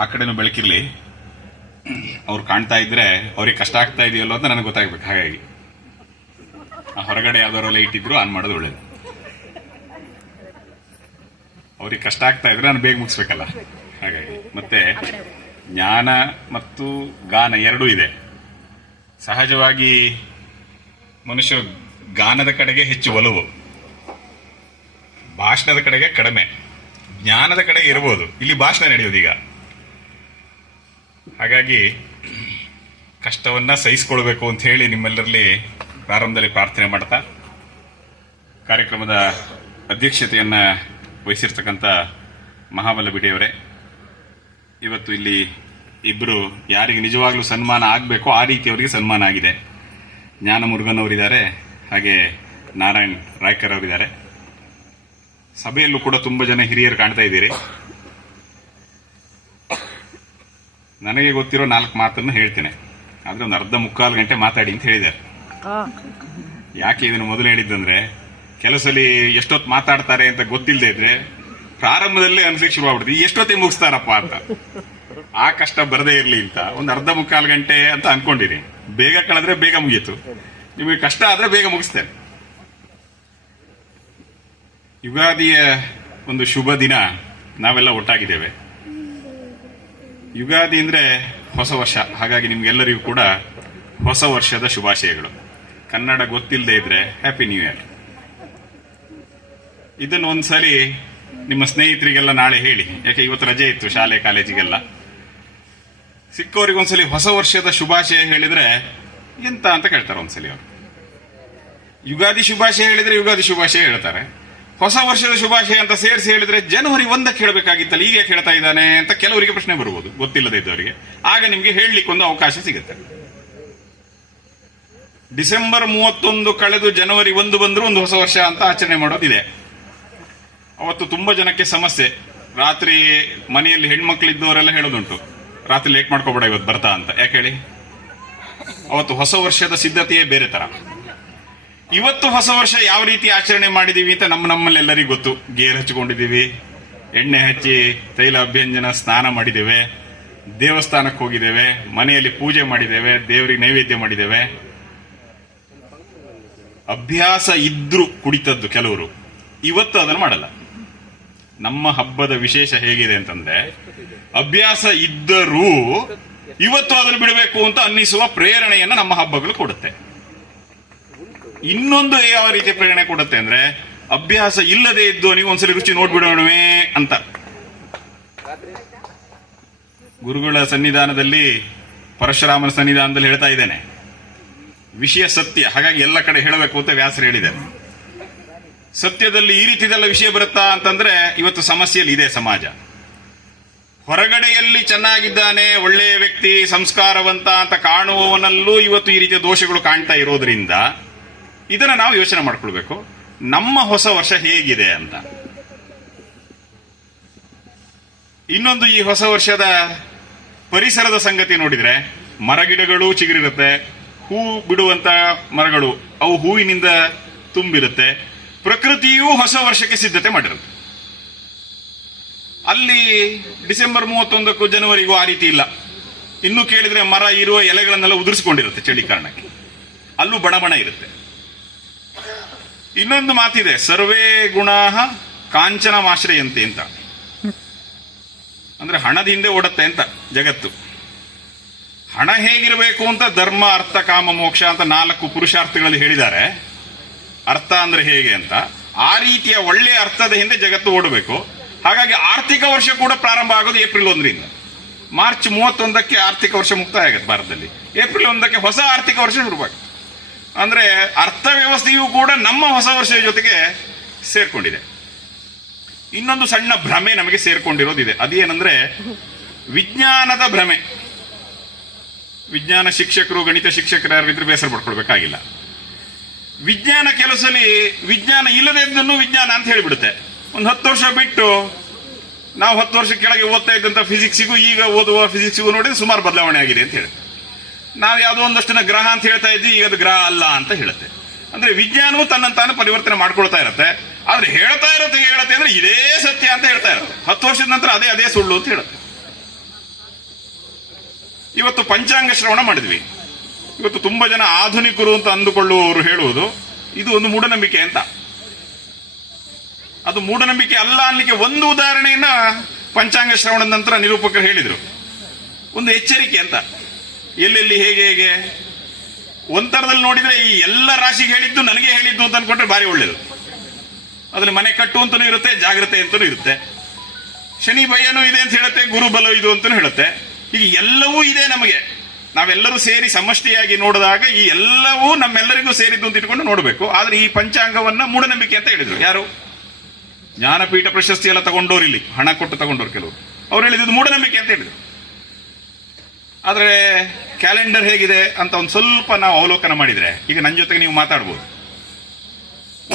ಆ ಕಡೆನೂ ಬೆಳಕಿರ್ಲಿ. ಅವ್ರು ಕಾಣ್ತಾ ಇದ್ರೆ ಅವ್ರಿಗೆ ಕಷ್ಟ ಆಗ್ತಾ ಇದೆಯಲ್ಲೋ ಅಂತ ನನಗೆ ಗೊತ್ತಾಗ್ಬೇಕು. ಹಾಗಾಗಿ ಆ ಹೊರಗಡೆ ಯಾವ್ದಾದ್ರು ಲೈಟ್ ಇದ್ರು ಆನ್ ಮಾಡೋದು ಒಳ್ಳೇದು. ಅವ್ರಿಗೆ ಕಷ್ಟ ಆಗ್ತಾ ಇದ್ರೆ ನಾನು ಬೇಗ ಮುಗಿಸ್ಬೇಕಲ್ಲ. ಹಾಗಾಗಿ ಮತ್ತೆ ಜ್ಞಾನ ಮತ್ತು ಗಾನ ಎರಡೂ ಇದೆ. ಸಹಜವಾಗಿ ಮನುಷ್ಯ ಗಾನದ ಕಡೆಗೆ ಹೆಚ್ಚು ಒಲವು, ಭಾಷಣದ ಕಡೆಗೆ ಕಡಿಮೆ. ಜ್ಞಾನದ ಕಡೆಗೆ ಇರಬಹುದು, ಇಲ್ಲಿ ಭಾಷಣ ನಡೆಯೋದು ಈಗ. ಹಾಗಾಗಿ ಕಷ್ಟವನ್ನ ಸಹಿಸಿಕೊಳ್ಬೇಕು ಅಂತ ಹೇಳಿ ನಿಮ್ಮೆಲ್ಲರಲ್ಲಿ ಪ್ರಾರಂಭದಲ್ಲಿ ಪ್ರಾರ್ಥನೆ ಮಾಡ್ತಾ, ಕಾರ್ಯಕ್ರಮದ ಅಧ್ಯಕ್ಷತೆಯನ್ನ ವಹಿಸಿರ್ತಕ್ಕಂಥ ಮಹಾಬಲ ಬಿಡಿಯವರೇ, ಇವತ್ತು ಇಲ್ಲಿ ಇಬ್ಬರು ಯಾರಿಗೆ ನಿಜವಾಗ್ಲೂ ಸನ್ಮಾನ ಆಗಬೇಕೋ ಆ ರೀತಿ ಅವರಿಗೆ ಸನ್ಮಾನ ಆಗಿದೆ. ಜ್ಞಾನ ಮುರುಗನ್ ಅವರಿದ್ದಾರೆ, ಹಾಗೆ ನಾರಾಯಣ್ ರಾಯ್ಕರ್ ಅವರಿದ್ದಾರೆ. ಸಭೆಯಲ್ಲೂ ಕೂಡ ತುಂಬಾ ಜನ ಹಿರಿಯರು ಕಾಣ್ತಾ ಇದ್ದೀರಿ. ನನಗೆ ಗೊತ್ತಿರೋ 4 ಮಾತನ್ನು ಹೇಳ್ತೇನೆ, ಆದ್ರೆ ಒಂದು ಅರ್ಧ ಮುಕ್ಕಾಲು ಗಂಟೆ ಮಾತಾಡಿ ಅಂತ ಹೇಳಿದ್ದಾರೆ. ಯಾಕೆ ಇದನ್ನು ಮೊದಲು ಹೇಳಿದ್ದಂದ್ರೆ, ಕೆಲಸಲ್ಲಿ ಎಷ್ಟೊತ್ತು ಮಾತಾಡ್ತಾರೆ ಅಂತ ಗೊತ್ತಿಲ್ಲದೆ ಇದ್ರೆ ಪ್ರಾರಂಭದಲ್ಲೇ ಅನ್ಸಲಿಕ್ಕೆ ಶುರುವಾಗ್ಬಿಡ್ತೀವಿ, ಎಷ್ಟೊತ್ತಿಗೆ ಮುಗಿಸ್ತಾರಪ್ಪ ಅಂತ. ಆ ಕಷ್ಟ ಬರದೇ ಇರಲಿ ಅಂತ ಒಂದು ಅರ್ಧ ಮುಕ್ಕಾಲು ಗಂಟೆ ಅಂತ ಅನ್ಕೊಂಡಿರಿ. ಬೇಗ ಕಳೆದ್ರೆ ಬೇಗ ಮುಗೀತು, ನಿಮಗೆ ಕಷ್ಟ ಆದ್ರೆ ಬೇಗ ಮುಗಿಸ್ತೇನೆ. ಯುಗಾದಿಯ ಒಂದು ಶುಭ ದಿನ, ನಾವೆಲ್ಲ ಒಟ್ಟಾಗಿದ್ದೇವೆ. ಯುಗಾದಿ ಅಂದ್ರೆ ಹೊಸ ವರ್ಷ, ಹಾಗಾಗಿ ನಿಮ್ಗೆಲ್ಲರಿಗೂ ಕೂಡ ಹೊಸ ವರ್ಷದ ಶುಭಾಶಯಗಳು. ಕನ್ನಡ ಗೊತ್ತಿಲ್ಲದೆ ಇದ್ರೆ ಹ್ಯಾಪಿ ನ್ಯೂ ಇಯರ್. ಇದನ್ನು ಒಂದ್ಸಲಿ ನಿಮ್ಮ ಸ್ನೇಹಿತರಿಗೆಲ್ಲ ನಾಳೆ ಹೇಳಿ, ಯಾಕೆ ಇವತ್ತು ರಜೆ ಇತ್ತು ಶಾಲೆ ಕಾಲೇಜಿಗೆಲ್ಲ. ಸಿಕ್ಕವರಿಗೆ ಒಂದ್ಸಲಿ ಹೊಸ ವರ್ಷದ ಶುಭಾಶಯ ಹೇಳಿದ್ರೆ ಎಂತ ಅಂತ ಕೇಳ್ತಾರೆ ಒಂದ್ಸಲಿ ಅವರು. ಯುಗಾದಿ ಶುಭಾಶಯ ಹೇಳಿದ್ರೆ ಯುಗಾದಿ ಶುಭಾಶಯ ಹೇಳ್ತಾರೆ, ಹೊಸ ವರ್ಷದ ಶುಭಾಶಯ ಅಂತ ಸೇರಿಸಿ ಹೇಳಿದ್ರೆ ಜನವರಿ 1ಕ್ಕೆ ಹೇಳಬೇಕಾಗಿತ್ತಲ್ಲ, ಈಗ ಹೇಳ್ತಾ ಇದ್ದಾನೆ ಅಂತ ಕೆಲವರಿಗೆ ಪ್ರಶ್ನೆ ಬರ್ಬೋದು, ಗೊತ್ತಿಲ್ಲದೆ ಇದ್ದವರಿಗೆ. ಆಗ ನಿಮ್ಗೆ ಹೇಳಲಿಕ್ಕೆ ಒಂದು ಅವಕಾಶ ಸಿಗುತ್ತೆ. ಡಿಸೆಂಬರ್ 31 ಕಳೆದು ಜನವರಿ 1 ಬಂದ್ರೂ ಒಂದು ಹೊಸ ವರ್ಷ ಅಂತ ಆಚರಣೆ ಮಾಡೋದಿದೆ. ಅವತ್ತು ತುಂಬಾ ಜನಕ್ಕೆ ಸಮಸ್ಯೆ. ರಾತ್ರಿ ಮನೆಯಲ್ಲಿ ಹೆಣ್ಮಕ್ಳಿದ್ದವರೆಲ್ಲ ಹೇಳೋದುಂಟು, ರಾತ್ರಿ ಲೇಟ್ ಮಾಡ್ಕೋಬೇಡ ಇವತ್ತು ಬರ್ತಾ ಅಂತ. ಯಾಕೆ ಹೇಳಿ, ಅವತ್ತು ಹೊಸ ವರ್ಷದ ಸಿದ್ಧತೆಯೇ ಬೇರೆ ತರ. ಇವತ್ತು ಹೊಸ ವರ್ಷ ಯಾವ ರೀತಿ ಆಚರಣೆ ಮಾಡಿದೀವಿ ಅಂತ ನಮ್ಮಲ್ಲೆಲ್ಲರಿಗೂ ಗೊತ್ತು. ಗೇರ್ ಹಚ್ಕೊಂಡಿದೀವಿ, ಎಣ್ಣೆ ಹಚ್ಚಿ ತೈಲ ಅಭ್ಯಂಜನ ಸ್ನಾನ ಮಾಡಿದ್ದೇವೆ, ದೇವಸ್ಥಾನಕ್ಕೆ ಹೋಗಿದ್ದೇವೆ, ಮನೆಯಲ್ಲಿ ಪೂಜೆ ಮಾಡಿದ್ದೇವೆ, ದೇವರಿಗೆ ನೈವೇದ್ಯ ಮಾಡಿದ್ದೇವೆ. ಅಭ್ಯಾಸ ಇದ್ರು ಕುಡಿತದ್ದು ಕೆಲವರು, ಇವತ್ತು ಅದನ್ನು ಮಾಡಲ್ಲ. ನಮ್ಮ ಹಬ್ಬದ ವಿಶೇಷ ಹೇಗಿದೆ ಅಂತಂದ್ರೆ, ಅಭ್ಯಾಸ ಇದ್ದರೂ ಇವತ್ತು ಅದನ್ನು ಬಿಡಬೇಕು ಅಂತ ಅನ್ನಿಸುವ ಪ್ರೇರಣೆಯನ್ನು ನಮ್ಮ ಹಬ್ಬಗಳು ಕೊಡುತ್ತೆ. ಇನ್ನೊಂದು ಯಾವ ರೀತಿಯ ಪ್ರೇರಣೆ ಕೊಡುತ್ತೆ ಅಂದ್ರೆ, ಅಭ್ಯಾಸ ಇಲ್ಲದೆ ಇದ್ದು ನೀವು ಒಂದ್ಸಲಿ ರುಚಿ ನೋಡ್ಬಿಡೋಣವೇ ಅಂತ. ಗುರುಗಳ ಸನ್ನಿಧಾನದಲ್ಲಿ, ಪರಶುರಾಮನ ಸನ್ನಿಧಾನದಲ್ಲಿ ಹೇಳ್ತಾ ಇದ್ದೇನೆ, ವಿಷಯ ಸತ್ಯ, ಹಾಗಾಗಿ ಎಲ್ಲ ಕಡೆ ಹೇಳಬೇಕು ಅಂತ ವ್ಯಾಸರು ಹೇಳಿದ್ದಾರೆ. ಸತ್ಯದಲ್ಲಿ ಈ ರೀತಿದೆಲ್ಲ ವಿಷಯ ಬರುತ್ತಾ ಅಂತಂದ್ರೆ ಇವತ್ತು ಸಮಸ್ಯೆಯಲ್ಲಿ ಇದೆ ಸಮಾಜ. ಹೊರಗಡೆಯಲ್ಲಿ ಚೆನ್ನಾಗಿದ್ದಾನೆ, ಒಳ್ಳೆಯ ವ್ಯಕ್ತಿ, ಸಂಸ್ಕಾರವಂತ ಅಂತ ಕಾಣುವವನಲ್ಲೂ ಇವತ್ತು ಈ ರೀತಿಯ ದೋಷಗಳು ಕಾಣ್ತಾ ಇರೋದ್ರಿಂದ ಇದನ್ನ ನಾವು ಯೋಚನೆ ಮಾಡ್ಕೊಳ್ಬೇಕು, ನಮ್ಮ ಹೊಸ ವರ್ಷ ಹೇಗಿದೆ ಅಂತ. ಇನ್ನೊಂದು, ಈ ಹೊಸ ವರ್ಷದ ಪರಿಸರದ ಸಂಗತಿ ನೋಡಿದ್ರೆ, ಮರಗಿಡಗಳು ಚಿಗುರಿರುತ್ತೆ, ಹೂ ಬಿಡುವಂತ ಮರಗಳು ಅವು ಹೂವಿನಿಂದ ತುಂಬಿರುತ್ತೆ. ಪ್ರಕೃತಿಯೂ ಹೊಸ ವರ್ಷಕ್ಕೆ ಸಿದ್ಧತೆ ಮಾಡಿರುತ್ತೆ. ಅಲ್ಲಿ ಡಿಸೆಂಬರ್ 31ಕ್ಕೂ ಜನವರಿಗೂ ಆ ರೀತಿ ಇಲ್ಲ. ಇನ್ನು ಕೇಳಿದ್ರೆ ಮರ ಇರುವ ಎಲೆಗಳನ್ನೆಲ್ಲ ಉದುರಿಸಿಕೊಂಡಿರುತ್ತೆ ಚಳಿ ಕಾರಣಕ್ಕೆ, ಅಲ್ಲೂ ಬಣಬಣ ಇರುತ್ತೆ. ಇನ್ನೊಂದು ಮಾತಿದೆ, ಸರ್ವೇ ಗುಣಾಹ ಕಾಂಚನಮಾಶ್ರಯಂತೆ ಅಂತ. ಅಂದ್ರೆ ಹಣದ ಹಿಂದೆ ಓಡುತ್ತೆ ಅಂತ ಜಗತ್ತು. ಹಣ ಹೇಗಿರಬೇಕು ಅಂತ ಧರ್ಮ, ಅರ್ಥ, ಕಾಮ, ಮೋಕ್ಷ ಅಂತ 4 ಪುರುಷಾರ್ಥಗಳಲ್ಲಿ ಹೇಳಿದ್ದಾರೆ. ಅರ್ಥ ಅಂದ್ರೆ ಹೇಗೆ ಅಂತ, ಆ ರೀತಿಯ ಒಳ್ಳೆಯ ಅರ್ಥದ ಹಿಂದೆ ಜಗತ್ತು ಓಡಬೇಕು. ಹಾಗಾಗಿ ಆರ್ಥಿಕ ವರ್ಷ ಕೂಡ ಪ್ರಾರಂಭ ಆಗೋದು ಏಪ್ರಿಲ್ 1ರಿಂದ. ಮಾರ್ಚ್ 31ಕ್ಕೆ ಆರ್ಥಿಕ ವರ್ಷ ಮುಕ್ತಾಯ ಆಗುತ್ತೆ ಭಾರತದಲ್ಲಿ. ಏಪ್ರಿಲ್ 1ಕ್ಕೆ ಹೊಸ ಆರ್ಥಿಕ ವರ್ಷ ಶುರುವಾಗುತ್ತೆ. ಅಂದ್ರೆ ಅರ್ಥ ವ್ಯವಸ್ಥೆಯೂ ಕೂಡ ನಮ್ಮ ಹೊಸ ವರ್ಷದ ಜೊತೆಗೆ ಸೇರ್ಕೊಂಡಿದೆ. ಇನ್ನೊಂದು ಸಣ್ಣ ಭ್ರಮೆ ನಮಗೆ ಸೇರ್ಕೊಂಡಿರೋದಿದೆ, ಅದೇನಂದ್ರೆ ವಿಜ್ಞಾನದ ಭ್ರಮೆ. ವಿಜ್ಞಾನ ಶಿಕ್ಷಕರು, ಗಣಿತ ಶಿಕ್ಷಕರು ಯಾರಿದ್ರೆ ಬೇಸರ ಪಡ್ಕೊಳ್ಬೇಕಾಗಿಲ್ಲ. ವಿಜ್ಞಾನ ಕೆಲಸದಲ್ಲಿ ವಿಜ್ಞಾನ ಇಲ್ಲದೆ ಇದ್ದನ್ನು ವಿಜ್ಞಾನ ಅಂತ ಹೇಳಿಬಿಡುತ್ತೆ. ಒಂದು 10 ವರ್ಷ ಬಿಟ್ಟು ನಾವು 10 ವರ್ಷ ಕೆಳಗೆ ಓದ್ತಾ ಇದ್ದಂತ ಫಿಸಿಕ್ಸಿಗೂ ಈಗ ಓದುವ ಫಿಸಿಕ್ಸಿಗೂ ನೋಡಿದ್ರೆ ಸುಮಾರು ಬದಲಾವಣೆ ಆಗಿದೆ ಅಂತ ಹೇಳುತ್ತೆ. ನಾವು ಯಾವುದೋ ಒಂದಷ್ಟನ್ನ ಗ್ರಹ ಅಂತ ಹೇಳ್ತಾ ಇದ್ವಿ, ಈಗ ಅದು ಗ್ರಹ ಅಲ್ಲ ಅಂತ ಹೇಳುತ್ತೆ. ಅಂದ್ರೆ ವಿಜ್ಞಾನವು ತನ್ನಂತಾನು ಪರಿವರ್ತನೆ ಮಾಡ್ಕೊಳ್ತಾ ಇರುತ್ತೆ. ಆದ್ರೆ ಹೇಳ್ತಾ ಇರುತ್ತೆ ಅಂದ್ರೆ ಇದೇ ಸತ್ಯ ಅಂತ ಹೇಳ್ತಾ ಇರುತ್ತೆ. 10 ವರ್ಷದ ನಂತರ ಅದೇ ಸುಳ್ಳು ಅಂತ ಹೇಳುತ್ತೆ. ಇವತ್ತು ಪಂಚಾಂಗ ಶ್ರವಣ ಮಾಡಿದ್ವಿ. ಇವತ್ತು ತುಂಬಾ ಜನ ಆಧುನಿಕರು ಅಂತ ಅಂದುಕೊಳ್ಳುವವರು ಹೇಳುವುದು ಇದು ಒಂದು ಮೂಢನಂಬಿಕೆ ಅಂತ. ಅದು ಮೂಢನಂಬಿಕೆ ಅಲ್ಲ ಅನ್ನಲಿಕ್ಕೆ ಒಂದು ಉದಾಹರಣೆಯನ್ನ ಪಂಚಾಂಗ ಶ್ರವಣದ ನಂತರ ನಿರೂಪಕರು ಹೇಳಿದರು. ಒಂದು ಎಚ್ಚರಿಕೆ ಅಂತ. ಎಲ್ಲೆಲ್ಲಿ ಹೇಗೆ ಹೇಗೆ ಒಂಥರದಲ್ಲಿ ನೋಡಿದ್ರೆ ಈ ಎಲ್ಲ ರಾಶಿಗೆ ಹೇಳಿದ್ದು ನನಗೆ ಹೇಳಿದ್ದು ಅಂತ ಅನ್ಕೊಂಡ್ರೆ ಭಾರಿ ಒಳ್ಳೇದು. ಅದ್ರಲ್ಲಿ ಮನೆ ಕಟ್ಟು ಅಂತನೂ ಇರುತ್ತೆ, ಜಾಗ್ರತೆ ಅಂತನೂ ಇರುತ್ತೆ. ಶನಿ ಭಯನೂ ಇದೆ ಅಂತ ಹೇಳುತ್ತೆ, ಗುರು ಬಲ ಇದು ಅಂತನೂ ಹೇಳುತ್ತೆ. ಈಗ ಎಲ್ಲವೂ ಇದೆ ನಮಗೆ. ನಾವೆಲ್ಲರೂ ಸೇರಿ ಸಮಷ್ಟಿಯಾಗಿ ನೋಡಿದಾಗ ಈ ಎಲ್ಲವೂ ನಮ್ಮೆಲ್ಲರಿಗೂ ಸೇರಿದ್ದು ಅಂತ ಇಟ್ಕೊಂಡು ನೋಡಬೇಕು. ಆದ್ರೆ ಈ ಪಂಚಾಂಗವನ್ನ ಮೂಢನಂಬಿಕೆ ಅಂತ ಹೇಳಿದ್ರು. ಯಾರು? ಜ್ಞಾನಪೀಠ ಪ್ರಶಸ್ತಿ ಎಲ್ಲ ತಗೊಂಡವ್ರು, ಇಲ್ಲಿ ಹಣ ಕೊಟ್ಟು ತಗೊಂಡವ್ರು ಕೆಲವರು. ಅವ್ರು ಹೇಳಿದ್ದು ಮೂಢನಂಬಿಕೆ ಅಂತ ಹೇಳಿದ್ರು. ಆದ್ರೆ ಕ್ಯಾಲೆಂಡರ್ ಹೇಗಿದೆ ಅಂತ ಒಂದು ಸ್ವಲ್ಪ ನಾವು ಅವಲೋಕನ ಮಾಡಿದ್ರೆ ಈಗ ನನ್ನ ಜೊತೆಗೆ ನೀವು ಮಾತಾಡ್ಬೋದು.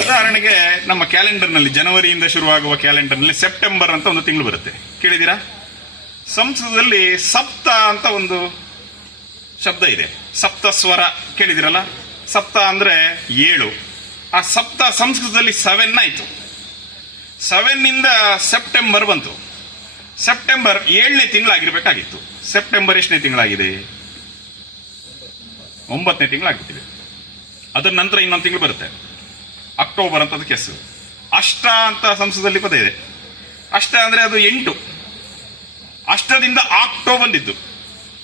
ಉದಾಹರಣೆಗೆ ನಮ್ಮ ಕ್ಯಾಲೆಂಡರ್ನಲ್ಲಿ ಜನವರಿಯಿಂದ ಶುರುವಾಗುವ ಕ್ಯಾಲೆಂಡರ್ನಲ್ಲಿ ಸೆಪ್ಟೆಂಬರ್ ಅಂತ ಒಂದು ತಿಂಗಳು ಬರುತ್ತೆ. ಕೇಳಿದ್ದೀರಾ? ಸಂಸ್ಕೃತದಲ್ಲಿ ಸಪ್ತ ಅಂತ ಒಂದು ಶಬ್ದ ಇದೆ. ಸಪ್ತ ಸ್ವರ ಕೇಳಿದಿರಲ್ಲ? ಸಪ್ತ ಅಂದ್ರೆ 7. ಆ ಸಪ್ತ ಸಂಸ್ಕೃತದಲ್ಲಿ 7 ಆಯ್ತು. 7 ಇಂದ ಸೆಪ್ಟೆಂಬರ್ ಬಂತು. ಸೆಪ್ಟೆಂಬರ್ 7ನೇ ತಿಂಗಳಾಗಿರ್ಬೇಕಾಗಿತ್ತು. ಸೆಪ್ಟೆಂಬರ್ ಎಷ್ಟನೇ ತಿಂಗಳಾಗಿದೆ? 9ನೇ ತಿಂಗಳಾಗ್ಬಿಟ್ಟಿದೆ. ಅದರ ನಂತರ ಇನ್ನೊಂದು ತಿಂಗಳು ಬರುತ್ತೆ, ಅಕ್ಟೋಬರ್ ಅಂತ ಅದಕ್ಕೆ ಹೆಸರು. ಅಷ್ಟ ಅಂತ ಸಂಸ್ಕೃತದಲ್ಲಿ ಪದ ಇದೆ. ಅಷ್ಟ ಅಂದ್ರೆ ಅದು 8. ಅಷ್ಟದಿಂದ ಆಕ್ಟೋ ಬಂದಿದ್ದು.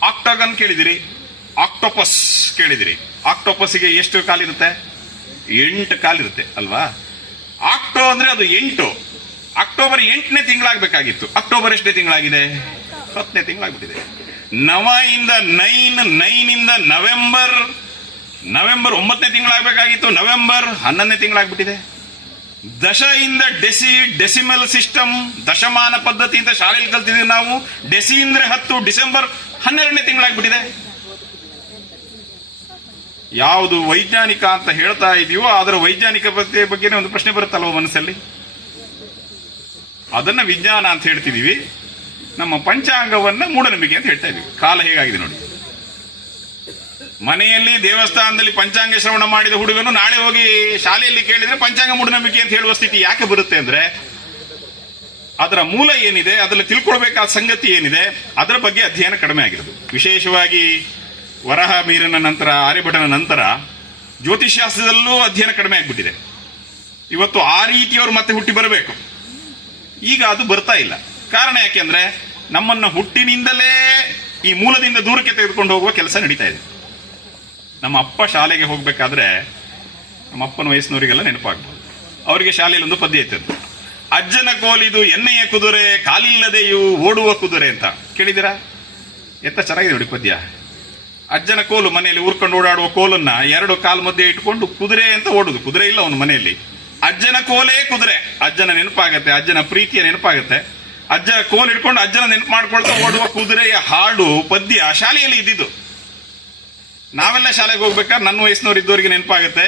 ಆಕ್ಟಾಗನ್ ಕೇಳಿದಿರಿ? ಆಕ್ಟೋಪಸ್ ಕೇಳಿದಿರಿ? ಆಕ್ಟೋಪಸ್ಗೆ ಎಷ್ಟು ಕಾಲಿರುತ್ತೆ? 8 ಕಾಲಿರುತ್ತೆ ಅಲ್ವಾ? ಆಕ್ಟೋ ಅಂದ್ರೆ ಅದು 8. ಅಕ್ಟೋಬರ್ 8ನೇ ತಿಂಗಳಾಗಬೇಕಾಗಿತ್ತು. ಅಕ್ಟೋಬರ್ ಎಷ್ಟನೇ ತಿಂಗಳಾಗಿದೆ? 10ನೇ ತಿಂಗಳಾಗ್ಬಿಟ್ಟಿದೆ. 9 ಇಂದ ನವೆಂಬರ್ 9ನೇ ತಿಂಗಳಾಗಬೇಕಾಗಿತ್ತು. ನವೆಂಬರ್ 11ನೇ ತಿಂಗಳಾಗ್ಬಿಟ್ಟಿದೆ. ದಶದಿಂದ ಡೆಸಿಮಲ್ ಸಿಸ್ಟಮ್, ದಶಮಾನ ಪದ್ಧತಿ ಅಂತ ಶಾಲೆಯಲ್ಲಿ ಕಲ್ತಿದ್ದೀವಿ ನಾವು. ಡೆಸಿ ಅಂದ್ರೆ 10, ಡಿಸೆಂಬರ್ 12ನೇ ತಿಂಗಳಾಗ್ಬಿಟ್ಟಿದೆ. ಯಾವುದು ವೈಜ್ಞಾನಿಕ ಅಂತ ಹೇಳ್ತಾ ಇದೆಯೋ ಅದರ ವೈಜ್ಞಾನಿಕ ಬಗ್ಗೆನೇ ಒಂದು ಪ್ರಶ್ನೆ ಬರುತ್ತಲ್ವ ಮನಸ್ಸಲ್ಲಿ. ಅದನ್ನ ವಿಜ್ಞಾನ ಅಂತ ಹೇಳ್ತಿದೀವಿ. ನಮ್ಮ ಪಂಚಾಂಗವನ್ನ ಮೂಢನಂಬಿಕೆ ಅಂತ ಹೇಳ್ತಾ ಇದೀವಿ. ಕಾಲ ಹೇಗಾಗಿದೆ ನೋಡಿ. ಮನೆಯಲ್ಲಿ ದೇವಸ್ಥಾನದಲ್ಲಿ ಪಂಚಾಂಗ ಶ್ರವಣ ಮಾಡಿದ ಹುಡುಗನು ನಾಳೆ ಹೋಗಿ ಶಾಲೆಯಲ್ಲಿ ಕೇಳಿದ್ರೆ ಪಂಚಾಂಗ ಮೂಢನಂಬಿಕೆ ಅಂತ ಹೇಳುವ ಸ್ಥಿತಿ ಯಾಕೆ ಬರುತ್ತೆ ಅಂದ್ರೆ ಅದರ ಮೂಲ ಏನಿದೆ, ಅದರಲ್ಲಿ ತಿಳ್ಕೊಳ್ಬೇಕಾದ ಸಂಗತಿ ಏನಿದೆ, ಅದರ ಬಗ್ಗೆ ಅಧ್ಯಯನ ಕಡಿಮೆ ಆಗಿರೋದು. ವಿಶೇಷವಾಗಿ ವರಹ ಮೀರನ ನಂತರ, ಆರ್ಯಭಟನ ನಂತರ ಜ್ಯೋತಿಷ್ಶಾಸ್ತ್ರದಲ್ಲೂ ಅಧ್ಯಯನ ಕಡಿಮೆ ಆಗ್ಬಿಟ್ಟಿದೆ. ಇವತ್ತು ಆ ರೀತಿಯವರು ಮತ್ತೆ ಹುಟ್ಟಿ ಬರಬೇಕು. ಈಗ ಅದು ಬರ್ತಾ ಇಲ್ಲ. ಕಾರಣ ಯಾಕೆಂದ್ರೆ ನಮ್ಮನ್ನ ಹುಟ್ಟಿನಿಂದಲೇ ಈ ಮೂಲದಿಂದ ದೂರಕ್ಕೆ ತೆಗೆದುಕೊಂಡು ಹೋಗುವ ಕೆಲಸ ನಡೀತಾ ಇದೆ. ನಮ್ಮ ಅಪ್ಪ ಶಾಲೆಗೆ ಹೋಗ್ಬೇಕಾದ್ರೆ ನಮ್ಮ ಅಪ್ಪನ ವಯಸ್ಸಿನವರಿಗೆಲ್ಲ ನೆನಪಾಗ್ಬೋದು. ಅವರಿಗೆ ಶಾಲೆಯಲ್ಲಿ ಒಂದು ಪದ್ಯ ಇತ್ತು, ಅಜ್ಜನ ಕೋಲಿದು ಎಣ್ಣೆಯ ಕುದುರೆ ಕಾಲಿಲ್ಲದೆಯೂ ಓಡುವ ಕುದುರೆ ಅಂತ. ಕೇಳಿದಿರಾ? ಎಂತ ಚೆನ್ನಾಗಿದೆ ನೋಡಿ ಪದ್ಯ. ಅಜ್ಜನ ಕೋಲು, ಮನೆಯಲ್ಲಿ ಊರ್ಕೊಂಡು ಓಡಾಡುವ ಕೋಲನ್ನ 2 ಕಾಲು ಮಧ್ಯೆ ಇಟ್ಕೊಂಡು ಕುದುರೆ ಅಂತ ಓಡುದು. ಕುದುರೆ ಇಲ್ಲ ಅವನ ಮನೆಯಲ್ಲಿ. ಅಜ್ಜನ ಕೋಲೇ ಕುದುರೆ. ಅಜ್ಜನ ನೆನಪಾಗತ್ತೆ, ಅಜ್ಜನ ಪ್ರೀತಿಯ ನೆನಪಾಗತ್ತೆ. ಅಜ್ಜ ಕೋಲ್ ಇಟ್ಕೊಂಡು ಅಜ್ಜನ ನೆನಪು ಮಾಡ್ಕೊಳ್ತಾ ಓಡುವ ಕುದುರೆಯ ಹಾಡು ಪದ್ಯ ಶಾಲೆಯಲ್ಲಿ ಇದ್ದಿದ್ದು. ನಾವೆಲ್ಲ ಶಾಲೆಗೆ ಹೋಗ್ಬೇಕಾದ್ರೆ ನನ್ನ ವಯಸ್ಸಿನವ್ರು ಇದ್ದವರಿಗೆ ನೆನಪಾಗುತ್ತೆ,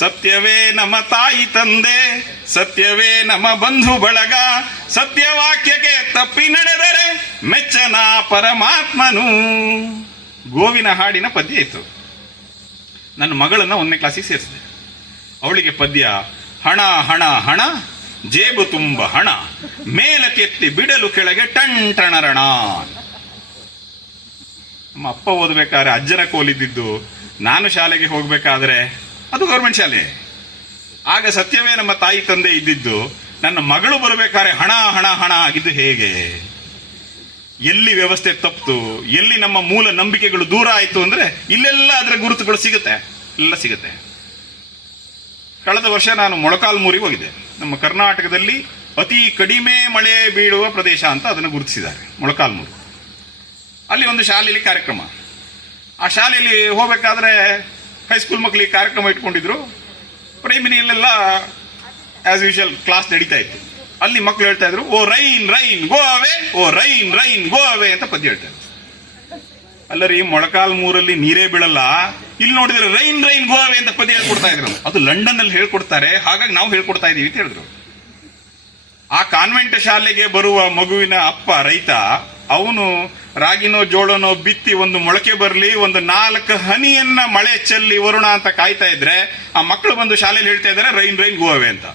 ಸತ್ಯವೇ ನಮ್ಮ ತಾಯಿ ತಂದೆ, ಸತ್ಯವೇ ನಮ್ಮ ಬಂಧು ಬಳಗ, ಸತ್ಯವಾಕ್ಯಕ್ಕೆ ತಪ್ಪಿ ನಡೆದರೆ ಮೆಚ್ಚನ ಪರಮಾತ್ಮನು. ಗೋವಿನ ಹಾಡಿನ ಪದ್ಯ ಇತ್ತು. ನನ್ನ ಮಗಳನ್ನ 1ನೇ ಕ್ಲಾಸಿಗೆ ಸೇರಿಸಿದೆ. ಅವಳಿಗೆ ಪದ್ಯ, ಹಣ ಹಣ ಹಣ ಜೇಬು ತುಂಬ ಹಣ, ಮೇಲಕ್ಕೆತ್ತಿ ಬಿಡಲು ಕೆಳಗೆ ಟಣರಣ. ನಮ್ಮ ಅಪ್ಪ ಓದಬೇಕಾದ್ರೆ ಅಜ್ಜನ ಕೋಲಿದ್ದು, ನಾನು ಶಾಲೆಗೆ ಹೋಗ್ಬೇಕಾದ್ರೆ ಅದು ಗೌರ್ಮೆಂಟ್ ಶಾಲೆ. ಆಗ ಸತ್ಯವೇ ನಮ್ಮ ತಾಯಿ ತಂದೆ ಇದ್ದಿದ್ದು. ನನ್ನ ಮಗಳು ಬರಬೇಕಾದ್ರೆ ಹಣ ಹಣ ಹಣ ಆಗಿದ್ದು ಹೇಗೆ? ಎಲ್ಲಿ ವ್ಯವಸ್ಥೆ ತಪ್ಪು, ಎಲ್ಲಿ ನಮ್ಮ ಮೂಲ ನಂಬಿಕೆಗಳು ದೂರ ಆಯ್ತು ಅಂದ್ರೆ ಇಲ್ಲೆಲ್ಲ ಅದರ ಗುರುತುಗಳು ಸಿಗುತ್ತೆ, ಎಲ್ಲ ಸಿಗುತ್ತೆ. ಕಳೆದ ವರ್ಷ ನಾನು ಮೊಳಕಾಲ್ಮೂರಿಗೆ ಹೋಗಿದ್ದೆ. ನಮ್ಮ ಕರ್ನಾಟಕದಲ್ಲಿ ಅತಿ ಕಡಿಮೆ ಮಳೆ ಬೀಳುವ ಪ್ರದೇಶ ಅಂತ ಅದನ್ನು ಗುರುತಿಸಿದ್ದಾರೆ, ಮೊಳಕಾಲ್ಮೂರು. ಅಲ್ಲಿ ಒಂದು ಶಾಲೆಯಲ್ಲಿ ಕಾರ್ಯಕ್ರಮ. ಆ ಶಾಲೆಯಲ್ಲಿ ಹೋಗ್ಬೇಕಾದ್ರೆ ಹೈಸ್ಕೂಲ್ ಮಕ್ಕಳಿಗೆ ಕಾರ್ಯಕ್ರಮ ಇಟ್ಕೊಂಡಿದ್ರು. ಪ್ರೈಮರಿಯಲ್ಲೆಲ್ಲ ಆಸ್ ಯೂಶುವಲ್ ಕ್ಲಾಸ್ ನಡೀತಾ ಇತ್ತು. ಅಲ್ಲಿ ಮಕ್ಕಳು ಹೇಳ್ತಾ ಇದ್ರು, ಓ ರೈನ್ ರೈನ್ ಗೋ ಅವೇ, ಓ ರೈನ್ ರೈನ್ ಗೋ ಅವೇ ಅಂತ ಪದ್ಯ ಹೇಳ್ತಾ ಇದ್ರು. ಅಲ್ಲರಿ, ಮೊಳಕಾಲ್ಮೂರಲ್ಲಿ ನೀರೇ ಬೀಳಲ್ಲ, ಇಲ್ಲಿ ನೋಡಿದ್ರೆ ರೈನ್ ರೈನ್ ಗೋ ಅವೇ ಅಂತ ಪದ್ಯ ಹೇಳ್ಕೊಡ್ತಾ ಇದ್ರು. ಅದು ಲಂಡನ್ ಅಲ್ಲಿ ಹೇಳ್ಕೊಡ್ತಾರೆ, ಹಾಗಾಗಿ ನಾವು ಹೇಳ್ಕೊಡ್ತಾ ಇದೀವಿ ಅಂತ ಹೇಳಿದ್ರು. ಆ ಕಾನ್ವೆಂಟ್ ಶಾಲೆಗೆ ಬರುವ ಮಗುವಿನ ಅಪ್ಪ ರೈತ, ಅವನು ರಾಗಿನೋ ಜೋಳನೋ ಬಿತ್ತಿ ಒಂದು ಮೊಳಕೆ ಬರಲಿ, ಒಂದು 4 ಹನಿಯನ್ನ ಮಳೆ ಚೆಲ್ಲಿ ವರುಣ ಅಂತ ಕಾಯ್ತಾ ಇದ್ರೆ ಆ ಮಕ್ಕಳು ಬಂದು ಶಾಲೆಯಲ್ಲಿ ಹೇಳ್ತಾ ಇದ್ದಾರೆ ರೈನ್ ರೈನ್ ಗೋ ಅವೇ ಅಂತ.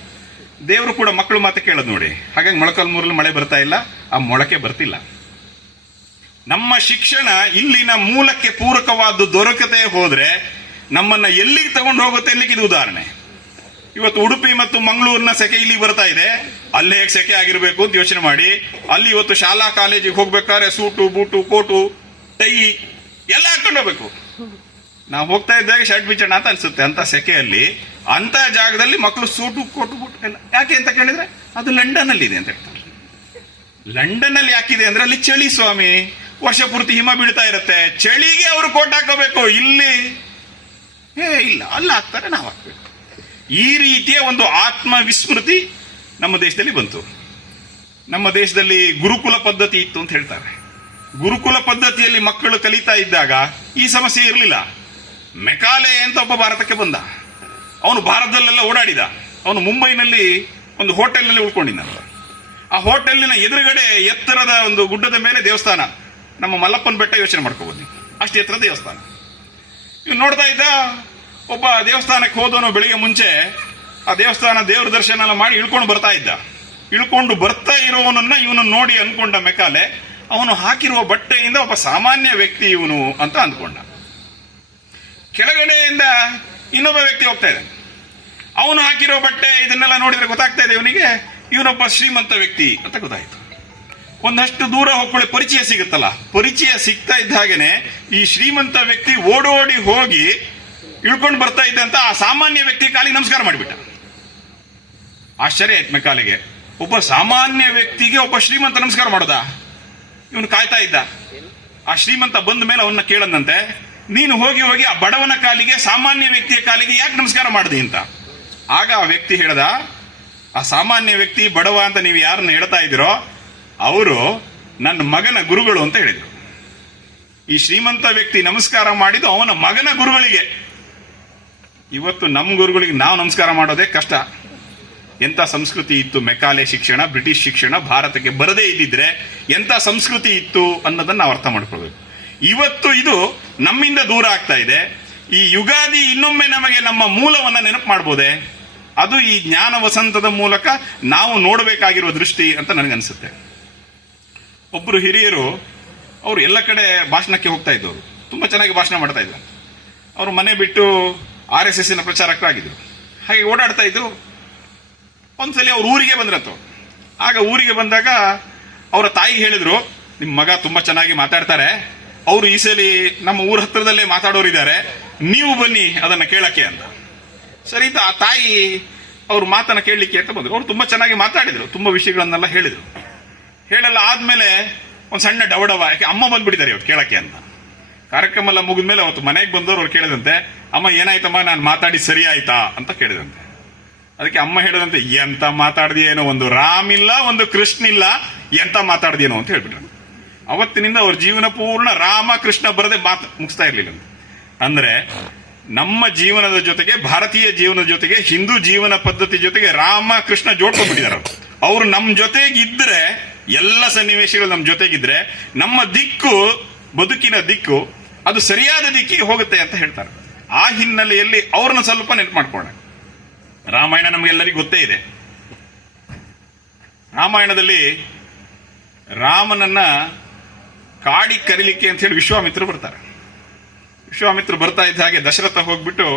ದೇವರು ಕೂಡ ಮಕ್ಕಳು ಮಾತು ಕೇಳೋದು ನೋಡಿ. ಹಾಗಾಗಿ ಮೊಳಕಾಲ್ಮೂರಲ್ಲಿ ಮಳೆ ಬರ್ತಾ ಇಲ್ಲ, ಆ ಮೊಳಕೆ ಬರ್ತಿಲ್ಲ. ನಮ್ಮ ಶಿಕ್ಷಣ ಇಲ್ಲಿನ ಮೂಲಕ್ಕೆ ಪೂರಕವಾದ್ದು ದೊರಕತೆ ಹೋದ್ರೆ ನಮ್ಮನ್ನ ಎಲ್ಲಿಗೆ ತಗೊಂಡು ಹೋಗುತ್ತೆ ಅಲ್ಲಿಗೆ ಇದು ಉದಾಹರಣೆ. ಇವತ್ತು ಉಡುಪಿ ಮತ್ತು ಮಂಗಳೂರಿನ ಸೆಕೆ ಇಲ್ಲಿ ಬರ್ತಾ ಇದೆ, ಅಲ್ಲೇ ಹೇಗೆ ಸೆಕೆ ಆಗಿರ್ಬೇಕು ಅಂತ ಯೋಚನೆ ಮಾಡಿ, ಅಲ್ಲಿ ಇವತ್ತು ಶಾಲಾ ಕಾಲೇಜಿಗೆ ಹೋಗ್ಬೇಕಾದ್ರೆ ಸೂಟು ಬೂಟು ಕೋಟು ಟೈ ಎಲ್ಲ ಹಾಕೊಂಡು ಹೋಗ್ಬೇಕು. ನಾವು ಹೋಗ್ತಾ ಇದ್ದಾಗ ಶರ್ಟ್ ಬಿಚ್ಚೋಣ ಅಂತ ಅನ್ಸುತ್ತೆ ಅಂತ ಸೆಕೆಯಲ್ಲಿ. ಅಂತ ಜಾಗದಲ್ಲಿ ಮಕ್ಕಳು ಸೂಟು ಕೋಟು ಬೂಟು ಎಲ್ಲ ಯಾಕೆ ಅಂತ ಕೇಳಿದ್ರೆ ಅದು ಲಂಡನ್ ಅಲ್ಲಿ ಇದೆ ಅಂತ ಹೇಳ್ತಾರೆ. ಲಂಡನ್ ಅಲ್ಲಿ ಯಾಕಿದೆ ಅಂದ್ರೆ ಅಲ್ಲಿ ಚಳಿ ಸ್ವಾಮಿ, ವರ್ಷ ಪೂರ್ತಿ ಹಿಮ ಬೀಳ್ತಾ ಇರುತ್ತೆ, ಚಳಿಗೆ ಅವರು ಕೋಟ್ ಹಾಕೋಬೇಕು. ಇಲ್ಲಿ ಇಲ್ಲ, ಅಲ್ಲಿ ಹಾಕ್ತಾರೆ, ನಾವು ಹಾಕ್ಬೇಕು. ಈ ರೀತಿಯ ಒಂದು ಆತ್ಮ ವಿಸ್ಮೃತಿ ನಮ್ಮ ದೇಶದಲ್ಲಿ ಬಂತು. ನಮ್ಮ ದೇಶದಲ್ಲಿ ಗುರುಕುಲ ಪದ್ಧತಿ ಇತ್ತು ಅಂತ ಹೇಳ್ತಾರೆ. ಗುರುಕುಲ ಪದ್ಧತಿಯಲ್ಲಿ ಮಕ್ಕಳು ಕಲಿತಾ ಇದ್ದಾಗ ಈ ಸಮಸ್ಯೆ ಇರಲಿಲ್ಲ. ಮೆಕಾಲೆ ಅಂತ ಒಬ್ಬ ಭಾರತಕ್ಕೆ ಬಂದ. ಅವನು ಭಾರತದಲ್ಲೆಲ್ಲ ಓಡಾಡಿದ. ಅವನು ಮುಂಬೈನಲ್ಲಿ ಒಂದು ಹೋಟೆಲ್ನಲ್ಲಿ ಉಳ್ಕೊಂಡಿದ್ದ. ಆ ಹೋಟೆಲಿನ ಎದುರುಗಡೆ ಎತ್ತರದ ಒಂದು ಗುಡ್ಡದ ಮೇಲೆ ದೇವಸ್ಥಾನ, ನಮ್ಮ ಮಲ್ಲಪ್ಪನ ಬೆಟ್ಟ ಯೋಚನೆ ಮಾಡ್ಕೋಬಹುದು, ಅಷ್ಟು ಎತ್ತರದ ದೇವಸ್ಥಾನ. ಇವ್ನು ನೋಡ್ತಾ ಇದ್ದ. ಒಬ್ಬ ದೇವಸ್ಥಾನಕ್ಕೆ ಹೋದವನು ಬೆಳಿಗ್ಗೆ ಮುಂಚೆ ಆ ದೇವಸ್ಥಾನ ದೇವ್ರ ದರ್ಶನ ಎಲ್ಲ ಮಾಡಿ ಇಳ್ಕೊಂಡು ಬರ್ತಾ ಇದ್ದ. ಇಳ್ಕೊಂಡು ಬರ್ತಾ ಇರೋವನನ್ನ ಇವನು ನೋಡಿ ಅನ್ಕೊಂಡ ಮೆಕಾಲೆ, ಅವನು ಹಾಕಿರುವ ಬಟ್ಟೆಯಿಂದ ಒಬ್ಬ ಸಾಮಾನ್ಯ ವ್ಯಕ್ತಿ ಇವನು ಅಂತ ಅಂದ್ಕೊಂಡ. ಕೆಳಗಡೆಯಿಂದ ಇನ್ನೊಬ್ಬ ವ್ಯಕ್ತಿ ಹೋಗ್ತಾ ಇದ್ದಾನೆ. ಅವನು ಹಾಕಿರೋ ಬಟ್ಟೆ ಇದನ್ನೆಲ್ಲ ನೋಡಿದ್ರೆ ಗೊತ್ತಾಗ್ತಾ ಇದೆ ಇವನಿಗೆ ಇವನೊಬ್ಬ ಶ್ರೀಮಂತ ವ್ಯಕ್ತಿ ಅಂತ ಗೊತ್ತಾಯ್ತು. ಒಂದಷ್ಟು ದೂರ ಹೋಗ್ಕೊಳ್ಳಿ ಪರಿಚಯ ಸಿಗುತ್ತಲ್ಲ, ಪರಿಚಯ ಸಿಗ್ತಾ ಇದ್ದ ಹಾಗೇನೆ ಈ ಶ್ರೀಮಂತ ವ್ಯಕ್ತಿ ಓಡೋಡಿ ಹೋಗಿ ಇಳ್ಕೊಂಡು ಬರ್ತಾ ಇದ್ದಂತ ಆ ಸಾಮಾನ್ಯ ವ್ಯಕ್ತಿ ಕಾಲಿಗೆ ನಮಸ್ಕಾರ ಮಾಡಿಬಿಟ್ಟ. ಆಶ್ಚರ್ಯ ಆಯ್ತು ಮೆಕಾಲೆಗೆ. ಒಬ್ಬ ಸಾಮಾನ್ಯ ವ್ಯಕ್ತಿಗೆ ಒಬ್ಬ ಶ್ರೀಮಂತ ನಮಸ್ಕಾರ ಮಾಡೋದ? ಇವನು ಕಾಯ್ತಾ ಇದ್ದ. ಆ ಶ್ರೀಮಂತ ಬಂದ ಮೇಲೆ ಅವನ್ನ ಕೇಳದಂತೆ, ನೀನು ಹೋಗಿ ಹೋಗಿ ಆ ಬಡವನ ಕಾಲಿಗೆ, ಸಾಮಾನ್ಯ ವ್ಯಕ್ತಿಯ ಕಾಲಿಗೆ ಯಾಕೆ ನಮಸ್ಕಾರ ಮಾಡಿದೆ ಅಂತ. ಆಗ ಆ ವ್ಯಕ್ತಿ ಹೇಳ್ದ, ಆ ಸಾಮಾನ್ಯ ವ್ಯಕ್ತಿ ಬಡವ ಅಂತ ನೀವು ಯಾರನ್ನ ಹೇಳ್ತಾ ಇದ್ದೀರೋ ಅವರು ನನ್ನ ಮಗನ ಗುರುಗಳು ಅಂತ ಹೇಳಿದ್ರು. ಈ ಶ್ರೀಮಂತ ವ್ಯಕ್ತಿ ನಮಸ್ಕಾರ ಮಾಡಿದ್ದು ಅವನ ಮಗನ ಗುರುಗಳಿಗೆ. ಇವತ್ತು ನಮ್ಮ ಗುರುಗಳಿಗೆ ನಾವು ನಮಸ್ಕಾರ ಮಾಡೋದೇ ಕಷ್ಟ. ಎಂತ ಸಂಸ್ಕೃತಿ ಇತ್ತು ಮೆಕಾಲೆ ಶಿಕ್ಷಣ, ಬ್ರಿಟಿಷ್ ಶಿಕ್ಷಣ ಭಾರತಕ್ಕೆ ಬರದೇ ಇದ್ದಿದ್ರೆ ಎಂತ ಸಂಸ್ಕೃತಿ ಇತ್ತು ಅನ್ನೋದನ್ನ ನಾವು ಅರ್ಥ ಮಾಡ್ಕೊಳ್ಬೇಕು. ಇವತ್ತು ಇದು ನಮ್ಮಿಂದ ದೂರ ಆಗ್ತಾ ಇದೆ. ಈ ಯುಗಾದಿ ಇನ್ನೊಮ್ಮೆ ನಮಗೆ ನಮ್ಮ ಮೂಲವನ್ನ ನೆನಪು ಮಾಡ್ಬೋದೆ? ಅದು ಈ ಜ್ಞಾನ ವಸಂತದ ಮೂಲಕ ನಾವು ನೋಡಬೇಕಾಗಿರುವ ದೃಷ್ಟಿ ಅಂತ ನನಗನ್ಸುತ್ತೆ. ಒಬ್ಬರು ಹಿರಿಯರು, ಅವರು ಎಲ್ಲ ಕಡೆ ಭಾಷಣಕ್ಕೆ ಹೋಗ್ತಾ ಇದ್ದವರು, ತುಂಬಾ ಚೆನ್ನಾಗಿ ಭಾಷಣ ಮಾಡ್ತಾ ಇದ್ರು. ಅವರು ಮನೆ ಬಿಟ್ಟು RSS ಪ್ರಚಾರಕರಾಗಿದ್ರು. ಹಾಗೆ ಓಡಾಡ್ತಾ ಇದ್ರು. ಒಂದ್ಸಲಿ ಅವ್ರ ಊರಿಗೆ ಬಂದ್ರತ್ತು. ಆಗ ಊರಿಗೆ ಬಂದಾಗ ಅವರ ತಾಯಿಗೆ ಹೇಳಿದ್ರು, ನಿಮ್ಮ ಮಗ ತುಂಬಾ ಚೆನ್ನಾಗಿ ಮಾತಾಡ್ತಾರೆ, ಅವರು ಈ ಸಲ ನಮ್ಮ ಊರ ಹತ್ರದಲ್ಲೇ ಮಾತಾಡೋರಿದ್ದಾರೆ, ನೀವು ಬನ್ನಿ ಅದನ್ನ ಕೇಳಕ್ಕೆ ಅಂತ. ಸರಿ ಅಂತ ಆ ತಾಯಿ ಅವ್ರ ಮಾತನ್ನ ಕೇಳಲಿಕ್ಕೆ ಅಂತ ಬಂದ್ರು. ಅವ್ರು ತುಂಬಾ ಚೆನ್ನಾಗಿ ಮಾತಾಡಿದ್ರು, ತುಂಬಾ ವಿಷಯಗಳನ್ನೆಲ್ಲ ಹೇಳಿದ್ರು. ಹೇಳಲ್ಲ ಆದ್ಮೇಲೆ ಒಂದ್ ಸಣ್ಣ ಡವಡವ, ಯಾಕೆ ಅಮ್ಮ ಬಂದ್ಬಿಟ್ಟಿದ್ದಾರೆ ಇವತ್ತು ಕೇಳಕ್ಕೆ ಅಂತ. ಕಾರ್ಯಕ್ರಮ ಎಲ್ಲ ಮುಗಿದ್ಮೇಲೆ ಅವತ್ತು ಮನೆಗೆ ಬಂದವರು ಅವ್ರು ಕೇಳಿದಂತೆ, ಅಮ್ಮ ಏನಾಯ್ತಮ್ಮ, ನಾನು ಮಾತಾಡಿ ಸರಿ ಆಯ್ತಾ ಅಂತ ಕೇಳಿದಂತೆ. ಅದಕ್ಕೆ ಅಮ್ಮ ಹೇಳಿದಂತೆ, ಎಂತ ಮಾತಾಡ್ದಿಯೇನೋ, ಒಂದು ರಾಮ್ ಇಲ್ಲ, ಒಂದು ಕೃಷ್ಣ ಇಲ್ಲ, ಎಂತ ಮಾತಾಡ್ದಿಯೇನೋ ಅಂತ ಹೇಳ್ಬಿಟ್ರು. ಅವತ್ತಿನಿಂದ ಅವ್ರ ಜೀವನ ಪೂರ್ಣ ರಾಮ ಕೃಷ್ಣ ಬರದೆ ಮಾತು ಮುಗಿಸ್ತಾ ಇರ್ಲಿಲ್ಲ. ಅಂದ್ರೆ ನಮ್ಮ ಜೀವನದ ಜೊತೆಗೆ, ಭಾರತೀಯ ಜೀವನದ ಜೊತೆಗೆ, ಹಿಂದೂ ಜೀವನ ಪದ್ಧತಿ ಜೊತೆಗೆ ರಾಮ ಕೃಷ್ಣ ಜೋಡ್ಕೊಂಡ್ಬಿಟ್ಟಿದ್ದಾರೆ. ಅವ್ರು ನಮ್ಮ ಜೊತೆಗಿದ್ರೆ, ಎಲ್ಲ ಸನ್ನಿವೇಶಗಳು ನಮ್ಮ ಜೊತೆಗಿದ್ರೆ, ನಮ್ಮ ದಿಕ್ಕು, ಬದುಕಿನ ದಿಕ್ಕು ಅದು ಸರಿಯಾದ ದಿಕ್ಕಿಗೆ ಹೋಗುತ್ತೆ ಅಂತ ಹೇಳ್ತಾರೆ. ಆ ಹಿನ್ನೆಲೆಯಲ್ಲಿ ಅವ್ರನ್ನ ಸ್ವಲ್ಪ ನೆನಪು ಮಾಡ್ಕೊಂಡೆ. ರಾಮಾಯಣ ನಮಗೆಲ್ಲರಿಗೂ ಗೊತ್ತೇ ಇದೆ. ರಾಮಾಯಣದಲ್ಲಿ ರಾಮನನ್ನ ಕಾಡಿ ಕರೀಲಿಕ್ಕೆ ಅಂತ ಹೇಳಿ ವಿಶ್ವಾಮಿತ್ರ ಬರ್ತಾರೆ. ವಿಶ್ವಾಮಿತ್ರ ಬರ್ತಾ ಇದ್ದ ಹಾಗೆ ದಶರಥ ಹೋಗ್ಬಿಟ್ಟು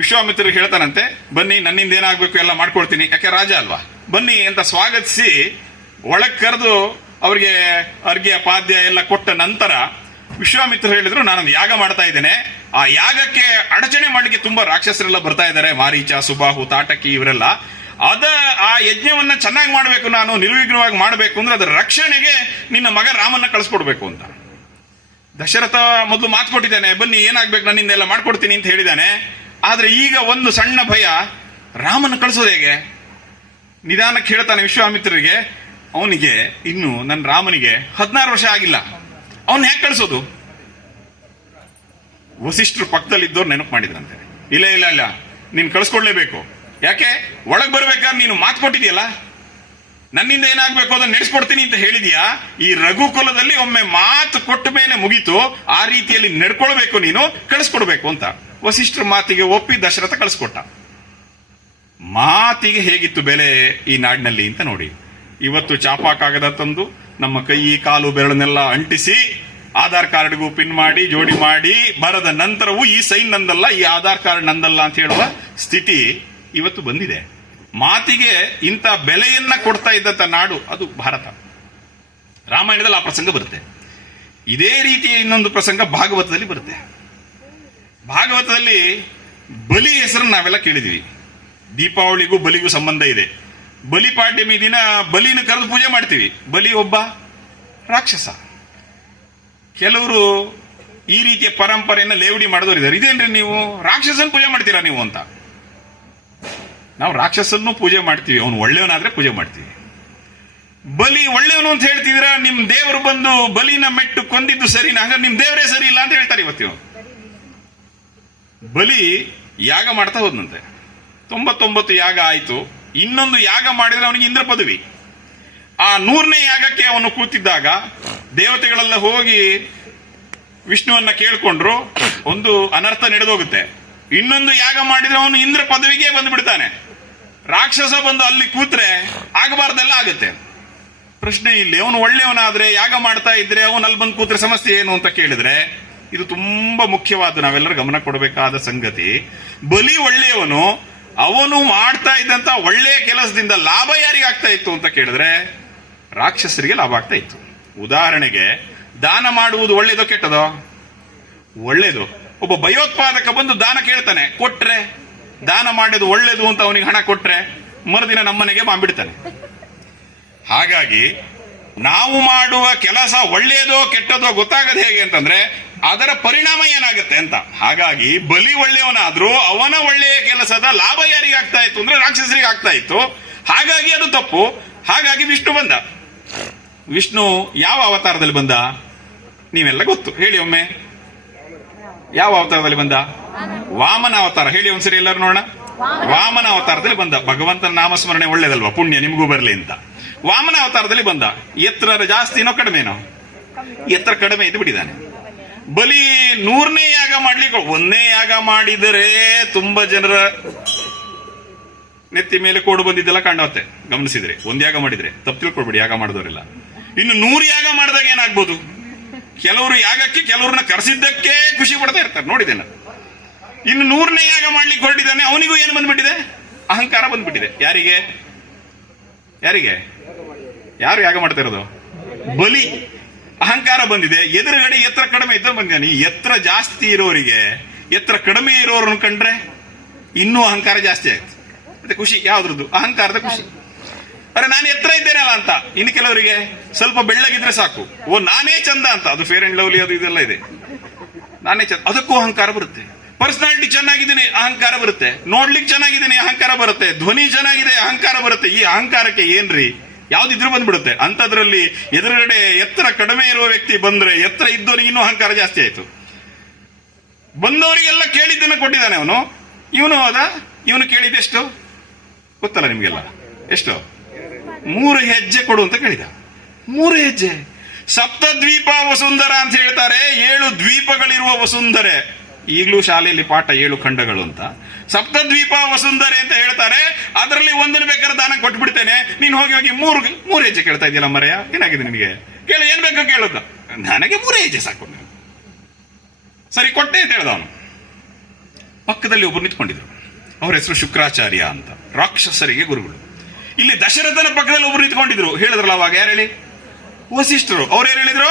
ವಿಶ್ವಾಮಿತ್ರ ಹೇಳ್ತಾನಂತೆ, ಬನ್ನಿ ನನ್ನಿಂದ ಏನಾಗ್ಬೇಕು ಎಲ್ಲ ಮಾಡ್ಕೊಳ್ತೀನಿ, ಯಾಕೆ ರಾಜ ಅಲ್ವಾ, ಬನ್ನಿ ಅಂತ ಸ್ವಾಗತಿಸಿ ಒಳಗ್ ಕರೆದು ಅವ್ರಿಗೆ ಅರ್ಘ್ಯ ಪಾದ್ಯ ಎಲ್ಲ ಕೊಟ್ಟ ನಂತರ ವಿಶ್ವಾಮಿತ್ರ ಹೇಳಿದ್ರು, ನಾನೊಂದು ಯಾಗ ಮಾಡ್ತಾ ಇದ್ದೇನೆ, ಆ ಯಾಗಕ್ಕೆ ಅಡಚಣೆ ಮಾಡ್ಲಿಕ್ಕೆ ತುಂಬಾ ರಾಕ್ಷಸರೆಲ್ಲ ಬರ್ತಾ ಇದ್ದಾರೆ, ಮಾರೀಚ, ಸುಬಾಹು, ತಾಟಕಿ ಇವರೆಲ್ಲ. ಆ ಯಜ್ಞವನ್ನ ಚೆನ್ನಾಗಿ ಮಾಡಬೇಕು, ನಾನು ನಿರ್ವಿಘ್ನವಾಗಿ ಮಾಡಬೇಕು ಅಂದ್ರೆ ಅದರ ರಕ್ಷಣೆಗೆ ನಿನ್ನ ಮಗ ರಾಮನ್ನ ಕಳಿಸ್ಕೊಡ್ಬೇಕು ಅಂತ. ದಶರಥ ಮೊದಲು ಮಾತು ಕೊಟ್ಟಿದ್ದಾನೆ, ಬನ್ನಿ ಏನಾಗ್ಬೇಕು ನನ್ನಿಂದ ಎಲ್ಲ ಮಾಡ್ಕೊಡ್ತೀನಿ ಅಂತ ಹೇಳಿದ್ದಾನೆ. ಆದ್ರೆ ಈಗ ಒಂದು ಸಣ್ಣ ಭಯ, ರಾಮನ ಕಳಿಸೋದು ಹೇಗೆ? ನಿಧಾನಕ್ಕೆ ಹೇಳ್ತಾನೆ ವಿಶ್ವಾಮಿತ್ರರಿಗೆ, ಅವನಿಗೆ ಇನ್ನು ನನ್ನ ರಾಮನಿಗೆ 16 ವರ್ಷ ಆಗಿಲ್ಲ, ಅವನ್ ಹೇಗೆ ಕಳಿಸೋದು? ವಸಿಷ್ಠರು ಪಕ್ಕದಲ್ಲಿದ್ದವ್ರು ನೆನಪು ಮಾಡಿದ್ರಂತೆ, ಇಲ್ಲ ಇಲ್ಲ ಇಲ್ಲ ನೀನ್ ಕಳಿಸ್ಕೊಡ್ಲೇಬೇಕು. ಯಾಕೆ? ಒಳಗ್ ಬರ್ಬೇಕಾದ್ರೆ ನೀನು ಮಾತು ಕೊಟ್ಟಿದ್ಯಲ್ಲ, ನನ್ನಿಂದ ಏನಾಗ್ಬೇಕು ಅದನ್ನ ನಡೆಸ್ಕೊಡ್ತೀನಿ ಅಂತ ಹೇಳಿದ್ಯಾ. ಈ ರಘುಕುಲದಲ್ಲಿ ಒಮ್ಮೆ ಮಾತು ಕೊಟ್ಟ ಮೇಲೆ ಮುಗೀತು, ಆ ರೀತಿಯಲ್ಲಿ ನಡ್ಕೊಳ್ಬೇಕು, ನೀನು ಕಳಿಸ್ಕೊಡ್ಬೇಕು ಅಂತ. ವಸಿಷ್ಠರ ಮಾತಿಗೆ ಒಪ್ಪಿ ದಶರಥ ಕಳಿಸ್ಕೊಟ್ಟ. ಮಾತಿಗೆ ಹೇಗಿತ್ತು ಬೆಲೆ ಈ ನಾಡಿನಲ್ಲಿ ಅಂತ ನೋಡಿ. ಇವತ್ತು ಚಾಪಾ ಕಾಗದ ತಂದು ನಮ್ಮ ಕೈ ಕಾಲು ಬೆರಳನ್ನೆಲ್ಲ ಅಂಟಿಸಿ ಆಧಾರ್ ಕಾರ್ಡ್ಗೂ ಪಿನ್ ಮಾಡಿ ಜೋಡಿ ಮಾಡಿ ಬರದ ನಂತರವೂ ಈ ಸೈನ್ ನಂದಲ್ಲ, ಈ ಆಧಾರ್ ಕಾರ್ಡ್ ನಂದಲ್ಲ ಅಂತ ಹೇಳುವ ಸ್ಥಿತಿ ಇವತ್ತು ಬಂದಿದೆ. ಮಾತಿಗೆ ಇಂಥ ಬೆಲೆಯನ್ನ ಕೊಡ್ತಾ ಇದ್ದಂತ ನಾಡು ಅದು ಭಾರತ. ರಾಮಾಯಣದಲ್ಲಿ ಆ ಪ್ರಸಂಗ ಬರುತ್ತೆ. ಇದೇ ರೀತಿಯ ಇನ್ನೊಂದು ಪ್ರಸಂಗ ಭಾಗವತದಲ್ಲಿ ಬರುತ್ತೆ. ಭಾಗವತದಲ್ಲಿ ಬಲಿ ಹೆಸರನ್ನು ನಾವೆಲ್ಲ ಕೇಳಿದೀವಿ. ದೀಪಾವಳಿಗೂ ಬಲಿಗೂ ಸಂಬಂಧ ಇದೆ. ಬಲಿಪಾಡ್ಯಮಿ ದಿನ ಬಲಿನ ಕರೆದು ಪೂಜೆ ಮಾಡ್ತೀವಿ. ಬಲಿ ಒಬ್ಬ ರಾಕ್ಷಸ. ಕೆಲವರು ಈ ರೀತಿಯ ಪರಂಪರೆಯನ್ನ ಲೇವಡಿ ಮಾಡಿದವರು ಇದ್ದಾರೆ. ಇದೇನ್ರಿ ನೀವು ರಾಕ್ಷಸನ್ ಪೂಜೆ ಮಾಡ್ತೀರಾ ನೀವು ಅಂತ. ನಾವು ರಾಕ್ಷಸನ್ನು ಪೂಜೆ ಮಾಡ್ತೀವಿ, ಅವನು ಒಳ್ಳೆಯವನಾದ್ರೆ ಪೂಜೆ ಮಾಡ್ತೀವಿ. ಬಲಿ ಒಳ್ಳೆಯವನು ಅಂತ ಹೇಳ್ತಿದ್ದೀರಾ, ನಿಮ್ ದೇವರು ಬಂದು ಬಲಿನ ಮೆಟ್ಟು ಕೊಂದಿದ್ದು ಸರಿನಾ? ಹಂಗ ನಿಮ್ ದೇವರೇ ಸರಿ ಇಲ್ಲ ಅಂತ ಹೇಳ್ತಾರೆ ಇವತ್ತು. ಬಲಿ ಯಾಗ ಮಾಡ್ತಾ ಹೋದ್ನಂತೆ. 99 ಯಾಗ ಆಯ್ತು. ಇನ್ನೊಂದು ಯಾಗ ಮಾಡಿದ್ರೆ ಅವನಿಗೆ ಇಂದ್ರ ಪದವಿ. ಆ 100ನೇ ಯಾಗಕ್ಕೆ ಅವನು ಕೂತಿದ್ದಾಗ ದೇವತೆಗಳೆಲ್ಲ ಹೋಗಿ ವಿಷ್ಣುವನ್ನ ಕೇಳ್ಕೊಂಡ್ರು. ಒಂದು ಅನರ್ಥ ನಡೆದೋಗುತ್ತೆ. ಇನ್ನೊಂದು ಯಾಗ ಮಾಡಿದ್ರೆ ಅವನು ಇಂದ್ರ ಪದವಿಗೆ ಬಂದು ಬಿಡ್ತಾನೆ. ರಾಕ್ಷಸ ಬಂದು ಅಲ್ಲಿ ಕೂತ್ರೆ ಆಗಬಾರ್ದೆಲ್ಲ ಆಗುತ್ತೆ. ಪ್ರಶ್ನೆ ಇಲ್ಲಿ, ಅವನು ಒಳ್ಳೆಯವನಾದ್ರೆ ಯಾಗ ಮಾಡ್ತಾ ಇದ್ರೆ ಅವನು ಅಲ್ಲಿ ಬಂದು ಕೂತ್ರೆ ಸಮಸ್ಯೆ ಏನು ಅಂತ ಕೇಳಿದ್ರೆ, ಇದು ತುಂಬಾ ಮುಖ್ಯವಾದ ನಾವೆಲ್ಲರೂ ಗಮನ ಕೊಡಬೇಕಾದ ಸಂಗತಿ. ಬಲಿ ಒಳ್ಳೆಯವನು, ಅವನು ಮಾಡ್ತಾ ಇದ್ದಂತ ಒಳ್ಳೆಯ ಕೆಲಸದಿಂದ ಲಾಭ ಯಾರಿಗಾಗ್ತಾ ಇತ್ತು ಅಂತ ಕೇಳಿದ್ರೆ ರಾಕ್ಷಸರಿಗೆ ಲಾಭ ಆಗ್ತಾ ಇತ್ತು. ಉದಾಹರಣೆಗೆ, ದಾನ ಮಾಡುವುದು ಒಳ್ಳೇದೋ ಕೆಟ್ಟದೋ? ಒಳ್ಳೇದು. ಒಬ್ಬ ಭಯೋತ್ಪಾದಕ ಬಂದು ದಾನ ಕೇಳ್ತಾನೆ, ಕೊಟ್ರೆ ದಾನ ಮಾಡೋದು ಒಳ್ಳೇದು ಅಂತ ಅವನಿಗೆ ಹಣ ಕೊಟ್ರೆ ಮರುದಿನ ನಮ್ಮನೆಗೆ ಬಾಂಬಿಡ್ತಾನೆ. ಹಾಗಾಗಿ ನಾವು ಮಾಡುವ ಕೆಲಸ ಒಳ್ಳೆಯದೋ ಕೆಟ್ಟದೋ ಗೊತ್ತಾಗದು ಹೇಗೆ ಅಂತಂದ್ರೆ ಅದರ ಪರಿಣಾಮ ಏನಾಗುತ್ತೆ ಅಂತ. ಹಾಗಾಗಿ ಬಲಿ ಒಳ್ಳೆಯವನಾದ್ರೂ ಅವನ ಒಳ್ಳೆಯ ಕೆಲಸದ ಲಾಭ ಯಾರಿಗಾಗ್ತಾ ಇತ್ತು ಅಂದ್ರೆ ರಾಕ್ಷಸರಿಗೆ ಆಗ್ತಾ ಇತ್ತು. ಹಾಗಾಗಿ ಅದು ತಪ್ಪು. ಹಾಗಾಗಿ ವಿಷ್ಣು ಬಂದ. ವಿಷ್ಣು ಯಾವ ಅವತಾರದಲ್ಲಿ ಬಂದ ನೀವೆಲ್ಲ ಗೊತ್ತು, ಹೇಳಿ ಒಮ್ಮೆ. ಯಾವ ಅವತಾರದಲ್ಲಿ ಬಂದ? ವಾಮನ ಅವತಾರ. ಹೇಳಿ ಒಂದ್ಸರಿ ಎಲ್ಲರೂ ನೋಡೋಣ. ವಾಮನ ಅವತಾರದಲ್ಲಿ ಬಂದ. ಭಗವಂತನ ನಾಮಸ್ಮರಣೆ ಒಳ್ಳೇದಲ್ವಾ, ಪುಣ್ಯ ನಿಮಗೂ ಬರಲಿ ಅಂತ. ವಾಮನ ಅವತಾರದಲ್ಲಿ ಬಂದ. ಎತ್ತರ ಜಾಸ್ತಿನೋ ಕಡಿಮೆನೋ? ಎತ್ತರ ಕಡಿಮೆ ಇದ್ದು ಬಿಟ್ಟಿದ್ದಾನೆ. ಬಲಿ 100ನೇ ಯಾಗ ಮಾಡ್ಲಿಕ್ಕೆ, 1ನೇ ಯಾಗ ಮಾಡಿದರೆ ತುಂಬಾ ಜನರ ನೆತ್ತಿ ಮೇಲೆ ಕೋಡು ಬಂದಿದ್ದೆಲ್ಲ ಕಾಣುತ್ತೆ ಗಮನಿಸಿದ್ರೆ. ಒಂದ್ ಯಾಗ ಮಾಡಿದ್ರೆ ತಪ್ಪು ತಿಳ್ಕೊಳ್ಬೇಡಿ, ಯಾಗ ಮಾಡಿದವರೆಲ್ಲ. ಇನ್ನು 100 ಯಾಗ ಮಾಡಿದಾಗ ಏನಾಗ್ಬೋದು? ಕೆಲವರು ಯಾಗಕ್ಕೆ ಕೆಲವ್ರನ್ನ ಕರೆಸಿದ್ದಕ್ಕೆ ಖುಷಿ ಪಡ್ತಾ ಇರ್ತಾರೆ, ನೋಡಿದ್ದೇನೆ. ಇನ್ನು 100ನೇ ಯಾಗ ಮಾಡ್ಲಿಕ್ಕೆ ಹೊರಟಿದ್ದಾನೆ, ಅವನಿಗೂ ಏನು ಬಂದ್ಬಿಟ್ಟಿದೆ? ಅಹಂಕಾರ ಬಂದ್ಬಿಟ್ಟಿದೆ. ಯಾರಿಗೆ ಯಾರಿಗೆ ಯಾರು ಯಾಗ ಮಾಡ್ತಾ ಇರೋದು? ಬಲಿ. ಅಹಂಕಾರ ಬಂದಿದೆ. ಎದುರುಗಡೆ ಎತ್ತರ ಕಡಿಮೆ ಇದ್ದ ಬಂದಿದ್ದಾನೆ. ಈ ಎತ್ತರ ಜಾಸ್ತಿ ಇರೋರಿಗೆ ಎತ್ತರ ಕಡಿಮೆ ಇರೋರನ್ನು ಕಂಡ್ರೆ ಇನ್ನೂ ಅಹಂಕಾರ ಜಾಸ್ತಿ ಆಯ್ತು. ಮತ್ತೆ ಖುಷಿ ಯಾವ್ದ್ರದ್ದು? ಅಹಂಕಾರದ ಖುಷಿ. ಅರೆ ನಾನು ಎತ್ತರ ಇದ್ದೇನಲ್ಲ ಅಂತ. ಇನ್ನು ಕೆಲವರಿಗೆ ಸ್ವಲ್ಪ ಬೆಳ್ಳಗಿದ್ರೆ ಸಾಕು, ಓ ನಾನೇ ಚಂದ ಅಂತ. ಅದು ಫೇರ್ ಅಂಡ್ ಲವ್ಲಿ ಅದು ಇದೆಲ್ಲ ಇದೆ. ನಾನೇ ಚಂದ, ಅದಕ್ಕೂ ಅಹಂಕಾರ ಬರುತ್ತೆ. ಪರ್ಸನಾಲಿಟಿ ಚೆನ್ನಾಗಿದ್ದೀನಿ, ಅಹಂಕಾರ ಬರುತ್ತೆ. ನೋಡ್ಲಿಕ್ಕೆ ಚೆನ್ನಾಗಿದ್ದೀನಿ, ಅಹಂಕಾರ ಬರುತ್ತೆ. ಧ್ವನಿ ಚೆನ್ನಾಗಿದೆ, ಅಹಂಕಾರ ಬರುತ್ತೆ. ಈ ಅಹಂಕಾರಕ್ಕೆ ಏನ್ರಿ ಯಾವ್ದಿದ್ರು ಬಂದ್ಬಿಡುತ್ತೆ. ಅಂತದ್ರಲ್ಲಿ ಎದುರುಗಡೆ ಎತ್ತರ ಕಡಿಮೆ ಇರುವ ವ್ಯಕ್ತಿ ಬಂದ್ರೆ ಎತ್ತರ ಇದ್ದವನಿಗೆ ಇನ್ನೂ ಅಹಂಕಾರ ಜಾಸ್ತಿ ಆಯ್ತು. ಬಂದವರಿಗೆಲ್ಲ ಕೇಳಿದ್ದನ್ನ ಕೊಟ್ಟಿದ್ದಾನೆ ಅವನು. ಇವನು ಹೋದ, ಇವನು ಕೇಳಿದ್ದೆಷ್ಟು ಗೊತ್ತಲ್ಲ ನಿಮ್ಗೆಲ್ಲ? ಎಷ್ಟು? 3 ಹೆಜ್ಜೆ ಕೊಡು ಅಂತ ಕೇಳಿದ. 3 ಹೆಜ್ಜೆ. ಸಪ್ತದ್ವೀಪ ವಸುಂಧರ ಅಂತ ಹೇಳ್ತಾರೆ. 7 ದ್ವೀಪಗಳಿರುವ ವಸುಂಧರೆ. ಈಗಲೂ ಶಾಲೆಯಲ್ಲಿ ಪಾಠ 7 ಖಂಡಗಳು ಅಂತ. ಸಪ್ತದ್ವೀಪ ವಸುಂಧರೆ ಅಂತ ಹೇಳ್ತಾರೆ. ಅದರಲ್ಲಿ ಒಂದನ್ನು ಬೇಕಾದ್ರೆ ದಾನ ಕೊಟ್ಬಿಡ್ತೇನೆ, ನೀನು ಹೋಗಿ ಹೋಗಿ 3 ಹೆಜ್ಜೆ ಕೇಳ್ತಾ ಇದೆಯಲ್ಲ ಮರೆಯ, ಏನಾಗಿದೆ ನಿನಗೆ? ಕೇಳು, ಏನ್ ಬೇಕು ಕೇಳುತ್ತ? ನನಗೆ 3 ಹೆಜ್ಜೆ ಸಾಕು. ಸರಿ ಕೊಟ್ಟೆ ಅಂತ ಹೇಳ್ದ ಅವನು. ಪಕ್ಕದಲ್ಲಿ ಒಬ್ಬರು ನಿಂತ್ಕೊಂಡಿದ್ರು. ಅವ್ರ ಹೆಸರು ಶುಕ್ರಾಚಾರ್ಯ ಅಂತ, ರಾಕ್ಷಸರಿಗೆ ಗುರುಗಳು. ಇಲ್ಲಿ ದಶರಥನ ಪಕ್ಕದಲ್ಲಿ ಒಬ್ರು ನಿಂತ್ಕೊಂಡಿದ್ರು. ಹೇಳಿದ್ರಲ್ಲ ಅವಾಗ, ಯಾರು ಹೇಳಿ? ವಸಿಷ್ಠರು. ಅವ್ರೇನು ಹೇಳಿದ್ರು?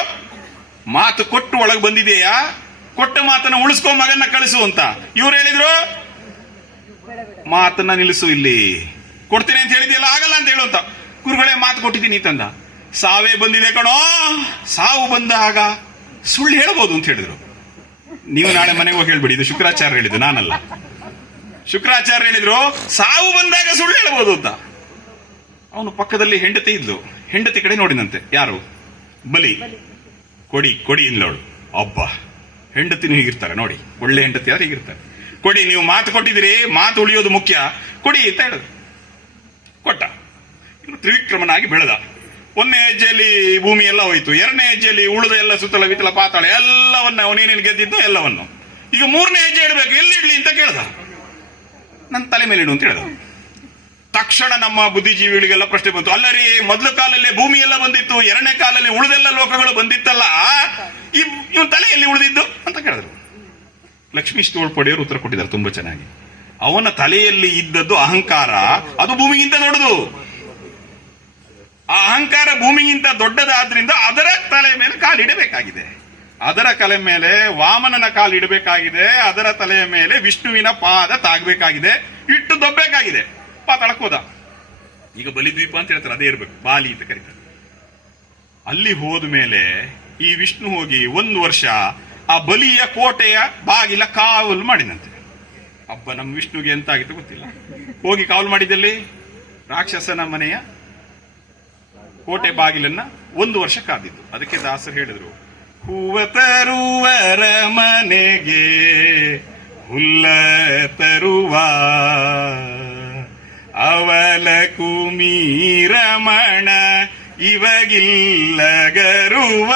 ಮಾತು ಕೊಟ್ಟು ಒಳಗೆ ಬಂದಿದೆಯಾ, ಕೊಟ್ಟ ಮಾತನ್ನ ಉಳಿಸ್ಕೊ, ಮಗನ್ನ ಕಳಿಸು ಅಂತ. ಇವ್ರು ಹೇಳಿದ್ರು ಮಾತನ್ನ ನಿಲ್ಲಿಸು, ಇಲ್ಲಿ ಕೊಡ್ತೀನಿ ಅಂತ ಹೇಳಿದ್ಯಲ್ಲ, ಆಗಲ್ಲ ಅಂತ ಹೇಳುವಂತ. ಗುರುಗಳೇ ಮಾತು ಕೊಟ್ಟಿದ್ದೀನಿ ತಂದ. ಸಾವೇ ಬಂದಿದೆ ಕಣೋ, ಸಾವು ಬಂದಾಗ ಸುಳ್ಳು ಹೇಳ್ಬೋದು ಅಂತ ಹೇಳಿದ್ರು. ನೀವು ನಾಳೆ ಮನೆಗೆ ಹೋಗಿ ಹೇಳ್ಬಿಡಿ, ಇದು ಶುಕ್ರಾಚಾರ್ಯ ಹೇಳಿದ್ದು, ನಾನಲ್ಲ. ಶುಕ್ರಾಚಾರ್ಯ ಹೇಳಿದ್ರು ಸಾವು ಬಂದಾಗ ಸುಳ್ಳು ಹೇಳ್ಬೋದು ಅಂತ. ಅವನು ಪಕ್ಕದಲ್ಲಿ ಹೆಂಡತಿ ಇದ್ಲು. ಹೆಂಡತಿ ಕಡೆ ನೋಡಿದಂತೆ. ಯಾರು? ಬಲಿ. ಕೊಡಿ ಕೊಡಿ ಇಲ್ಲೋಳು. ಅಬ್ಬ, ಹೆಂಡತಿನೂ ಹೀಗಿರ್ತಾರೆ ನೋಡಿ, ಒಳ್ಳೆ ಹೆಂಡತಿ ಯಾರು ಹೀಗಿರ್ತಾರೆ. ಕೊಡಿ, ನೀವು ಮಾತು ಕೊಟ್ಟಿದ್ದೀರಿ, ಮಾತು ಉಳಿಯೋದು ಮುಖ್ಯ, ಕೊಡಿ ಅಂತ ಹೇಳಿದ್ರು. ಕೊಟ್ಟ. ತ್ರಿವಿಕ್ರಮನಾಗಿ ಬೆಳೆದ. 1ನೇ ಹೆಜ್ಜೆಯಲ್ಲಿ ಭೂಮಿ ಎಲ್ಲ ಹೋಯ್ತು. 2ನೇ ಹೆಜ್ಜೆಯಲ್ಲಿ ಉಳಿದ ಎಲ್ಲ ಸುತ್ತಲ ವಿತ್ತಲ ಪಾತಾಳ ಎಲ್ಲವನ್ನ ಅವನೇನೇನು ಗೆದ್ದಿದ್ದು ಎಲ್ಲವನ್ನು. ಈಗ 3ನೇ ಹೆಜ್ಜೆ ಇಡಬೇಕು, ಎಲ್ಲಿ ಇಡ್ಲಿ ಅಂತ ಕೇಳ್ದ. ನನ್ನ ತಲೆ ಮೇಲೆ ಇಡು ಅಂತ ಹೇಳ್ದ. ತಕ್ಷಣ ನಮ್ಮ ಬುದ್ಧಿಜೀವಿಗಳಿಗೆಲ್ಲ ಪ್ರಶ್ನೆ ಬಂತು, ಅಲ್ಲರಿ ಮೊದಲ ಕಾಲಲ್ಲೇ ಭೂಮಿ ಎಲ್ಲ ಬಂದಿತ್ತು, ಎರಡನೇ ಕಾಲಲ್ಲಿ ಉಳಿದೆಲ್ಲ ಲೋಕಗಳು ಬಂದಿತ್ತಲ್ಲ, ಇವನ್ ತಲೆಯಲ್ಲಿ ಉಳಿದಿದ್ದು ಅಂತ ಕೇಳಿದ್ರು. ಲಕ್ಷ್ಮೀ ತೋಳ್ಪಡೆಯವರು ಉತ್ತರ ಕೊಟ್ಟಿದ್ದಾರೆ ತುಂಬಾ ಚೆನ್ನಾಗಿ. ಅವನ ತಲೆಯಲ್ಲಿ ಇದ್ದದ್ದು ಅಹಂಕಾರ, ಅದು ಭೂಮಿಗಿಂತ ದೊಡ್ಡದು. ಆ ಅಹಂಕಾರ ಭೂಮಿಗಿಂತ ದೊಡ್ಡದಾದ್ರಿಂದ ಅದರ ತಲೆ ಮೇಲೆ ಕಾಲಿಡಬೇಕಾಗಿದೆ, ಅದರ ತಲೆ ಮೇಲೆ ವಾಮನನ ಕಾಲಿಡಬೇಕಾಗಿದೆ, ಅದರ ತಲೆಯ ಮೇಲೆ ವಿಷ್ಣುವಿನ ಪಾದ ತಾಗಬೇಕಾಗಿದೆ, ಇಟ್ಟು ದೊಬ್ಬಬೇಕಾಗಿದೆ. ಪಾತಾಳಕ್ಕೆ ಹೋದ. ಈಗ ಬಲಿದ್ವೀಪ ಅಂತ ಹೇಳ್ತಾರೆ, ಅದೇ ಇರ್ಬೇಕು, ಬಾಲಿ ಅಂತ ಕರೀತಾರೆ. ಅಲ್ಲಿ ಹೋದ ಮೇಲೆ ಈ ವಿಷ್ಣು ಹೋಗಿ 1 ವರ್ಷ ಆ ಬಲಿಯ ಕೋಟೆಯ ಬಾಗಿಲ ಕಾವಲು ಮಾಡಿದಂತೆ. ಹಬ್ಬ ನಮ್ಮ ವಿಷ್ಣುಗೆ ಎಂತ ಆಗಿತ್ತು ಗೊತ್ತಿಲ್ಲ. ಹೋಗಿ ಕಾವಲು ಮಾಡಿದಲ್ಲಿ ರಾಕ್ಷಸನ ಮನೆಯ ಕೋಟೆ ಬಾಗಿಲನ್ನ 1 ವರ್ಷ ಕಾದಿದ್ದು. ಅದಕ್ಕೆ ದಾಸರು ಹೇಳಿದ್ರು, ಹೂವ ತರುವರ ಮನೆಗೆ ಹುಲ್ಲ ತರುವ ಅವಲ ಕುಮೀರಮಣ ಇವಗಿಲ್ಲ ಗರುವ.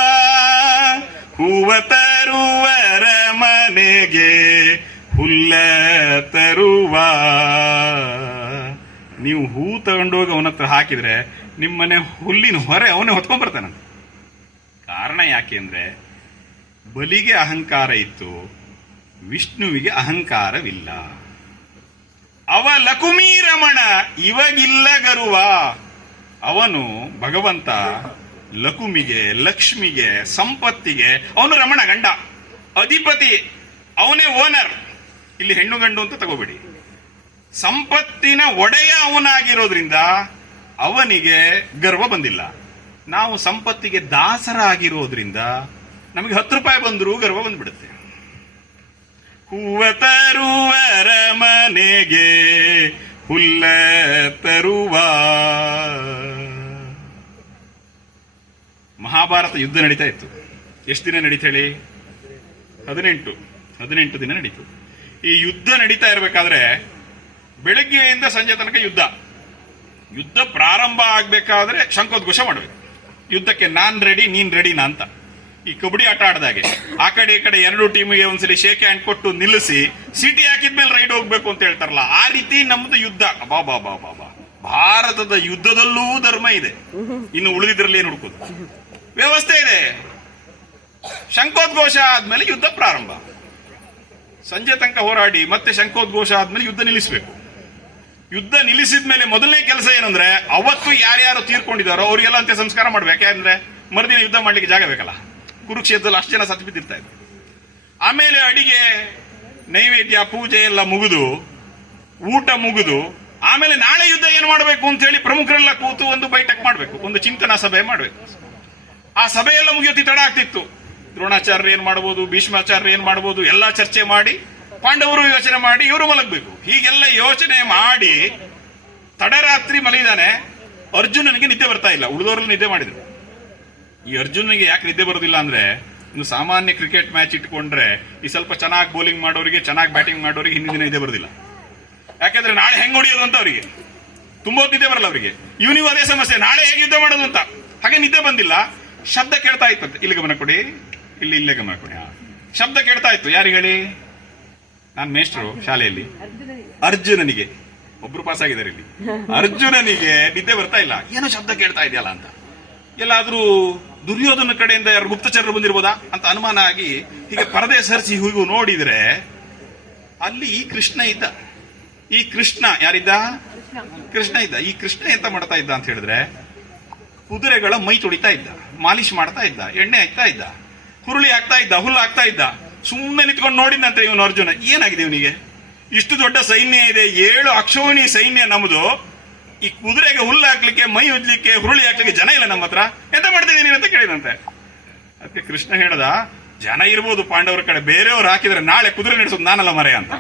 ಹೂವ ತರುವರ ಮನೆಗೆ ಹುಲ್ಲ ತರುವ. ನೀವು ಹೂ ತಗೊಂಡೋಗಿ ಅವನ ಹತ್ರ ಹಾಕಿದ್ರೆ ನಿಮ್ಮನೆ ಹುಲ್ಲಿನ ಹೊರೆ ಅವನೇ ಹೊತ್ಕೊಂಡ್ ಬರ್ತಾನಂತ. ಕಾರಣ ಯಾಕೆ ಅಂದ್ರೆ ಬಲಿಗೆ ಅಹಂಕಾರ ಇತ್ತು, ವಿಷ್ಣುವಿಗೆ ಅಹಂಕಾರವಿಲ್ಲ. ಅವ ಲಕುಮೀ ರಮಣ ಇವಗಿಲ್ಲ ಗರುವ. ಅವನು ಭಗವಂತ ಲಕುಮಿಗೆ, ಲಕ್ಷ್ಮಿಗೆ, ಸಂಪತ್ತಿಗೆ ಅವನು ರಮಣ, ಗಂಡ, ಅಧಿಪತಿ, ಅವನೇ ಓನರ್. ಇಲ್ಲಿ ಹೆಣ್ಣು ಗಂಡು ಅಂತ ತಗೋಬೇಡಿ. ಸಂಪತ್ತಿನ ಒಡೆಯ ಅವನಾಗಿರೋದ್ರಿಂದ ಅವನಿಗೆ ಗರ್ವ ಬಂದಿಲ್ಲ. ನಾವು ಸಂಪತ್ತಿಗೆ ದಾಸರಾಗಿರೋದ್ರಿಂದ ನಮಗೆ 10 ರೂಪಾಯಿ ಬಂದರೂ ಗರ್ವ ಬಂದ್ಬಿಡುತ್ತೆ. ಹೂವ ತರುವರ ಮನೆಗೆ ಹುಲ್ಲ ತರುವ. ಮಹಾಭಾರತ ಯುದ್ಧ ನಡೀತಾ ಇತ್ತು. ಎಷ್ಟು ದಿನ ನಡೀತಾ ಹೇಳಿ? 18 ದಿನ ನಡೀತು. ಈ ಯುದ್ಧ ನಡೀತಾ ಇರಬೇಕಾದ್ರೆ ಬೆಳಗ್ಗೆಯಿಂದ ಸಂಜೆ ತನಕ ಯುದ್ಧ ಪ್ರಾರಂಭ ಆಗ್ಬೇಕಾದ್ರೆ ಶಂಖೋದ್ಘೋಷ ಮಾಡಬೇಕು. ಯುದ್ಧಕ್ಕೆ ನಾನ್ ರೆಡಿ, ನೀನ್ ರೆಡಿನಾ ಅಂತ. ಈ ಕಬಡ್ಡಿ ಆಟ ಆಡ್ದಾಗೆ ಆ ಕಡೆ ಈ ಕಡೆ 2 ಟೀಮಿಗೆ ಒಂದ್ಸಲಿ ಶೇಕ್ ಹ್ಯಾಂಡ್ ಕೊಟ್ಟು ನಿಲ್ಲಿಸಿ ಸಿಟಿ ಹಾಕಿದ್ಮೇಲೆ ರೈಡ್ ಹೋಗ್ಬೇಕು ಅಂತ ಹೇಳ್ತಾರಲ್ಲ, ಆ ರೀತಿ ನಮ್ದು ಯುದ್ಧ. ಬಾಬಾ ಭಾರತದ ಯುದ್ಧದಲ್ಲೂ ಧರ್ಮ ಇದೆ, ಇನ್ನು ಉಳಿದಿದ್ರಲ್ಲಿ ಏನು ಹುಡುಕೋದು? ವ್ಯವಸ್ಥೆ ಇದೆ. ಶಂಖೋದ್ಘೋಷ ಆದ್ಮೇಲೆ ಯುದ್ಧ ಪ್ರಾರಂಭ. ಸಂಜೆ ತನಕ ಹೋರಾಡಿ ಮತ್ತೆ ಶಂಖೋದ್ಘೋಷ ಆದ್ಮೇಲೆ ಯುದ್ಧ ನಿಲ್ಲಿಸಬೇಕು. ಯುದ್ಧ ನಿಲ್ಲಿಸಿದ ಮೇಲೆ ಮೊದಲನೇ ಕೆಲಸ ಏನಂದ್ರೆ, ಅವತ್ತು ಯಾರ್ಯಾರು ತೀರ್ಕೊಂಡಿದ್ದಾರೋ ಅವರಿಗೆಲ್ಲ ಅಂತ್ಯ ಸಂಸ್ಕಾರ ಮಾಡ್ಬೇಕು. ಯಾಕಂದ್ರೆ ಮರುದಿನ ಯುದ್ಧ ಮಾಡ್ಲಿಕ್ಕೆ ಜಾಗ ಬೇಕಲ್ಲ. ಕುರುಕ್ಷೇತ್ರದಲ್ಲಿ ಅಷ್ಟು ಜನ ಸತ್ತು ಬಿದ್ದಿರ್ತಾ ಇದ್ರು. ಆಮೇಲೆ ಅಡಿಗೆ, ನೈವೇದ್ಯ, ಪೂಜೆ ಎಲ್ಲ ಮುಗಿದು, ಊಟ ಮುಗಿದು, ಆಮೇಲೆ ನಾಳೆ ಯುದ್ಧ ಏನು ಮಾಡಬೇಕು ಅಂತ ಹೇಳಿ ಪ್ರಮುಖರೆಲ್ಲ ಕೂತು ಒಂದು ಬೈಠಕ್ ಮಾಡಬೇಕು, ಒಂದು ಚಿಂತನಾ ಸಭೆ ಮಾಡಬೇಕು. ಆ ಸಭೆಯೆಲ್ಲ ಮುಗಿಯೋತಿ ತಡ ಆಗ್ತಿತ್ತು. ದ್ರೋಣಾಚಾರ್ಯ ಏನ್ ಮಾಡಬಹುದು, ಭೀಷ್ಮಾಚಾರ್ಯ ಏನ್ ಮಾಡಬಹುದು, ಎಲ್ಲಾ ಚರ್ಚೆ ಮಾಡಿ ಪಾಂಡವರು ಯೋಚನೆ ಮಾಡಿ ಇವರು ಮಲಗಬೇಕು. ಹೀಗೆಲ್ಲ ಯೋಚನೆ ಮಾಡಿ ತಡರಾತ್ರಿ ಮಲಗಿದಾನೆ. ಅರ್ಜುನನಿಗೆ ನಿದ್ದೆ ಬರ್ತಾ ಇಲ್ಲ. ಉಳಿದವರಲ್ಲಿ ನಿದ್ದೆ ಮಾಡಿದ್ರು. ಈ ಅರ್ಜುನನಿಗೆ ಯಾಕೆ ನಿದ್ದೆ ಬರೋದಿಲ್ಲ ಅಂದ್ರೆ, ಒಂದು ಸಾಮಾನ್ಯ ಕ್ರಿಕೆಟ್ ಮ್ಯಾಚ್ ಇಟ್ಕೊಂಡ್ರೆ ಈ ಸ್ವಲ್ಪ ಚೆನ್ನಾಗಿ ಬೌಲಿಂಗ್ ಮಾಡೋರಿಗೆ, ಚೆನ್ನಾಗಿ ಬ್ಯಾಟಿಂಗ್ ಮಾಡೋರಿಗೆ ಹಿಂದಿನ ದಿನ ನಿದ್ದೆ ಬರೋದಿಲ್ಲ. ಯಾಕಂದ್ರೆ ನಾಳೆ ಹೆಂಗ್ ಹೊಡಿಯೋದು ಅಂತ ಅವರಿಗೆ ತುಂಬಾ ನಿದ್ದೆ ಬರಲ್ಲ ಅವರಿಗೆ. ಇವನಿಗೂ ಅದೇ ಸಮಸ್ಯೆ, ನಾಳೆ ಹೇಗೆ ಯುದ್ಧ ಮಾಡೋದು ಅಂತ. ಹಾಗೆ ನಿದ್ದೆ ಬಂದಿಲ್ಲ. ಶಬ್ದ ಕೇಳ್ತಾ ಇತ್ತಂತೆ. ಇಲ್ಲಿ ಗಮನ ಕೊಡಿ, ಇಲ್ಲೇ ಗಮನ ಕೊಡಿ. ಶಬ್ದ ಕೇಳ್ತಾ ಇತ್ತು. ಯಾರಿಗೆ ಹೇಳಿ? ನಾನು ಮೇಷ್ಟ್ರು ಶಾಲೆಯಲ್ಲಿ. ಅರ್ಜುನನಿಗೆ, ಒಬ್ರು ಪಾಸ್ ಆಗಿದ್ದಾರೆ ಇಲ್ಲಿ. ಅರ್ಜುನನಿಗೆ ನಿದ್ದೆ ಬರ್ತಾ ಇಲ್ಲ. ಏನೋ ಶಬ್ದ ಕೇಳ್ತಾ ಇದೆಯಲ್ಲ ಅಂತ. ಎಲ್ಲಾದ್ರೂ ದುರ್ಯೋಧನ ಕಡೆಯಿಂದ ಯಾರು ಗುಪ್ತಚರರು ಬಂದಿರ್ಬೋದಾ ಅಂತ ಅನುಮಾನ ಆಗಿ ಹೀಗೆ ಪರದೆ ಸರಿಸಿ ಹೀಗೂ ನೋಡಿದ್ರೆ ಅಲ್ಲಿ ಈ ಕೃಷ್ಣ ಇದ್ದ. ಈ ಕೃಷ್ಣ ಯಾರಿದ್ದ? ಕೃಷ್ಣ ಇದ್ದ. ಈ ಕೃಷ್ಣ ಎಂತ ಮಾಡ್ತಾ ಇದ್ದ ಅಂತ ಹೇಳಿದ್ರೆ, ಕುದುರೆಗಳ ಮೈ ತೊಳಿತಾ ಇದ್ದ, ಮಾಲಿಶ್ ಮಾಡ್ತಾ ಇದ್ದ, ಎಣ್ಣೆ ಹಾಕ್ತಾ ಇದ್ದ, ಹುರುಳಿ ಹಾಕ್ತಾ ಇದ್ದ, ಹುಲ್ಲು ಹಾಕ್ತಾ ಇದ್ದ. ಸುಮ್ಮನೆ ನಿಂತ್ಕೊಂಡು ನೋಡಿದಂತೆ ಇವನು ಅರ್ಜುನ. ಏನಾಗಿದೆ ಇವನಿಗೆ? ಇಷ್ಟು ದೊಡ್ಡ ಸೈನ್ಯ ಇದೆ, 7 ಅಕ್ಷೋಹಿಣಿ ಸೈನ್ಯ ನಮ್ದು. ಈ ಕುದುರೆಗೆ ಹುಲ್ಲು ಹಾಕ್ಲಿಕ್ಕೆ, ಮೈ ಉಜ್ಲಿಕ್ಕೆ, ಹುರುಳಿ ಹಾಕ್ಲಿಕ್ಕೆ ಜನ ಇಲ್ಲ ನಮ್ಮ ಹತ್ರ. ಎಂತ ಮಾಡ್ತಿದ್ದೀನಿ ಅಂತ ಕೇಳಿದಂತೆ. ಅದಕ್ಕೆ ಕೃಷ್ಣ ಹೇಳದ, ಜನ ಇರ್ಬೋದು ಪಾಂಡವರ ಕಡೆ, ಬೇರೆಯವ್ರು ಹಾಕಿದ್ರೆ ನಾಳೆ ಕುದುರೆ ನಡೆಸೋದು ನಾನಲ್ಲ ಮರೆ ಅಂತ.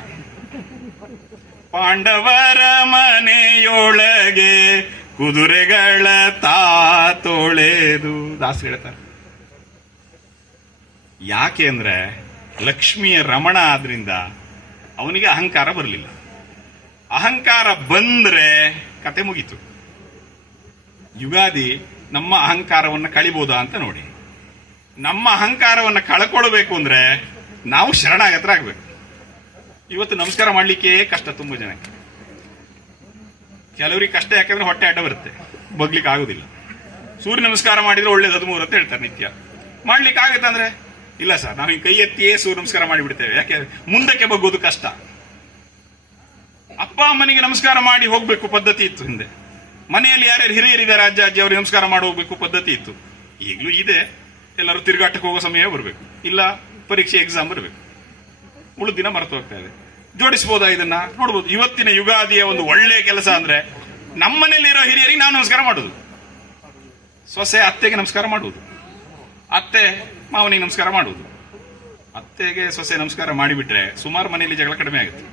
ಪಾಂಡವರ ಮನೆಯೊಳಗೆ ಕುದುರೆಗಳ ತೊಳೆದು ದಾಸ ಹೇಳ್ತಾರೆ. ಯಾಕೆ ಅಂದ್ರೆ ಲಕ್ಷ್ಮಿಯ ರಮಣ ಆದ್ರಿಂದ ಅವನಿಗೆ ಅಹಂಕಾರ ಬರಲಿಲ್ಲ. ಅಹಂಕಾರ ಬಂದ್ರೆ ಕತೆ ಮುಗೀತು. ಯುಗಾದಿ ನಮ್ಮ ಅಹಂಕಾರವನ್ನು ಕಳಿಬೋದಾ ಅಂತ ನೋಡಿ. ನಮ್ಮ ಅಹಂಕಾರವನ್ನು ಕಳ್ಕೊಳ್ಬೇಕು ಅಂದ್ರೆ ನಾವು ಶರಣಾಗತರ ಆಗ್ಬೇಕು. ಇವತ್ತು ನಮಸ್ಕಾರ ಮಾಡ್ಲಿಕ್ಕೆ ಕಷ್ಟ ತುಂಬ ಜನಕ್ಕೆ. ಕೆಲವರಿಗೆ ಕಷ್ಟ ಯಾಕಂದ್ರೆ ಹೊಟ್ಟೆ ಅಡ್ಡ ಬರುತ್ತೆ, ಬಗ್ಲಿಕ್ಕೆ ಆಗುದಿಲ್ಲ. ಸೂರ್ಯ ನಮಸ್ಕಾರ ಮಾಡಿದ್ರೆ ಒಳ್ಳೇದು 13 ಅಂತ ಹೇಳ್ತಾರೆ ನಿತ್ಯ. ಮಾಡ್ಲಿಕ್ಕೆ ಆಗುತ್ತೆ ಅಂದ್ರೆ ಇಲ್ಲ ಸರ್, ನಾವು ಕೈ ಎತ್ತಿಯೇ ಸೂರ್ಯ ನಮಸ್ಕಾರ ಮಾಡಿಬಿಡ್ತೇವೆ. ಯಾಕೆ ಮುಂದಕ್ಕೆ ಬಗ್ಗೋದು ಕಷ್ಟ. ಅಪ್ಪ ಅಮ್ಮನಿಗೆ ನಮಸ್ಕಾರ ಮಾಡಿ ಹೋಗ್ಬೇಕು ಪದ್ಧತಿ ಇತ್ತು ಹಿಂದೆ. ಮನೆಯಲ್ಲಿ ಯಾರ್ಯಾರು ಹಿರಿಯರಿದ್ದಾರೆ ಅಜ್ಜ ಅಜ್ಜಿ ಅವ್ರಿಗೆ ನಮಸ್ಕಾರ ಮಾಡಿ ಹೋಗ್ಬೇಕು ಪದ್ಧತಿ ಇತ್ತು. ಈಗಲೂ ಇದೆ. ಎಲ್ಲರೂ ತಿರುಗಾಟಕ್ಕೆ ಹೋಗೋ ಸಮಯ ಬರಬೇಕು, ಇಲ್ಲ ಪರೀಕ್ಷೆ ಎಕ್ಸಾಮ್ ಬರಬೇಕು, ಉಳಿದ ದಿನ ಮರೆತು ಹೋಗ್ತಾ ಇದೆ. ಜೋಡಿಸಬಹುದಾ ಇದನ್ನ? ನೋಡ್ಬೋದು. ಇವತ್ತಿನ ಯುಗಾದಿಯ ಒಂದು ಒಳ್ಳೆ ಕೆಲಸ ಅಂದ್ರೆ ನಮ್ಮನೇಲಿರೋ ಹಿರಿಯರಿಗೆ ನಾವು ನಮಸ್ಕಾರ ಮಾಡುದು, ಸೊಸೆ ಅತ್ತೆಗೆ ನಮಸ್ಕಾರ ಮಾಡುವುದು, ಅತ್ತೆ ಮಾವನಿಗೆ ನಮಸ್ಕಾರ ಮಾಡುವುದು. ಅತ್ತೆಗೆ ಸೊಸೆ ನಮಸ್ಕಾರ ಮಾಡಿಬಿಟ್ರೆ ಸುಮಾರು ಮನೆಯಲ್ಲಿ ಜಗಳ ಕಡಿಮೆ ಆಗುತ್ತೆ.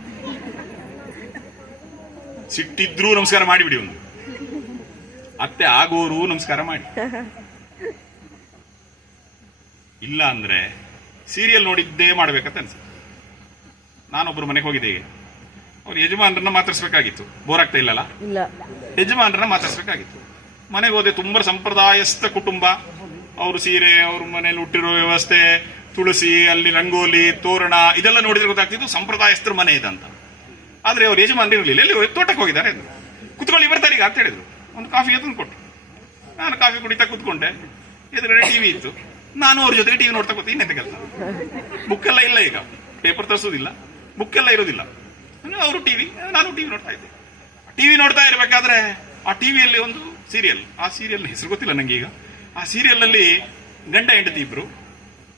ಸಿಟ್ಟಿದ್ರೂ ನಮಸ್ಕಾರ ಮಾಡಿಬಿಡಿ. ಒಂದು ಅತ್ತೆ ಆಗೋರು ನಮಸ್ಕಾರ ಮಾಡಿ. ಇಲ್ಲ ಅಂದ್ರೆ ಸೀರಿಯಲ್ ನೋಡಿದ್ದೇ ಮಾಡ್ಬೇಕಂತ ಅನ್ಸುತ್ತೆ. ನಾನೊಬ್ರು ಮನೆಗೆ ಹೋಗಿದ್ದೆ. ಅವ್ರು ಯಜಮಾನರನ್ನ ಮಾತಾಡ್ಸ್ಬೇಕಾಗಿತ್ತು. ಬೋರ್ ಆಗ್ತಾ ಇಲ್ಲಲ್ಲ, ಯಜಮಾನರನ್ನ ಮಾತಾಡ್ಸ್ಬೇಕಾಗಿತ್ತು. ಮನೆಗೆ ಹೋದೆ. ತುಂಬಾ ಸಂಪ್ರದಾಯಸ್ಥ ಕುಟುಂಬ. ಅವರು ಸೀರೆ, ಅವ್ರ ಮನೇಲಿ ಹುಟ್ಟಿರೋ ವ್ಯವಸ್ಥೆ, ತುಳಸಿ, ಅಲ್ಲಿ ರಂಗೋಲಿ, ತೋರಣ, ಇದೆಲ್ಲ ನೋಡಿದ್ರೆ ಗೊತ್ತಾಗ್ತಿದ್ದು ಸಂಪ್ರದಾಯಸ್ಥರ ಮನೆ ಇದಂತ. ಆದ್ರೆ ಅವ್ರು ಯಜಮಾನರು ಇರಲಿಲ್ಲ. ಎಲ್ಲಿ ತೋಟಕ್ಕೆ ಹೋಗಿದ್ದಾರೆ. ಕುತ್ಕೊಳ್ಳಿ ಬರ್ತಾರೆ ಈಗ ಅಂತ ಹೇಳಿದ್ರು. ಒಂದು ಕಾಫಿ ತಂದು ಕೊಟ್ಟು ನಾನು ಕಾಫಿ ಕುಡಿತಾ ಕುತ್ಕೊಂಡೆ. ಎದುರುಗಡೆ ಟಿವಿ ಇತ್ತು. ನಾನು ಅವ್ರ ಜೊತೆಗೆ ಟಿವಿ ನೋಡ್ತಾ ಕೂತೀನಿ. ಇನ್ನೆಂತ ಕೆಲಸ? ಬುಕ್ಕೆಲ್ಲ ಇಲ್ಲ, ಈಗ ಪೇಪರ್ ತರಿಸೋದಿಲ್ಲ, ಬುಕ್ಕೆಲ್ಲ ಇರೋದಿಲ್ಲ. ಅವರು ಟಿವಿ, ನಾನು ಟಿವಿ ನೋಡ್ತಾ ಇದ್ದೆ. ಟಿವಿ ನೋಡ್ತಾ ಇರ್ಬೇಕಾದ್ರೆ ಆ ಟಿವಿಯಲ್ಲಿ ಒಂದು ಸೀರಿಯಲ್, ಆ ಸೀರಿಯಲ್ ಹೆಸರು ಗೊತ್ತಿಲ್ಲ ನಂಗೆ ಈಗ. ಆ ಸೀರಿಯಲ್ ಅಲ್ಲಿ ಗಂಡ ಹೆಂಡತಿ ಇಬ್ರು.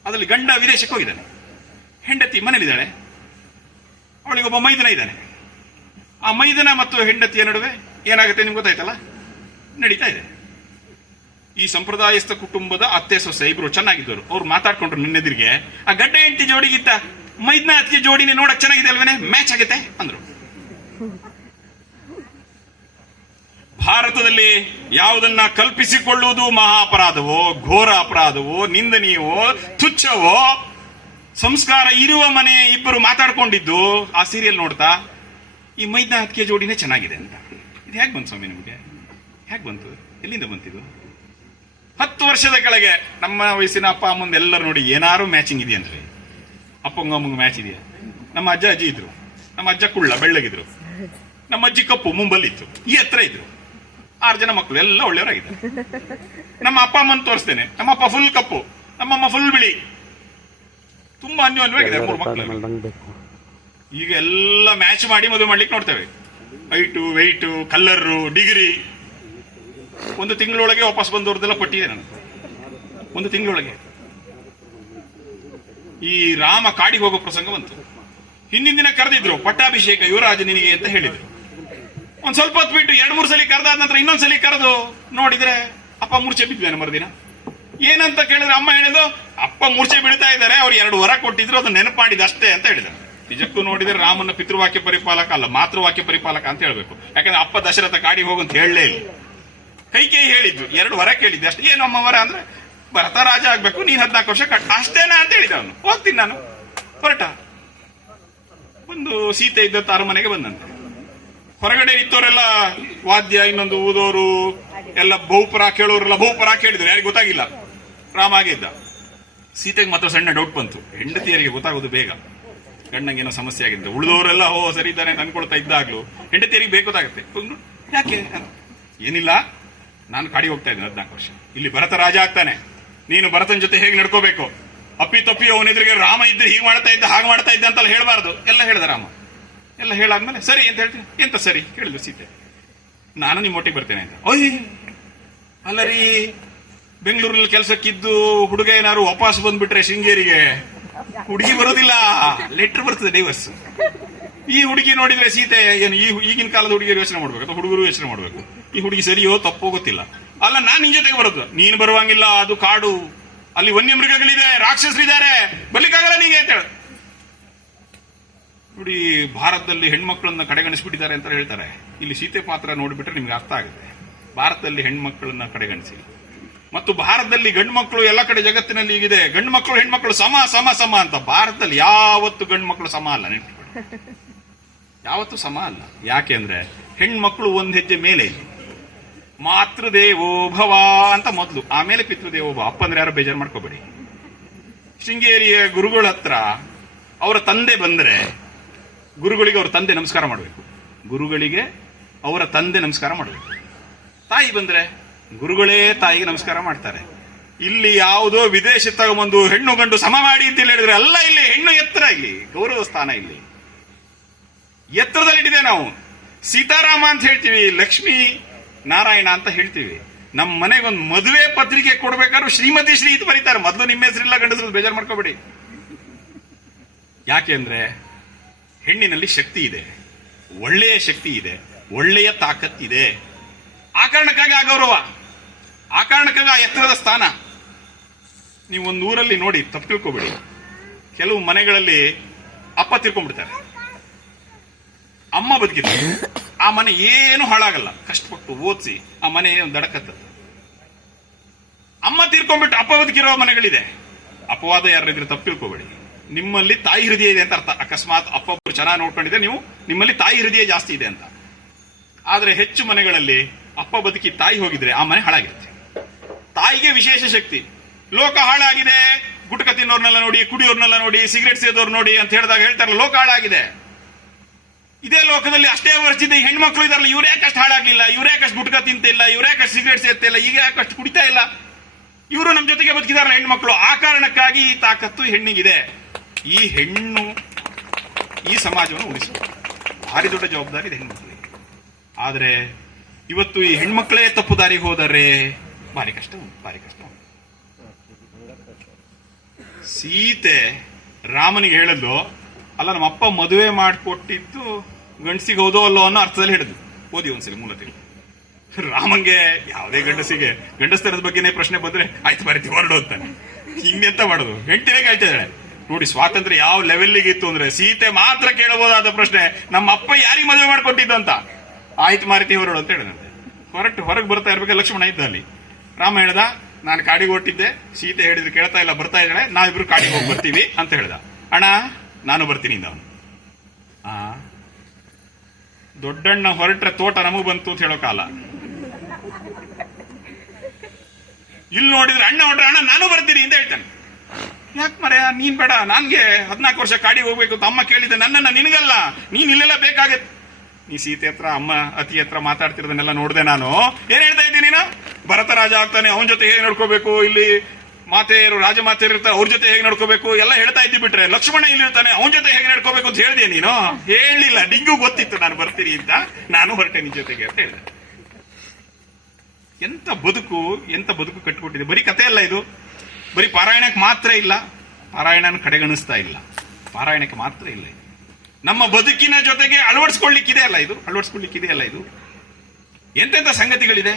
ಅದರಲ್ಲಿ ಗಂಡ ವಿದೇಶಕ್ಕೆ ಹೋಗಿದ್ದಾನೆ, ಹೆಂಡತಿ ಮನೇಲಿದ್ದಾಳೆ. ಅವಳಿಗೊಬ್ಬ ಮೈದನ ಇದ್ದಾನೆ. ಆ ಮೈದನ ಮತ್ತು ಹೆಂಡತಿಯ ನಡುವೆ ಏನಾಗುತ್ತೆ ನಿಮ್ಗೆ ಗೊತ್ತಾಯ್ತಲ್ಲ, ನಡೀತಾ ಇದೆ. ಈ ಸಂಪ್ರದಾಯಸ್ಥ ಕುಟುಂಬದ ಅತ್ತೆ ಸೊಸೆ ಇಬ್ರು ಚೆನ್ನಾಗಿದ್ದವರು. ಅವ್ರು ಮಾತಾಡ್ಕೊಂಡ್ರು ನಿನ್ನೆದಿರಿಗೆ. ಆ ಗಡ್ಡ ಹೆಂಡತಿ ಜೋಡಿಗಿತ್ತ ಮೈದನ ಅತ್ತಿಗೆ ಜೋಡಿನೇ ನೋಡಕ್ ಚೆನ್ನಾಗಿದೆ ಅಲ್ವೇನೆ, ಮ್ಯಾಚ್ ಆಗತ್ತೆ ಅಂದ್ರು. ಭಾರತದಲ್ಲಿ ಯಾವುದನ್ನ ಕಲ್ಪಿಸಿಕೊಳ್ಳುವುದು ಮಹಾ ಅಪರಾಧವೋ, ಘೋರ ಅಪರಾಧವೋ, ನಿಂದನೀಯವೋ, ತುಚ್ಛವೋ, ಸಂಸ್ಕಾರ ಇರುವ ಮನೆ ಇಬ್ಬರು ಮಾತಾಡ್ಕೊಂಡಿದ್ದು ಆ ಸೀರಿಯಲ್ ನೋಡ್ತಾ ಈ ಮೈದನ ಅತ್ತಿಗೆ ಜೋಡಿನೇ ಚೆನ್ನಾಗಿದೆ ಅಂತ. ಇದು ಹೇಗೆ ಬಂತು ಸ್ವಾಮಿ ನಿಮಗೆ? ಹೇಗೆ ಬಂತು? ಎಲ್ಲಿಂದ ಬಂತಿದ್ದು? 10 ವರ್ಷದ ಕೆಳಗೆ ನಮ್ಮ ವಯಸ್ಸಿನ ಅಪ್ಪ ಅಮ್ಮಂದು ಎಲ್ಲರೂ ನೋಡಿ ಏನಾರು ಮ್ಯಾಚಿಂಗ್ ಇದೆಯಂದ್ರೆ, ಅಪ್ಪಂಗ ಅಮ್ಮಂಗ ಮ್ಯಾಚ್ ಇದೆಯಾ? ನಮ್ಮ ಅಜ್ಜ ಅಜ್ಜಿ ಇದ್ರು. ನಮ್ಮ ಅಜ್ಜ ಕುಳ್ಳ ಬೆಳ್ಳಗಿದ್ರು, ನಮ್ಮ ಅಜ್ಜಿ ಕಪ್ಪು ಮುಂಬಲ್ಲಿತ್ತು, ಈ ಹತ್ರ ಇದ್ರು. 6 ಜನ ಮಕ್ಕಳು ಎಲ್ಲ ಒಳ್ಳೆಯವರಾಗಿದ್ದಾರೆ. ನಮ್ಮ ಅಪ್ಪ ಅಮ್ಮನ ತೋರಿಸ್ತೇನೆ. ನಮ್ಮ ಅಪ್ಪ ಫುಲ್ ಕಪ್ಪು, ನಮ್ಮಮ್ಮ ಫುಲ್ ಬಿಳಿ, ತುಂಬಾ ಅನ್ಯೋನ್ಯವಾಗಿದೆ 3 ಮಕ್ಕಳು. ಈಗ ಎಲ್ಲ ಮ್ಯಾಚ್ ಮಾಡಿ ಮದುವೆ ಮಾಡ್ಲಿಕ್ಕೆ ನೋಡ್ತೇವೆ. Height, weight, colour, degree. 1 ತಿಂಗಳೊಳಗೆ ವಾಪಸ್ ಬಂದವ್ರದ್ದೆಲ್ಲ ಪಟ್ಟಿದೆ ನಾನು. 1 ತಿಂಗಳೊಳಗೆ ಈ ರಾಮ ಕಾಡಿಗೆ ಹೋಗೋ ಪ್ರಸಂಗ ಬಂತು. ಹಿಂದಿನ ದಿನ ಕರೆದಿದ್ರು, ಪಟ್ಟಾಭಿಷೇಕ ಯುವರಾಜ ನಿನಗೆ ಅಂತ ಹೇಳಿದ್ರು. ಒಂದ್ ಸ್ವಲ್ಪ ಹೊತ್ತು ಬಿಟ್ಟು 2-3 ಸಲ ಕರೆದಾದ ನಂತರ ಇನ್ನೊಂದ್ಸಲಿ ಕರೆದು ನೋಡಿದ್ರೆ ಅಪ್ಪ ಮೂರ್ಛೆ ಬಿದ್ವೇನೆ ಮರುದಿನ. ಏನಂತ ಕೇಳಿದ್ರೆ ಅಮ್ಮ ಹೇಳಿದ್ರು, ಅಪ್ಪ ಮೂರ್ಛೆ ಬೀಳ್ತಾ ಇದ್ದಾರೆ, ಅವ್ರು 2 ವರ ಕೊಟ್ಟಿದ್ರು, ಅದು ನೆನಪು ಮಾಡಿದ ಅಷ್ಟೇ ಅಂತ ಹೇಳಿದ್ರು. ನಿಜಕ್ಕೂ ನೋಡಿದ್ರೆ ರಾಮನ ಪಿತೃವಾಕ್ಯ ಪರಿಪಾಲಕ ಅಲ್ಲ, ಮಾತೃವಾಕ್ಯ ಪರಿಪಾಲಕ ಅಂತ ಹೇಳ್ಬೇಕು. ಯಾಕಂದ್ರೆ ಅಪ್ಪ ದಶರಥ ಕಾಡಿಗೆ ಹೋಗಂತ ಹೇಳಲೇ ಇಲ್ಲ. ಕೈಕೇಯಿ ಹೇಳಿದ್ದು 2 ವರ ಕೇಳಿದ್ದೆ ಅಷ್ಟೇ. ಏನು ಅಮ್ಮ ವರ ಅಂದ್ರೆ ಭರತ ರಾಜ ಆಗ್ಬೇಕು, ನೀನ್ 14 ವರ್ಷ ಅಷ್ಟೇನಾ ಅಂತ ಹೇಳಿದ ಅವನು. ಹೋಗ್ತೀನಿ ನಾನು. ಹೊರಟ ಒಂದು ಸೀತೆ ಇದ್ದಂತ ಅರಮನೆಗೆ ಬಂದಂತೆ. ಹೊರಗಡೆ ನಿಂತವರೆಲ್ಲ ವಾದ್ಯ ಇನ್ನೊಂದು ಊದೋರು ಎಲ್ಲ ಬಹುಪರ ಕೇಳೋರೆಲ್ಲ ಬಹುಪರ ಕೇಳಿದ್ರು. ಯಾರಿಗೆ ಗೊತ್ತಾಗಿಲ್ಲ, ರಾಮ ಹಾಗೆ ಇದ್ದ. ಸೀತೆಗೆ ಮಾತ್ರ ಸಣ್ಣ ಡೌಟ್ ಬಂತು. ಹೆಂಡತಿಯರಿಗೆ ಗೊತ್ತಾಗೋದು ಬೇಗ, ಗಂಡಂಗೇನೋ ಸಮಸ್ಯೆ ಆಗಿದ್ದ. ಉಳಿದವರೆಲ್ಲ ಓ ಸರಿ ಇದ್ದಾನೆ ಅಂತ ಅನ್ಕೊಳ್ತಾ ಇದ್ದಾಗ್ಲೂ ಹೆಂಡತಿಯರಿಗೆ ಬೇಕು ಗೊತ್ತಾಗುತ್ತೆ. ಯಾಕೆ? ಏನಿಲ್ಲ, ನಾನು ಕಾಡಿಗೆ ಹೋಗ್ತಾ ಇದ್ದೇನೆ 14 ವರ್ಷ. ಇಲ್ಲಿ ಭರತ ರಾಜ ಆಗ್ತಾನೆ, ನೀನು ಭರತನ ಜೊತೆ ಹೇಗೆ ನಡ್ಕೋಬೇಕು, ಅಪ್ಪಿ ತಪ್ಪಿ ಅವನೆದುರಿಗೆ ರಾಮ ಇದ್ರೆ ಹೀಗೆ ಮಾಡ್ತಾ ಇದ್ದ ಹಾಗೆ ಮಾಡ್ತಾ ಇದ್ದ ಅಂತೆಲ್ಲ ಹೇಳಬಾರ್ದು. ಎಲ್ಲ ಹೇಳ್ದ ರಾಮ. ಎಲ್ಲ ಹೇಳಾದ್ಮೇಲೆ ಸರಿ ಅಂತ ಹೇಳ್ತೀನಿ. ಎಂತ ಸರಿ ಕೇಳಿದ್ರು ಸೀತೆ. ನಾನು ನಿಮ್ಮೊಟ್ಟಿಗೆ ಬರ್ತೇನೆ ಅಂತ. ಓಯ್ ಅಲ್ಲ ರೀ, ಬೆಂಗಳೂರಲ್ಲಿ ಕೆಲಸಕ್ಕಿದ್ದು ಹುಡುಗ ಏನಾದ್ರು ವಾಪಸ್ ಬಂದ್ಬಿಟ್ರೆ ಶೃಂಗೇರಿಗೆ ಹುಡುಗಿ ಬರೋದಿಲ್ಲ, ಲೆಟರ್ ಬರ್ತದೆ ಡೈವರ್ಸ್. ಈ ಹುಡುಗಿ ನೋಡಿದ್ರೆ ಸೀತೆ ಏನು ಈಗಿನ ಕಾಲದ ಹುಡುಗಿಯರು ಯೋಚನೆ ಮಾಡ್ಬೇಕು ಅಥವಾ ಹುಡುಗರು ಯೋಚನೆ ಮಾಡ್ಬೇಕು, ಈ ಹುಡುಗಿ ಸರಿಯೋ ತಪ್ಪೋ ಗೊತ್ತಿಲ್ಲ. ಅಲ್ಲ ನಾನ್ ನಿನ್ ಜೊತೆಗೆ ಬರೋದು, ನೀನು ಬರುವಂಗಿಲ್ಲ, ಅದು ಕಾಡು, ಅಲ್ಲಿ ವನ್ಯ ಮೃಗಗಳಿದೆ, ರಾಕ್ಷಸರಿದ್ದಾರೆ, ಬರ್ಲಿಕ್ಕಾಗಲ್ಲ ನೀಗೆ ಅಂತ ಹೇಳ. ನೋಡಿ, ಭಾರತದಲ್ಲಿ ಹೆಣ್ಮಕ್ಳನ್ನ ಕಡೆಗಣಿಸ್ಬಿಟ್ಟಿದ್ದಾರೆ ಅಂತ ಹೇಳ್ತಾರೆ. ಇಲ್ಲಿ ಸೀತೆ ಪಾತ್ರ ನೋಡಿಬಿಟ್ರೆ ನಿಮ್ಗೆ ಅರ್ಥ ಆಗುತ್ತೆ. ಭಾರತದಲ್ಲಿ ಹೆಣ್ಮಕ್ಳನ್ನ ಕಡೆಗಣಿಸಿ, ಮತ್ತು ಭಾರತದಲ್ಲಿ ಗಂಡು ಮಕ್ಕಳು ಎಲ್ಲ ಕಡೆ ಜಗತ್ತಿನಲ್ಲಿ ಈಗಿದೆ ಗಂಡು ಮಕ್ಕಳು ಹೆಣ್ಮಕ್ಳು ಸಮ ಸಮ ಸಮ ಅಂತ. ಭಾರತದಲ್ಲಿ ಯಾವತ್ತು ಗಂಡು ಮಕ್ಕಳು ಸಮ ಅಲ್ಲ, ನೆನಪಿಟ್ಕೊಳ್ಳಿ, ಯಾವತ್ತೂ ಸಮ ಅಲ್ಲ. ಯಾಕೆ ಅಂದ್ರೆ ಹೆಣ್ಮಕ್ಳು 1 ಹೆಜ್ಜೆ ಮೇಲೆ ಇಲ್ಲಿ. ಮಾತೃದೇವೋ ಭವ ಅಂತ ಮೊದಲು, ಆಮೇಲೆ ಪಿತೃದೇವೋ ಭವ. ಅಪ್ಪ ಅಂದ್ರೆ ಯಾರು ಬೇಜಾರು ಮಾಡ್ಕೋಬೇಡಿ. ಶೃಂಗೇರಿಯ ಗುರುಗಳ ಹತ್ರ ಅವರ ತಂದೆ ಬಂದ್ರೆ ಗುರುಗಳಿಗೆ ಅವ್ರ ತಂದೆ ನಮಸ್ಕಾರ ಮಾಡಬೇಕು. ಗುರುಗಳಿಗೆ ಅವರ ತಂದೆ ನಮಸ್ಕಾರ ಮಾಡಬೇಕು. ತಾಯಿ ಬಂದ್ರೆ ಗುರುಗಳೇ ತಾಯಿಗೆ ನಮಸ್ಕಾರ ಮಾಡ್ತಾರೆ. ಇಲ್ಲಿ ಯಾವುದೋ ವಿದೇಶ ತಗೊಂಬಂದು ಹೆಣ್ಣು ಗಂಡು ಸಮ ಮಾಡಿ ಅಂತ ಹೇಳಿದ್ರೆ ಅಲ್ಲ, ಇಲ್ಲಿ ಹೆಣ್ಣು ಎತ್ತರ, ಇಲ್ಲಿ ಗೌರವ ಸ್ಥಾನ, ಇಲ್ಲಿ ಎತ್ತರದಲ್ಲಿಟ್ಟಿದೆ. ನಾವು ಸೀತಾರಾಮ ಅಂತ ಹೇಳ್ತೀವಿ, ಲಕ್ಷ್ಮೀ ನಾರಾಯಣ ಅಂತ ಹೇಳ್ತೀವಿ. ನಮ್ಮ ಮನೆಗೊಂದು ಮದುವೆ ಪತ್ರಿಕೆ ಕೊಡ್ಬೇಕಾದ್ರೂ ಶ್ರೀಮತಿ ಶ್ರೀ ಇದು ಬರೀತಾರೆ. ಮೊದಲು ನಿಮ್ಮ ಹೆಸರಿಲ್ಲ, ಗಂಡಸರು ಬೇಜಾರು ಮಾಡ್ಕೋಬೇಡಿ. ಯಾಕೆಂದ್ರೆ ಹೆಣ್ಣಿನಲ್ಲಿ ಶಕ್ತಿ ಇದೆ, ಒಳ್ಳೆಯ ಶಕ್ತಿ ಇದೆ, ಒಳ್ಳೆಯ ತಾಕತ್ತಿದೆ. ಆ ಕಾರಣಕ್ಕಾಗಿ ಆ ಗೌರವ, ಆ ಕಾರಣಕ್ಕಾಗಿ ಆ ಎತ್ತರದ ಸ್ಥಾನ. ನೀವು ಒಂದು ಊರಲ್ಲಿ ನೋಡಿ, ತಪ್ಪು ತಿಳ್ಕೊಬೇಡಿ, ಕೆಲವು ಮನೆಗಳಲ್ಲಿ ಅಪ್ಪ ತಿಳ್ಕೊಂಡ್ಬಿಡ್ತಾರೆ, ಅಮ್ಮ ಬದುಕಿದ್ದಾರೆ, ಆ ಮನೆ ಏನು ಹಾಳಾಗಲ್ಲ, ಕಷ್ಟಪಟ್ಟು ಓದಿಸಿ ಆ ಮನೆ ದಡಕತ್ತದ. ಅಮ್ಮ ತೀರ್ಕೊಂಡ್ಬಿಟ್ಟು ಅಪ್ಪ ಬದುಕಿರೋ ಮನೆಗಳಿದೆ. ಅಪವಾದ ಯಾರಿದ್ರೆ ತಪ್ಪು ತಿಳ್ಕೊಬೇಡಿ, ನಿಮ್ಮಲ್ಲಿ ತಾಯಿ ಹೃದಯ ಇದೆ ಅಂತ ಅರ್ಥ. ಅಕಸ್ಮಾತ್ ಅಪ್ಪ ಚೆನ್ನಾಗಿ ನೋಡ್ಕೊಂಡಿದೆ, ನೀವು ನಿಮ್ಮಲ್ಲಿ ತಾಯಿ ಹೃದಯ ಜಾಸ್ತಿ ಇದೆ ಅಂತ. ಆದ್ರೆ ಹೆಚ್ಚು ಮನೆಗಳಲ್ಲಿ ಅಪ್ಪ ಬದುಕಿ ತಾಯಿ ಹೋಗಿದ್ರೆ ಆ ಮನೆ ಹಾಳಾಗಿರುತ್ತೆ. ತಾಯಿಗೆ ವಿಶೇಷ ಶಕ್ತಿ. ಲೋಕ ಹಾಳಾಗಿದೆ, ಗುಟ್ಕ ತಿನ್ನೋರ್ನೆಲ್ಲ ನೋಡಿ, ಕುಡಿಯೋರ್ನೆಲ್ಲ ನೋಡಿ, ಸಿಗರೇಟ್ ಸೇದೋರ್ ನೋಡಿ ಅಂತ ಹೇಳಿದಾಗ ಹೇಳ್ತಾರಲ್ಲ, ಲೋಕ ಹಾಳಾಗಿದೆ. ಇದೇ ಲೋಕದಲ್ಲಿ ಅಷ್ಟೇ ವರ್ಷದ ಹೆಣ್ಮಕ್ಳು ಇದಾರಲ್ಲ, ಇವ್ರು ಯಾಕಷ್ಟು ಹಾಳಾಗ್ಲಿಲ್ಲ, ಇವ್ರು ಯಾಕಷ್ಟು ಗುಟ್ಕ ತಿಂತಿಲ್ಲ, ಇವ್ರು ಯಾಕಷ್ಟು ಸಿಗರೇಟ್ ಸೇರ್ತಿಲ್ಲ, ಈಗ ಯಾಕಷ್ಟು ಕುಡಿತಾ ಇಲ್ಲ, ಇವರು ನಮ್ಮ ಜೊತೆಗೆ ಬದುಕಿದಾರಲ್ಲ ಹೆಣ್ಮಕ್ಳು. ಆ ಕಾರಣಕ್ಕಾಗಿ ಈ ತಾಕತ್ತು ಹೆಣ್ಣಿಗಿದೆ. ಈ ಹೆಣ್ಣು ಈ ಸಮಾಜವನ್ನು ಉಳಿಸುವುದು ಭಾರಿ ದೊಡ್ಡ ಜವಾಬ್ದಾರಿ ಇದೆ ಹೆಣ್ಮಕ್ಳಿಗೆ. ಆದ್ರೆ ಇವತ್ತು ಈ ಹೆಣ್ಮಕ್ಳೇ ತಪ್ಪು ದಾರಿಗೆ ಹೋದರೆ ಭಾರಿ ಕಷ್ಟ, ಭಾರಿ ಕಷ್ಟ. ಸೀತೆ ರಾಮನಿಗೆ ಹೇಳಲು, ಅಲ್ಲ ನಮ್ಮ ಅಪ್ಪ ಮದುವೆ ಮಾಡಿಕೊಟ್ಟಿದ್ದು ಗಂಡಸಿಗೆ ಹೌದೋ ಅಲ್ಲೋ ಅನ್ನೋ ಅರ್ಥದಲ್ಲಿ ಹೇಳಿದ್ಲು. ಓದಿ ಒಂದ್ಸಲಿ ಮೂಲದಲ್ಲಿ. ರಾಮಂಗೆ ಯಾವುದೇ ಗಂಡಸ್ತನದ ಬಗ್ಗೆನೇ ಪ್ರಶ್ನೆ ಬಂದ್ರೆ ಆಯ್ತು ಬರೀತಿ ಹೊರಡು ಅಂತಾನೆ. ಹಿಂಗೆಂತ ಮಾಡೋದು? ಹೆಂಡತಿನೇ ಕೇಳ್ತಿದ್ದಾಳೆ. ನೋಡಿ ಸ್ವಾತಂತ್ರ್ಯ ಯಾವ ಲೆವೆಲ್ಗೆ ಇತ್ತು ಅಂದ್ರೆ ಸೀತೆ ಮಾತ್ರ ಕೇಳಬಹುದಾದ ಪ್ರಶ್ನೆ, ನಮ್ಮ ಅಪ್ಪ ಯಾರಿಗೆ ಮದುವೆ ಮಾಡ್ಕೊಟ್ಟಿದ್ದು ಅಂತ. ಆಯ್ತು ಮಾರಿತಿ ಹೊರಡು ಅಂತ ಹೇಳಿದಂತೆ. ಹೊರಗೆ ಬರ್ತಾ ಇರ್ಬೇಕು, ಲಕ್ಷ್ಮಣ ಇದ್ದ ಅಲ್ಲಿ. ರಾಮ ಹೇಳ್ದ, ನಾನು ಕಾಡಿಗೆ ಹೊಟ್ಟಿದ್ದೆ, ಸೀತೆ ಹೇಳಿದ್ರು ಕೇಳ್ತಾ ಇಲ್ಲ, ಬರ್ತಾ ಇದ್ದಾಳೆ, ನಾವಿಬ್ರು ಕಾಡಿಗೆ ಹೋಗಿ ಬರ್ತೀವಿ ಅಂತ ಹೇಳ್ದ. ಅಣ್ಣ ನಾನು ಬರ್ತೀನಿ ಇಂದ ಅವನು. ದೊಡ್ಡಣ್ಣ ಹೊರಟ್ರೆ ತೋಟ ನಮಗ್ ಬಂತು ಅಂತ ಹೇಳೋ ಕಾಲ. ಇಲ್ಲಿ ನೋಡಿದ್ರೆ ಅಣ್ಣ ಹೊರಟ್ರೆ ಅಣ್ಣ ನಾನು ಬರ್ತೀನಿ ಅಂತ ಹೇಳ್ತಾನೆ. ಯಾಕೆ ಮರೆಯ, ನೀನ್ ಬೇಡ, ನನ್ಗೆ 14 ವರ್ಷ ಕಾಡಿಗೆ ಹೋಗ್ಬೇಕು ಅಂತ ಅಮ್ಮ ಕೇಳಿದೆ, ನನ್ನನ್ನ ನಿನಗಲ್ಲ, ನೀನ್ ಇಲ್ಲೆಲ್ಲ ಬೇಕಾಗತ್ತೆ. ನೀ ಸೀತೆ ಹತ್ರ ಅಮ್ಮ ಅತಿ ಹತ್ರ ಮಾತಾಡ್ತಿರೋದನ್ನೆಲ್ಲ ನೋಡ್ದೆ ನಾನು. ಏನ್ ಹೇಳ್ತಾ ಇದ್ದೀನಿ ನೀನು? ಭರತ ರಾಜ ಆಗ್ತಾನೆ, ಅವನ ಜೊತೆ ಹೇಗೆ ನಡ್ಕೋಬೇಕು, ಇಲ್ಲಿ ಮಾತೆಯರು ರಾಜಮಾತೆಯರು ಇರ್ತಾರೆ, ಅವ್ರ ಜೊತೆ ಹೇಗೆ ನಡ್ಕೋಬೇಕು ಎಲ್ಲ ಹೇಳ್ತಾ ಇದ್ದಿ. ಬಿಟ್ರೆ ಲಕ್ಷ್ಮಣ ಇಲ್ಲಿರ್ತಾನೆ, ಅವನ ಜೊತೆ ಹೇಗೆ ನಡ್ಕೋಬೇಕು ಅಂತ ಹೇಳ್ದೆ ನೀನು? ಹೇಳಿಲ್ಲ, ನಿಂಗೂ ಗೊತ್ತಿತ್ತು ನಾನು ಬರ್ತೀನಿ ಅಂತ, ನಾನು ಹೊರಟೆ ನಿನ್ ಜೊತೆಗೆ ಅಂತ ಹೇಳಿದೆ. ಎಂತ ಬದುಕು ಕಟ್ಟಿಕೊಟ್ಟಿದೆ. ಬರೀ ಕತೆ ಅಲ್ಲ ಇದು, ಬರೀ ಪಾರಾಯಣಕ್ಕೆ ಮಾತ್ರ ಇಲ್ಲ, ಪಾರಾಯಣನ ಕಡೆಗಣಿಸ್ತಾ ಇಲ್ಲ, ಪಾರಾಯಣಕ್ಕೆ ಮಾತ್ರ ಇಲ್ಲ. ನಮ್ಮ ಬದುಕಿನ ಜೊತೆಗೆ ಅಳವಡಿಸ್ಕೊಳ್ಳಿಕ್ಕಿದೆ ಅಲ್ಲ ಇದು. ಎಂತೆಂತ ಸಂಗತಿಗಳಿದೆ.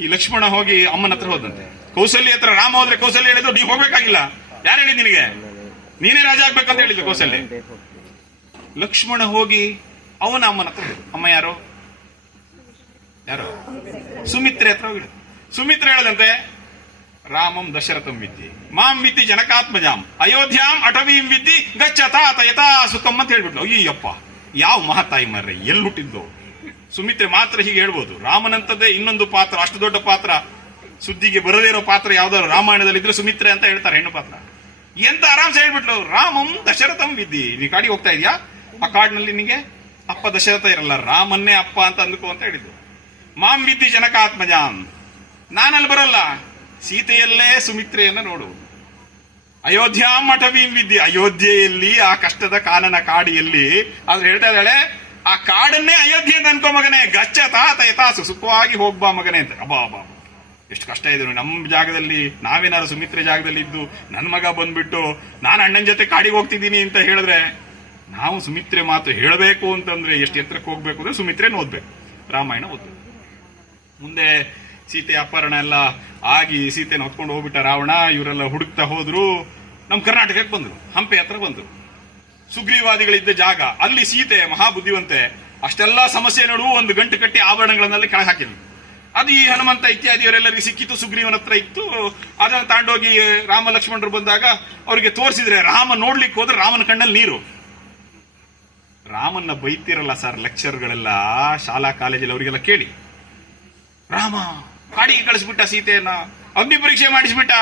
ಈ ಲಕ್ಷ್ಮಣ ಹೋಗಿ ಅಮ್ಮನ ಹತ್ರ ಹೋದಂತೆ, ಕೌಸಲ್ಯ ಹತ್ರ ರಾಮ ಹೋದ್ರೆ ಕೌಸಲ್ಯ ಹೇಳಿದ್ರು ನೀವು ಹೋಗ್ಬೇಕಾಗಿಲ್ಲ. ಯಾರು ಹೇಳಿದ್ ನಿನಗೆ? ನೀನೇ ರಾಜ ಆಗ್ಬೇಕಂತ ಹೇಳಿದ್ರು ಕೌಸಲ್ಯ. ಲಕ್ಷ್ಮಣ ಹೋಗಿ ಅವನ ಅಮ್ಮನ ಹತ್ರ ಹೇಳಿದ್ರು. ಅಮ್ಮ ಯಾರು ಸುಮಿತ್ರೆ ಹತ್ರ ಹೋಗಿದ್ರು. ಸುಮಿತ್ರೆ ಹೇಳದಂತೆ, ರಾಮಂ ದಶರಥಂ ವಿದ್ಯೆ ಮಾಂ ವಿದ್ಯೆ ಜನಕಾತ್ಮಜಾಂ ಅಯೋಧ್ಯಾಂ ಅಟವೀಂ ವಿದ್ಯೆ ಗಚ್ಚತಾ ಯಥಾ ಸುಖಂ ಅಂತ ಹೇಳ್ಬಿಟ್ಲು. ಅಯ್ಯಪ್ಪ, ಯಾವ ಮಹಾತಾಯಿ ಮರ್ರೆ, ಎಲ್ಲಿ ಹುಟ್ಟಿದ್ದು? ಸುಮಿತ್ರೆ ಮಾತ್ರ ಹೀಗೆ ಹೇಳ್ಬೋದು. ರಾಮನಂತದ್ದೇ ಇನ್ನೊಂದು ಪಾತ್ರ, ಅಷ್ಟು ದೊಡ್ಡ ಪಾತ್ರ, ಸುದ್ದಿಗೆ ಬರದೇ ಇರೋ ಪಾತ್ರ ಯಾವ್ದಾದ್ರು ರಾಮಾಯಣದಲ್ಲಿ ಇದ್ರೆ ಸುಮಿತ್ರೆ ಅಂತ ಹೇಳ್ತಾರೆ, ಹೆಣ್ಣು ಪಾತ್ರ. ಎಂತ ಆರಾಮ್ಸೆ ಹೇಳ್ಬಿಟ್ಲು, ರಾಮಂ ದಶರಥಂ ವಿದ್ಯೆ. ನೀ ಕಾಡಿಗೆ ಹೋಗ್ತಾ ಇದೀಯಾ, ಆ ಕಾಡಿನಲ್ಲಿ ನಿನಗೆ ಅಪ್ಪ ದಶರಥ ಇರಲ್ಲ, ರಾಮನ್ನೇ ಅಪ್ಪ ಅಂತ ಅಂದ್ಕೋ ಅಂತ ಹೇಳಿದ್ರು. ಮಾಂ ವಿದ್ಯೆ ಜನಕಾತ್ಮಜಾಂ, ನಾನಲ್ಲಿ ಬರಲ್ಲ, ಸೀತೆಯಲ್ಲೇ ಸುಮಿತ್ರೆಯನ್ನ ನೋಡು. ಅಯೋಧ್ಯಾಂ ಅಟವೀಂ ವಿದ್ಯೆ, ಅಯೋಧ್ಯೆಯಲ್ಲಿ ಆ ಕಷ್ಟದ ಕಾನನ ಕಾಡಿಯಲ್ಲಿ. ಆದ್ರೆ ಹೇಳ್ತಾ ಇದ್ದಾಳೆ, ಆ ಕಾಡನ್ನೇ ಅಯೋಧ್ಯೆ ಅಂತ ಅನ್ಕೋ ಮಗನೇ, ಗಚ್ಚತಾ ಯಥಾಸು, ಸುಖವಾಗಿ ಹೋಗ್ಬಾ ಮಗನೇ ಅಂತ. ಅಬ್ಬಾ ಎಷ್ಟು ಕಷ್ಟ ಇದೆ. ನಮ್ಮ ಜಾಗದಲ್ಲಿ ನಾವೇನಾದ್ರು ಸುಮಿತ್ರೆ ಜಾಗದಲ್ಲಿ ಇದ್ದು ನನ್ ಮಗ ಬಂದ್ಬಿಟ್ಟು ನಾನು ಅಣ್ಣನ ಜೊತೆ ಕಾಡಿಗೆ ಹೋಗ್ತಿದ್ದೀನಿ ಅಂತ ಹೇಳಿದ್ರೆ, ನಾವು ಸುಮಿತ್ರೆ ಮಾತು ಹೇಳಬೇಕು ಅಂತಂದ್ರೆ ಎಷ್ಟು ಎತ್ತರಕ್ಕೆ ಹೋಗ್ಬೇಕು ಅಂದ್ರೆ ಸುಮಿತ್ರೆನ ಓದ್ಬೇಕು, ರಾಮಾಯಣ ಓದ್ಬೇಕು. ಮುಂದೆ ಸೀತೆ ಅಪಹರಣ ಎಲ್ಲ ಆಗಿ ಸೀತೆನ ಹೊತ್ಕೊಂಡು ಹೋಗ್ಬಿಟ್ಟ ರಾವಣ. ಇವರೆಲ್ಲ ಹುಡುಕ್ತಾ ಹೋದ್ರು, ನಮ್ ಕರ್ನಾಟಕಕ್ಕೆ ಬಂದ್ರು, ಹಂಪೆ ಹತ್ರ ಬಂದ್ರು. ಸುಗ್ರೀವಾದಿಗಳಿದ್ದ ಜಾಗ, ಅಲ್ಲಿ ಸೀತೆ ಮಹಾಬುದ್ಧಿವಂತೆ ಅಷ್ಟೆಲ್ಲಾ ಸಮಸ್ಯೆ ನಡುವು ಒಂದು ಗಂಟು ಕಟ್ಟಿ ಆಭರಣಗಳನ್ನೆಲ್ಲ ಕೆಳಗೆ ಹಾಕಿದ್ರು. ಅದು ಈ ಹನುಮಂತ ಇತ್ಯಾದಿಯವರೆಲ್ಲರಿಗೆ ಸಿಕ್ಕಿತ್ತು, ಸುಗ್ರೀವನ ಹತ್ರ ಇತ್ತು. ಅದನ್ನ ತಾಂಡೋಗಿ ರಾಮ ಲಕ್ಷ್ಮಣರು ಬಂದಾಗ ಅವರಿಗೆ ತೋರಿಸಿದ್ರೆ, ರಾಮ ನೋಡ್ಲಿಕ್ಕೆ ಹೋದ್ರೆ ರಾಮನ ಕಣ್ಣಲ್ಲಿ ನೀರು. ರಾಮನ್ನ ಬೈತಿರಲ್ಲ ಸರ್ ಲೆಕ್ಚರ್ಗಳೆಲ್ಲ ಶಾಲಾ ಕಾಲೇಜಲ್ಲಿ, ಅವರಿಗೆಲ್ಲ ಕೇಳಿ, ರಾಮ ಕಾಡಿಗೆ ಕಳಿಸ್ಬಿಟ್ಟ ಸೀತೆಯನ್ನ, ಅಗ್ನಿ ಪರೀಕ್ಷೆ ಮಾಡಿಸ್ಬಿಟ್ಟ.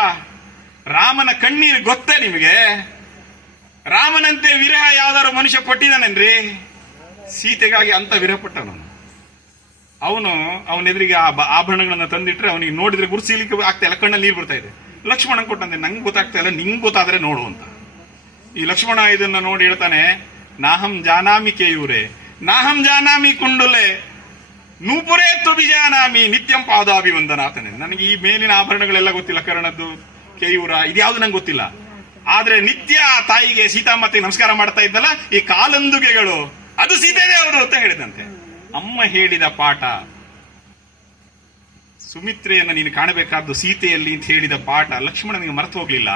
ರಾಮನ ಕಣ್ಣೀರು ಗೊತ್ತೇ ನಿಮಗೆ? ರಾಮನಂತೆ ವಿರಹ ಯಾವ್ದಾರು ಮನುಷ್ಯ ಪಟ್ಟಿದಾನೇನ್ರಿ? ಸೀತೆಗಾಗಿ ಅಂತ ವಿರಹ ಪಟ್ಟ ನಾನು. ಅವನ ಎದುರಿಗೆ ಆಭರಣಗಳನ್ನ ತಂದಿಟ್ರೆ ಅವನಿಗೆ ನೋಡಿದ್ರೆ ಗುರುತಿಲಿಕ್ಕೆ ಆಗ್ತಾ ಇಲ್ಲ, ಕಣ್ಣಲ್ಲಿ ನೀರು ಬರ್ತಾ ಇದೆ. ಲಕ್ಷ್ಮಣ ಕೊಟ್ಟಂತೆ ನಂಗೆ ಗೊತ್ತಾಗ್ತಾ ಇಲ್ಲ, ನಿಂಗೆ ಗೊತ್ತಾದ್ರೆ ನೋಡು ಅಂತ. ಈ ಲಕ್ಷ್ಮಣ ಇದನ್ನ ನೋಡಿ ಹೇಳ್ತಾನೆ, ನಾಹಂ ಜಾನಾಮಿ ಕೇಯೂರೆ ನಾಹಂ ಜಾನಾಮಿ ಕುಂಡುಲೆ ನೂಪುರೇ ತುಬಿಜಾನಾಮಿ ನಿತ್ಯಂ ಪಾದಾಭಿವಂದನ ಆತನೆ. ನನಗೆ ಈ ಮೇಲಿನ ಆಭರಣಗಳೆಲ್ಲ ಗೊತ್ತಿಲ್ಲ, ಕರ್ಣದ್ದು ಕೇಯೂರ ಇದ್ಯಾವುದು ನಂಗೆ ಗೊತ್ತಿಲ್ಲ. ಆದ್ರೆ ನಿತ್ಯ ತಾಯಿಗೆ ಸೀತಾಮಾತೆ ನಮಸ್ಕಾರ ಮಾಡ್ತಾ ಇದ್ದಲ್ಲ, ಈ ಕಾಲಂದುಗೆಗಳು ಅದು ಸೀತಾದೇವರು ಅಂತ ಹೇಳಿದಂತೆ. ಅಮ್ಮ ಹೇಳಿದ ಪಾಠ, ಸುಮಿತ್ರೆಯನ್ನ ನೀನು ಕಾಣಬೇಕಾದ್ದು ಸೀತೆಯಲ್ಲಿ ಅಂತ ಹೇಳಿದ ಪಾಠ ಲಕ್ಷ್ಮಣನಿಗೆ ಮರೆತು ಹೋಗ್ಲಿಲ್ಲ.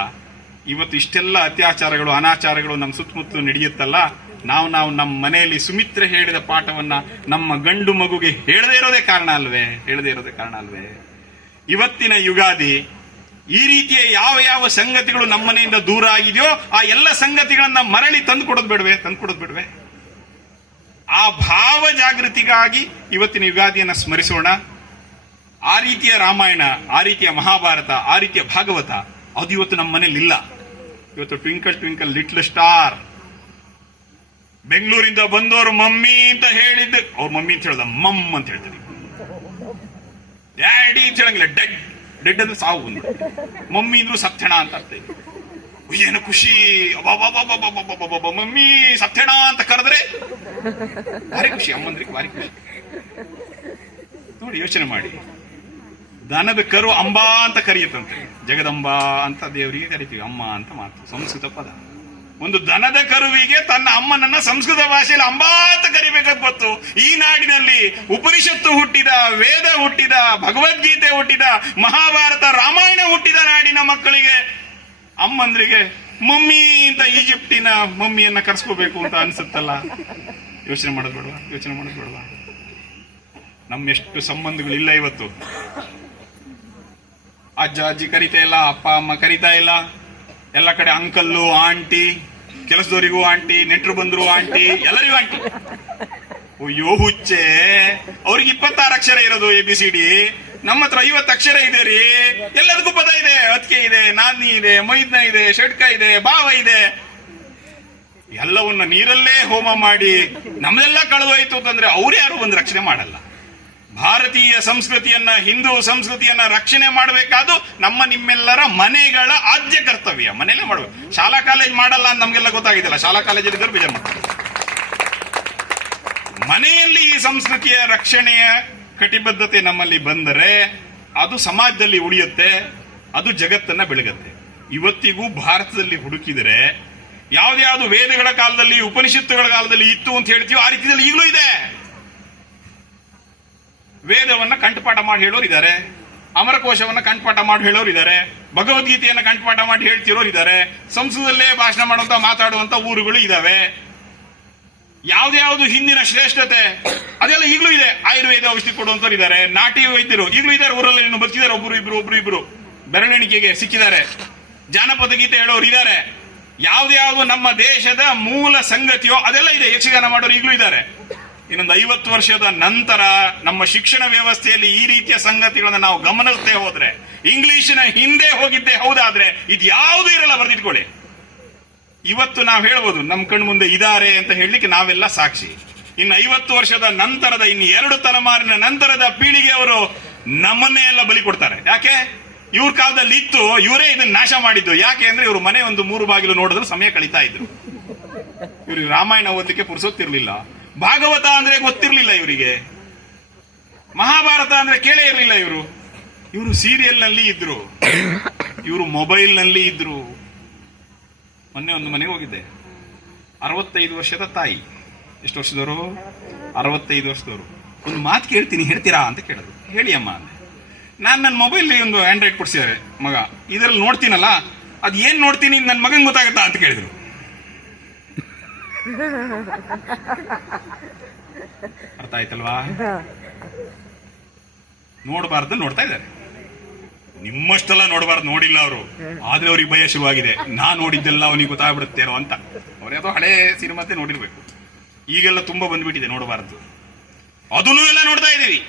ಇವತ್ತು ಇಷ್ಟೆಲ್ಲ ಅತ್ಯಾಚಾರಗಳು ಅನಾಚಾರಗಳು ನಮ್ಮ ಸುತ್ತಮುತ್ತಲು ನಡೆಯುತ್ತಲ್ಲ, ನಾವು ನಮ್ಮ ಮನೆಯಲ್ಲಿ ಸುಮಿತ್ರೆ ಹೇಳಿದ ಪಾಠವನ್ನ ನಮ್ಮ ಗಂಡು ಮಗುಗೆ ಹೇಳದೇ ಇರೋದೇ ಕಾರಣ ಅಲ್ವೇ? ಇವತ್ತಿನ ಯುಗಾದಿ ಈ ರೀತಿಯ ಯಾವ ಯಾವ ಸಂಗತಿಗಳು ನಮ್ಮ ಮನೆಯಿಂದ ದೂರ ಆಗಿದೆಯೋ ಆ ಎಲ್ಲ ಸಂಗತಿಗಳನ್ನ ಮರಳಿ ತಂದು ಕೊಡೋದು ಬಿಡ್ವೆ? ಆ ಭಾವ ಜಾಗೃತಿಗಾಗಿ ಇವತ್ತಿನ ಯುಗಾದಿಯನ್ನ ಸ್ಮರಿಸೋಣ. ಆ ರೀತಿಯ ರಾಮಾಯಣ, ಆ ರೀತಿಯ ಮಹಾಭಾರತ, ಆ ರೀತಿಯ ಭಾಗವತ ಅದು ಇವತ್ತು ನಮ್ಮ ಮನೇಲಿ ಇಲ್ಲ. ಇವತ್ತು ಟ್ವಿಂಕಲ್ ಟ್ವಿಂಕಲ್ ಲಿಟ್ಲ್ ಸ್ಟಾರ್, ಬೆಂಗಳೂರಿಂದ ಬಂದವರು ಮಮ್ಮಿ ಅಂತ ಹೇಳಿದ್ದು, ಅವ್ರ ಮಮ್ಮಿ ಅಂತ ಹೇಳ್ದ ಮಮ್ ಅಂತ ಹೇಳ್ತಾರೆ. ಡ್ಯಾಡಿ ಅಂತ ಹೇಳಂಗಿಲ್ಲ, ಡೆಡ್ ಅಂದ್ರೆ ಸಾವು. ಮಮ್ಮಿ ಅಂದ್ರು ಸತ್ಯಣ ಅಂತ ಅರ್ಥ ಇದೆ. ಏನು ಖುಷಿ, ಮಮ್ಮಿ ಸತ್ಯಣ ಅಂತ ಕರೆದ್ರೆ ಭಾರಿ ಖುಷಿ, ಅಮ್ಮಂದ್ರಿಗೆ ಭಾರಿ ಖುಷಿ. ನೋಡಿ, ಯೋಚನೆ ಮಾಡಿ, ದನದ ಕರು ಅಂಬಾ ಅಂತ ಕರೆಯುತ್ತಂತೆ, ಜಗದಂಬಾ ಅಂತ ದೇವರಿಗೆ ಕರಿತೀವಿ, ಅಮ್ಮ ಅಂತ ಮಾತು ಸಂಸ್ಕೃತ ಪದ. ಒಂದು ದನದ ಕರುವಿಗೆ ತನ್ನ ಅಮ್ಮನನ್ನ ಸಂಸ್ಕೃತ ಭಾಷೆಯಲ್ಲಿ ಅಂಬಾ ಅಂತ ಕರಿಬೇಕಂತ ಗೊತ್ತು. ಈ ನಾಡಿನಲ್ಲಿ ಉಪನಿಷತ್ತು ಹುಟ್ಟಿದ, ವೇದ ಹುಟ್ಟಿದ, ಭಗವದ್ಗೀತೆ ಹುಟ್ಟಿದ, ಮಹಾಭಾರತ ರಾಮಾಯಣ ಹುಟ್ಟಿದ ನಾಡಿನ ಮಕ್ಕಳಿಗೆ, ಅಮ್ಮಂದ್ರಿಗೆ ಮಮ್ಮಿ ಅಂತ ಈಜಿಪ್ಟಿನ ಮಮ್ಮಿಯನ್ನ ಕರ್ಸ್ಕೋಬೇಕು ಅಂತ ಅನ್ಸುತ್ತಲ್ಲ. ಯೋಚನೆ ಮಾಡೋದು ಬೇಡವಾ? ನಮ್ಮೆಷ್ಟು ಸಂಬಂಧಗಳಿಲ್ಲ ಇವತ್ತು. ಅಜ್ಜ ಅಜ್ಜಿ ಕರಿತಾ ಇಲ್ಲ, ಅಪ್ಪ ಅಮ್ಮ ಕರಿತಾ ಇಲ್ಲ. ಎಲ್ಲ ಕಡೆ ಅಂಕಲ್ಲು, ಆಂಟಿ, ಕೆಲಸದವರಿಗೂ ಆಂಟಿ, ನೆಂಟರು ಬಂದ್ರು ಆಂಟಿ, ಎಲ್ಲರಿಗೂ ಆಂಟಿ. ಅಯ್ಯೋ ಹುಚ್ಚೆ, ಅವ್ರಿಗೆ 26 ಅಕ್ಷರ ಇರೋದು ABCD, ನಮ್ಮ ಹತ್ರ 50 ಅಕ್ಷರ ಇದೆ ರೀ. ಎಲ್ಲದಕ್ಕೂ ಪದ ಇದೆ, ಅದ್ಕೆ ಇದೆ, ನಾದ್ನಿ ಇದೆ, ಮೈದ್ನ ಇದೆ, ಷಡ್ಕ ಇದೆ, ಭಾವ ಇದೆ. ಎಲ್ಲವನ್ನ ನೀರಲ್ಲೇ ಹೋಮ ಮಾಡಿ ನಮ್ದೆಲ್ಲ ಕಳೆದೋಯ್ತು ಅಂತಂದ್ರೆ ಅವ್ರು ಯಾರು ಒಂದು ರಕ್ಷಣೆ ಮಾಡಲ್ಲ. ಭಾರತೀಯ ಸಂಸ್ಕೃತಿಯನ್ನ, ಹಿಂದೂ ಸಂಸ್ಕೃತಿಯನ್ನ ರಕ್ಷಣೆ ಮಾಡಬೇಕಾದ್ದು ನಮ್ಮ ನಿಮ್ಮೆಲ್ಲರ ಮನೆಗಳ ಆದ್ಯ ಕರ್ತವ್ಯ. ಮನೆಯಲ್ಲೇ ಮಾಡಬೇಕು. ಶಾಲಾ ಕಾಲೇಜ್ ಮಾಡಲ್ಲ ಅಂತ ನಮ್ಗೆಲ್ಲ ಗೊತ್ತಾಗಿದ್ದಲ್ಲ, ಶಾಲಾ ಕಾಲೇಜಲ್ಲಿ ಇದ್ದರೆ ಬೇಜಾರು ಮಾಡ್ತಾರೆ. ಮನೆಯಲ್ಲಿ ಈ ಸಂಸ್ಕೃತಿಯ ರಕ್ಷಣೆಯ ಕಟಿಬದ್ಧತೆ ನಮ್ಮಲ್ಲಿ ಬಂದರೆ ಅದು ಸಮಾಜದಲ್ಲಿ ಉಳಿಯುತ್ತೆ, ಅದು ಜಗತ್ತನ್ನ ಬೆಳಗತ್ತೆ. ಇವತ್ತಿಗೂ ಭಾರತದಲ್ಲಿ ಹುಡುಕಿದರೆ ಯಾವ್ದ್ಯಾವ್ದು ವೇದಗಳ ಕಾಲದಲ್ಲಿ, ಉಪನಿಷತ್ತುಗಳ ಕಾಲದಲ್ಲಿ ಇತ್ತು ಅಂತ ಹೇಳ್ತೀವೋ ಆ ರೀತಿಯಲ್ಲಿ ಈಗಲೂ ಇದೆ. ವೇದವನ್ನ ಕಂಠಪಾಠ ಮಾಡಿ ಹೇಳೋರು ಇದ್ದಾರೆ, ಅಮರಕೋಶವನ್ನ ಕಂಠಪಾಠ ಮಾಡಿ ಹೇಳೋರು ಇದ್ದಾರೆ, ಭಗವದ್ಗೀತೆಯನ್ನ ಕಂಠಪಾಠ ಮಾಡಿ ಹೇಳ್ತಿರೋರು ಇದ್ದಾರೆ, ಸಂಸ್ಕೃತದಲ್ಲೇ ಭಾಷಣ ಮಾಡುವಂತ ಮಾತಾಡುವಂತ ಊರುಗಳು ಇದಾವೆ. ಯಾವ್ದ್ಯಾವ್ದು ಹಿಂದಿನ ಶ್ರೇಷ್ಠತೆ ಅದೆಲ್ಲ ಈಗಲೂ ಇದೆ. ಆಯುರ್ವೇದ ಔಷಧಿ ಕೊಡುವಂತವ್ರು ಇದ್ದಾರೆ, ನಾಟಿ ವೈದ್ಯರು ಈಗಲೂ ಇದ್ದಾರೆ ಊರಲ್ಲಿ, ಇನ್ನು ಬದುಕಿದ್ದಾರೆ, ಒಬ್ರು ಇಬ್ರು ಬೆರಳೆಣಿಕೆಗೆ ಸಿಕ್ಕಿದ್ದಾರೆ. ಜಾನಪದ ಗೀತೆ ಹೇಳೋರು ಇದ್ದಾರೆ. ಯಾವ್ದ್ಯಾವ್ದು ನಮ್ಮ ದೇಶದ ಮೂಲ ಸಂಗತಿಯೋ ಅದೆಲ್ಲ ಇದೆ. ಯಕ್ಷಗಾನ ಮಾಡೋರು ಈಗಲೂ ಇದ್ದಾರೆ. ಇನ್ನೊಂದು 50 ವರ್ಷದ ನಂತರ ನಮ್ಮ ಶಿಕ್ಷಣ ವ್ಯವಸ್ಥೆಯಲ್ಲಿ ಈ ರೀತಿಯ ಸಂಗತಿಗಳನ್ನ ನಾವು ಗಮನಿಸದೆ ಹೋದ್ರೆ, ಇಂಗ್ಲಿಶಿನ ಹಿಂದೆ ಹೋಗಿದ್ದೆ ಹೌದಾದ್ರೆ ಇದು ಯಾವುದು ಇರಲ್ಲ, ಬರೆದಿಟ್ಕೊಳ್ಳಿ. ಇವತ್ತು ನಾವು ಹೇಳ್ಬೋದು ನಮ್ಮ ಕಣ್ಣು ಮುಂದೆ ಇದ್ದಾರೆ ಅಂತ ಹೇಳಲಿಕ್ಕೆ ನಾವೆಲ್ಲ ಸಾಕ್ಷಿ. ಇನ್ನು 50 ವರ್ಷದ ನಂತರದ, ಇನ್ನು 2 ತಲೆಮಾರಿನ ನಂತರದ ಪೀಳಿಗೆಯವರು ನಮ್ಮನ್ನೇ ಎಲ್ಲ ಬಲಿ ಕೊಡ್ತಾರೆ. ಯಾಕೆ? ಇವ್ರ ಕಾಲದಲ್ಲಿ ಇತ್ತು, ಇವರೇ ಇದನ್ನ ನಾಶ ಮಾಡಿದ್ದು. ಯಾಕೆ ಅಂದ್ರೆ ಇವರು ಮನೆ ಒಂದು 3 ಬಾಗಿಲು ನೋಡಿದ್ರು ಸಮಯ ಕಳೀತಾ ಇದ್ರು. ಇವ್ರಿಗೆ ರಾಮಾಯಣ ಓದಲಿಕ್ಕೆ ಪುರ್ಸೊತ್ತಿರ್ಲಿಲ್ಲ, ಭಾಗವತ ಅಂದ್ರೆ ಗೊತ್ತಿರ್ಲಿಲ್ಲ ಇವರಿಗೆ, ಮಹಾಭಾರತ ಅಂದ್ರೆ ಕೇಳೇ ಇರಲಿಲ್ಲ. ಇವರು ಸೀರಿಯಲ್ ನಲ್ಲಿ ಇದ್ರು, ಇವರು ಮೊಬೈಲ್ ನಲ್ಲಿ ಇದ್ರು. ಮೊನ್ನೆ ಒಂದು ಮನೆಗೆ ಹೋಗಿದ್ದೆ, 65 ವರ್ಷದ ತಾಯಿ. ಎಷ್ಟು ವರ್ಷದವರು? 65 ವರ್ಷದವರು. ಒಂದು ಮಾತು ಕೇಳ್ತೀನಿ, ಹೇಳ್ತೀರಾ ಅಂತ ಕೇಳಿದ್ರು. ಹೇಳಿ ಅಮ್ಮ ಅಂದೆ. ನಾನು ನನ್ನ ಮೊಬೈಲ್ ಒಂದು ಆಂಡ್ರಾಯ್ಡ್ ಕೊಡ್ಸಿದ್ದಾರೆ ಮಗ, ಇದರಲ್ಲಿ ನೋಡ್ತೀನಲ್ಲ, ಅದ್ ಏನ್ ನೋಡ್ತೀನಿ ನನ್ನ ಮಗನ್ ಗೊತ್ತಾಗತ್ತಾ ಅಂತ ಕೇಳಿದ್ರು. ಅರ್ಥ ಆಯ್ತಲ್ವಾ? ನೋಡಬಾರ್ದು ನೋಡ್ತಾ ಇದ್ದಾರೆ. ನಿಮ್ಮಷ್ಟೆಲ್ಲ ನೋಡಬಾರ್ದು ನೋಡಿಲ್ಲ ಅವರು, ಆದ್ರೆ ಅವ್ರಿಗೆ ಭಯ ಶುರುವಾಗಿದೆ. ನಾ ನೋಡಿದ್ದೆಲ್ಲ ಅವನಿಗೆ ಗೊತ್ತಾಗ್ಬಿಡುತ್ತೇನೋ ಅಂತ. ಅವ್ರೇದೋ ಹಳೆ ಸಿನಿಮಾತೆ ನೋಡಿರ್ಬೇಕು. ಈಗೆಲ್ಲ ತುಂಬಾ ಬಂದ್ಬಿಟ್ಟಿದೆ ನೋಡಬಾರ್ದು. ಅದನ್ನು ಎಲ್ಲ ನೋಡ್ತಾ ಇದೀವಿ.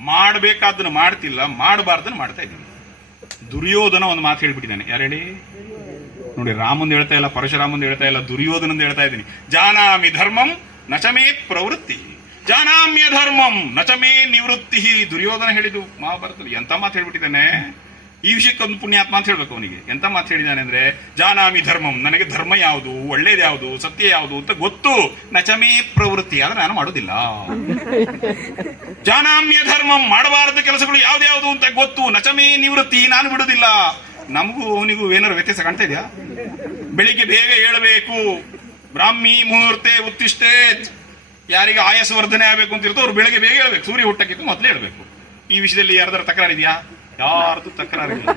ಮಾಡಬೇಕಾದನ್ನು ಮಾಡ್ತಿಲ್ಲ, ಮಾಡಬಾರ್ದನ್ನು ಮಾಡ್ತಾ ಇದೀವಿ. ದುರ್ಯೋಧನ ಒಂದು ಮಾತು ಹೇಳ್ಬಿಟ್ಟಿದ್ದಾನೆ. ಯಾರು ಹೇಳಿ? ನೋಡಿ, ರಾಮಂದು ಹೇಳ್ತಾ ಇಲ್ಲ, ಪರಶುರಾಮಂದು ಹೇಳ್ತಾ ಇಲ್ಲ, ದುರ್ಯೋಧನಂದು ಹೇಳ್ತಾ ಇದ್ದೀನಿ. ಜಾನಾಮಿ ಧರ್ಮಂ ನಚಮೇ ಪ್ರವೃತ್ತಿ. ಜಾನಾಮ್ಯ ಧರ್ಮಂ ನಚಮೇ ನಿವೃತ್ತಿ. ದುರ್ಯೋಧನ ಹೇಳಿದ್ದು ಮಹಾಭಾರತದಲ್ಲಿ. ಎಂತ ಮಾತು ಹೇಳ್ಬಿಟ್ಟಿದ್ದಾನೆ. ಈ ವಿಷಯಕ್ಕೊಂದು ಪುಣ್ಯಾತ್ಮ ಅಂತ ಹೇಳ್ಬೇಕು ಅವನಿಗೆ. ಎಂತ ಮಾತು ಹೇಳಿದ್ದಾನೆ ಅಂದ್ರೆ, ಜಾನಾಮಿ ಧರ್ಮಂ, ನನಗೆ ಧರ್ಮ ಯಾವುದು, ಒಳ್ಳೇದು ಯಾವುದು, ಸತ್ಯ ಯಾವುದು ಅಂತ ಗೊತ್ತು. ನಚಮೇ ಪ್ರವೃತ್ತಿ, ಆದ್ರೆ ನಾನು ಮಾಡೋದಿಲ್ಲ. ಜಾನಾಮ್ಯ ಧರ್ಮಂ, ಮಾಡಬಾರದ ಕೆಲಸಗಳು ಯಾವ್ದ್ಯಾವುದು ಅಂತ ಗೊತ್ತು. ನಚಮೇ ನಿವೃತ್ತಿ, ನಾನು ಬಿಡುದಿಲ್ಲ. ನಮಗೂ ಅವನಿಗೂ ಏನಾರು ವ್ಯತ್ಯಾಸ ಕಾಣ್ತಾ ಇದೆಯಾ? ಬೆಳಿಗ್ಗೆ ಬೇಗ ಏಳಬೇಕು, ಬ್ರಾಹ್ಮಿ ಮುಹೂರ್ತೆ ಉತ್ತಿಷ್ಟೇ. ಯಾರಿಗೆ ಆಯಸ್ಸು ಆಗಬೇಕು ಅಂತ ಇರ್ತೋ ಅವ್ರು ಬೆಳಗ್ಗೆ ಬೇಗ ಹೇಳ್ಬೇಕು, ಸೂರ್ಯ ಹುಟ್ಟಕ್ಕಿಂತ ಮೊದಲೇ ಹೇಳ್ಬೇಕು. ಈ ವಿಷಯದಲ್ಲಿ ಯಾರ್ದಾರ ತಕರಾರಿದೆಯಾ? ಯಾರ್ದು ತಕರಾರಿಲ್ಲ.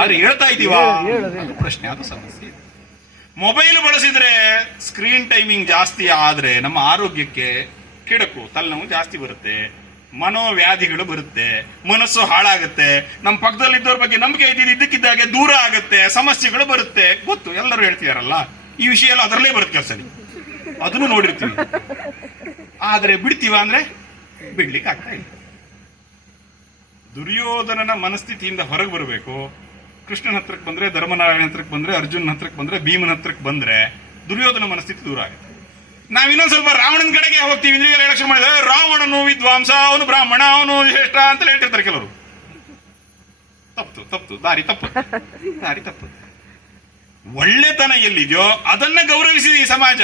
ಆದ್ರೆ ಹೇಳ್ತಾ ಇದೀವಾ ಪ್ರಶ್ನೆ, ಅದು ಸಮಸ್ಯೆ. ಮೊಬೈಲ್ ಬಳಸಿದ್ರೆ ಸ್ಕ್ರೀನ್ ಟೈಮಿಂಗ್ ಜಾಸ್ತಿ ಆದ್ರೆ ನಮ್ಮ ಆರೋಗ್ಯಕ್ಕೆ ಕೆಡಕು, ತಲೆನೋವು ಜಾಸ್ತಿ ಬರುತ್ತೆ, ಮನೋವ್ಯಾಧಿಗಳು ಬರುತ್ತೆ, ಮನಸ್ಸು ಹಾಳಾಗುತ್ತೆ, ನಮ್ಮ ಪಕ್ಕದಲ್ಲಿದ್ದವ್ರ ಬಗ್ಗೆ ನಂಬಿಕೆ ಇದ್ದಕ್ಕಿದ್ದಾಗೆ ದೂರ ಆಗುತ್ತೆ, ಸಮಸ್ಯೆಗಳು ಬರುತ್ತೆ. ಗೊತ್ತು, ಎಲ್ಲರೂ ಹೇಳ್ತಿದಾರಲ್ಲ. ಈ ವಿಷಯ ಎಲ್ಲ ಅದರಲ್ಲೇ ಬರುತ್ತೆ ಕೆಲಸದಲ್ಲಿ, ಅದನ್ನು ನೋಡಿರ್ತೀವಿ. ಆದ್ರೆ ಬಿಡ್ತೀವ ಅಂದ್ರೆ ಬಿಡ್ಲಿಕ್ಕೆ ಆಗ್ತಾ ಇಲ್ಲ. ದುರ್ಯೋಧನನ ಮನಸ್ಥಿತಿಯಿಂದ ಹೊರಗೆ ಬರಬೇಕು. ಕೃಷ್ಣನ ಹತ್ರಕ್ಕೆ ಬಂದ್ರೆ, ಧರ್ಮನಾರಾಯಣ ಹತ್ರಕ್ಕೆ ಬಂದ್ರೆ, ಅರ್ಜುನ್ ಹತ್ರಕ್ಕೆ ಬಂದ್ರೆ, ಭೀಮನ ಹತ್ರಕ್ಕೆ ಬಂದ್ರೆ ದುರ್ಯೋಧನ ಮನಸ್ಥಿತಿ ದೂರ ಆಗುತ್ತೆ. ನಾವ್ ಇನ್ನೊಂದ್ ಸ್ವಲ್ಪ ರಾವಣನ ಕಡೆಗೆ ಹೋಗ್ತೀವಿ. ಇಂದ್ರಿಯ ಎಲೆಕ್ಷನ್ ಮಾಡಿದ್ರೆ ರಾವಣನು ವಿದ್ವಾಂಸ, ಅವನು ಬ್ರಾಹ್ಮಣ, ಅವನು ಶ್ರೇಷ್ಠ ಅಂತ ಹೇಳ್ತಿರ್ತಾರೆ ಕೆಲವರು. ತಪ್ಪು, ದಾರಿ ತಪ್ಪು. ಒಳ್ಳೆತನ ಎಲ್ಲಿದೆಯೋ ಅದನ್ನ ಗೌರವಿಸಿದ ಈ ಸಮಾಜ.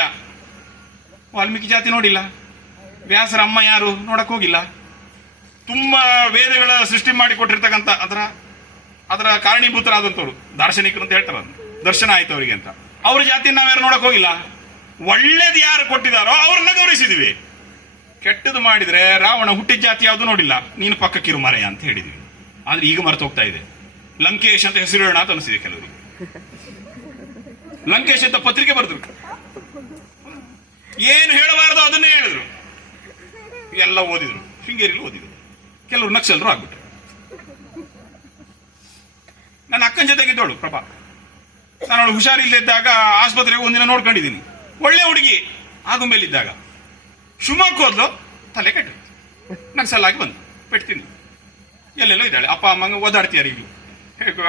ವಾಲ್ಮೀಕಿ ಜಾತಿ ನೋಡಿಲ್ಲ, ವ್ಯಾಸರ ಅಮ್ಮ ಯಾರು ನೋಡಕ್ ಹೋಗಿಲ್ಲ. ತುಂಬಾ ವೇದಗಳ ಸೃಷ್ಟಿ ಮಾಡಿ ಕೊಟ್ಟಿರ್ತಕ್ಕಂಥ ಅದರ ಕಾರಣೀಭೂತರಾದಂಥವ್ರು ದಾರ್ಶನಿಕರು ಅಂತ ಹೇಳ್ತಾರ, ದರ್ಶನ ಆಯ್ತು ಅವರಿಗೆ ಅಂತ. ಅವ್ರ ಜಾತಿ ನಾವ್ಯಾರು ನೋಡಕ್ ಹೋಗಿಲ್ಲ. ಒಳ್ಳೇದು ಯಾರು ಕೊಟ್ಟಿದಾರೋ ಅವ್ರನ್ನ ಗೌರವಿಸಿದ್ವಿ. ಕೆಟ್ಟದ್ದು ಮಾಡಿದ್ರೆ ರಾವಣ ಹುಟ್ಟಿದ ಜಾತಿ ಯಾವುದು ನೋಡಿಲ್ಲ, ನೀನು ಪಕ್ಕಕ್ಕಿರು ಮರೆಯ ಅಂತ ಹೇಳಿದ್ವಿ. ಆದ್ರೆ ಈಗ ಮರೆತು ಹೋಗ್ತಾ ಇದೆ. ಲಂಕೇಶ್ ಅಂತ ಹೆಸರು ಹೇಳೋಣ ಅಂತ ಅನಿಸಿದೆ ಕೆಲವರಿಗೆ. ಲಂಕೇಶ್ ಅಂತ ಪತ್ರಿಕೆ ಬರೆದ್ರು, ಏನು ಹೇಳಬಾರದು ಅದನ್ನೇ ಹೇಳಿದ್ರು. ಎಲ್ಲ ಓದಿದ್ರು, ಶೃಂಗೇರಿಯಲ್ಲಿ ಓದಿದ್ರು. ಕೆಲವರು ನಕ್ಸಲರು ಆಗ್ಬಿಟ್ರು. ನನ್ನ ಅಕ್ಕನ ಜೊತೆಗಿದ್ದವಳು ಪ್ರಭಾ. ನಾನು ಅವಳು ಹುಷಾರಿಲ್ಲದಿದ್ದಾಗ ಆಸ್ಪತ್ರೆಗೆ ಒಂದಿನ ನೋಡ್ಕೊಂಡಿದ್ದೀನಿ. ಒಳ್ಳೆ ಹುಡುಗಿ, ಆಗುಂಬೇಲಿದ್ದಾಗ. ಶಿವಮೊಗ್ಗ ಹೋದ್ಲು, ತಲೆ ಕೆಟ್ಟು ನಕ್ಸಲ್ ಆಗಿ ಬಂದು ಪೆಟ್ತೀನಿ. ಎಲ್ಲೆಲ್ಲೋ ಇದ್ದಾಳೆ. ಅಪ್ಪ ಅಮ್ಮಂಗ ಓದಾಡ್ತೀಯಾರ ಈಗಲೂ.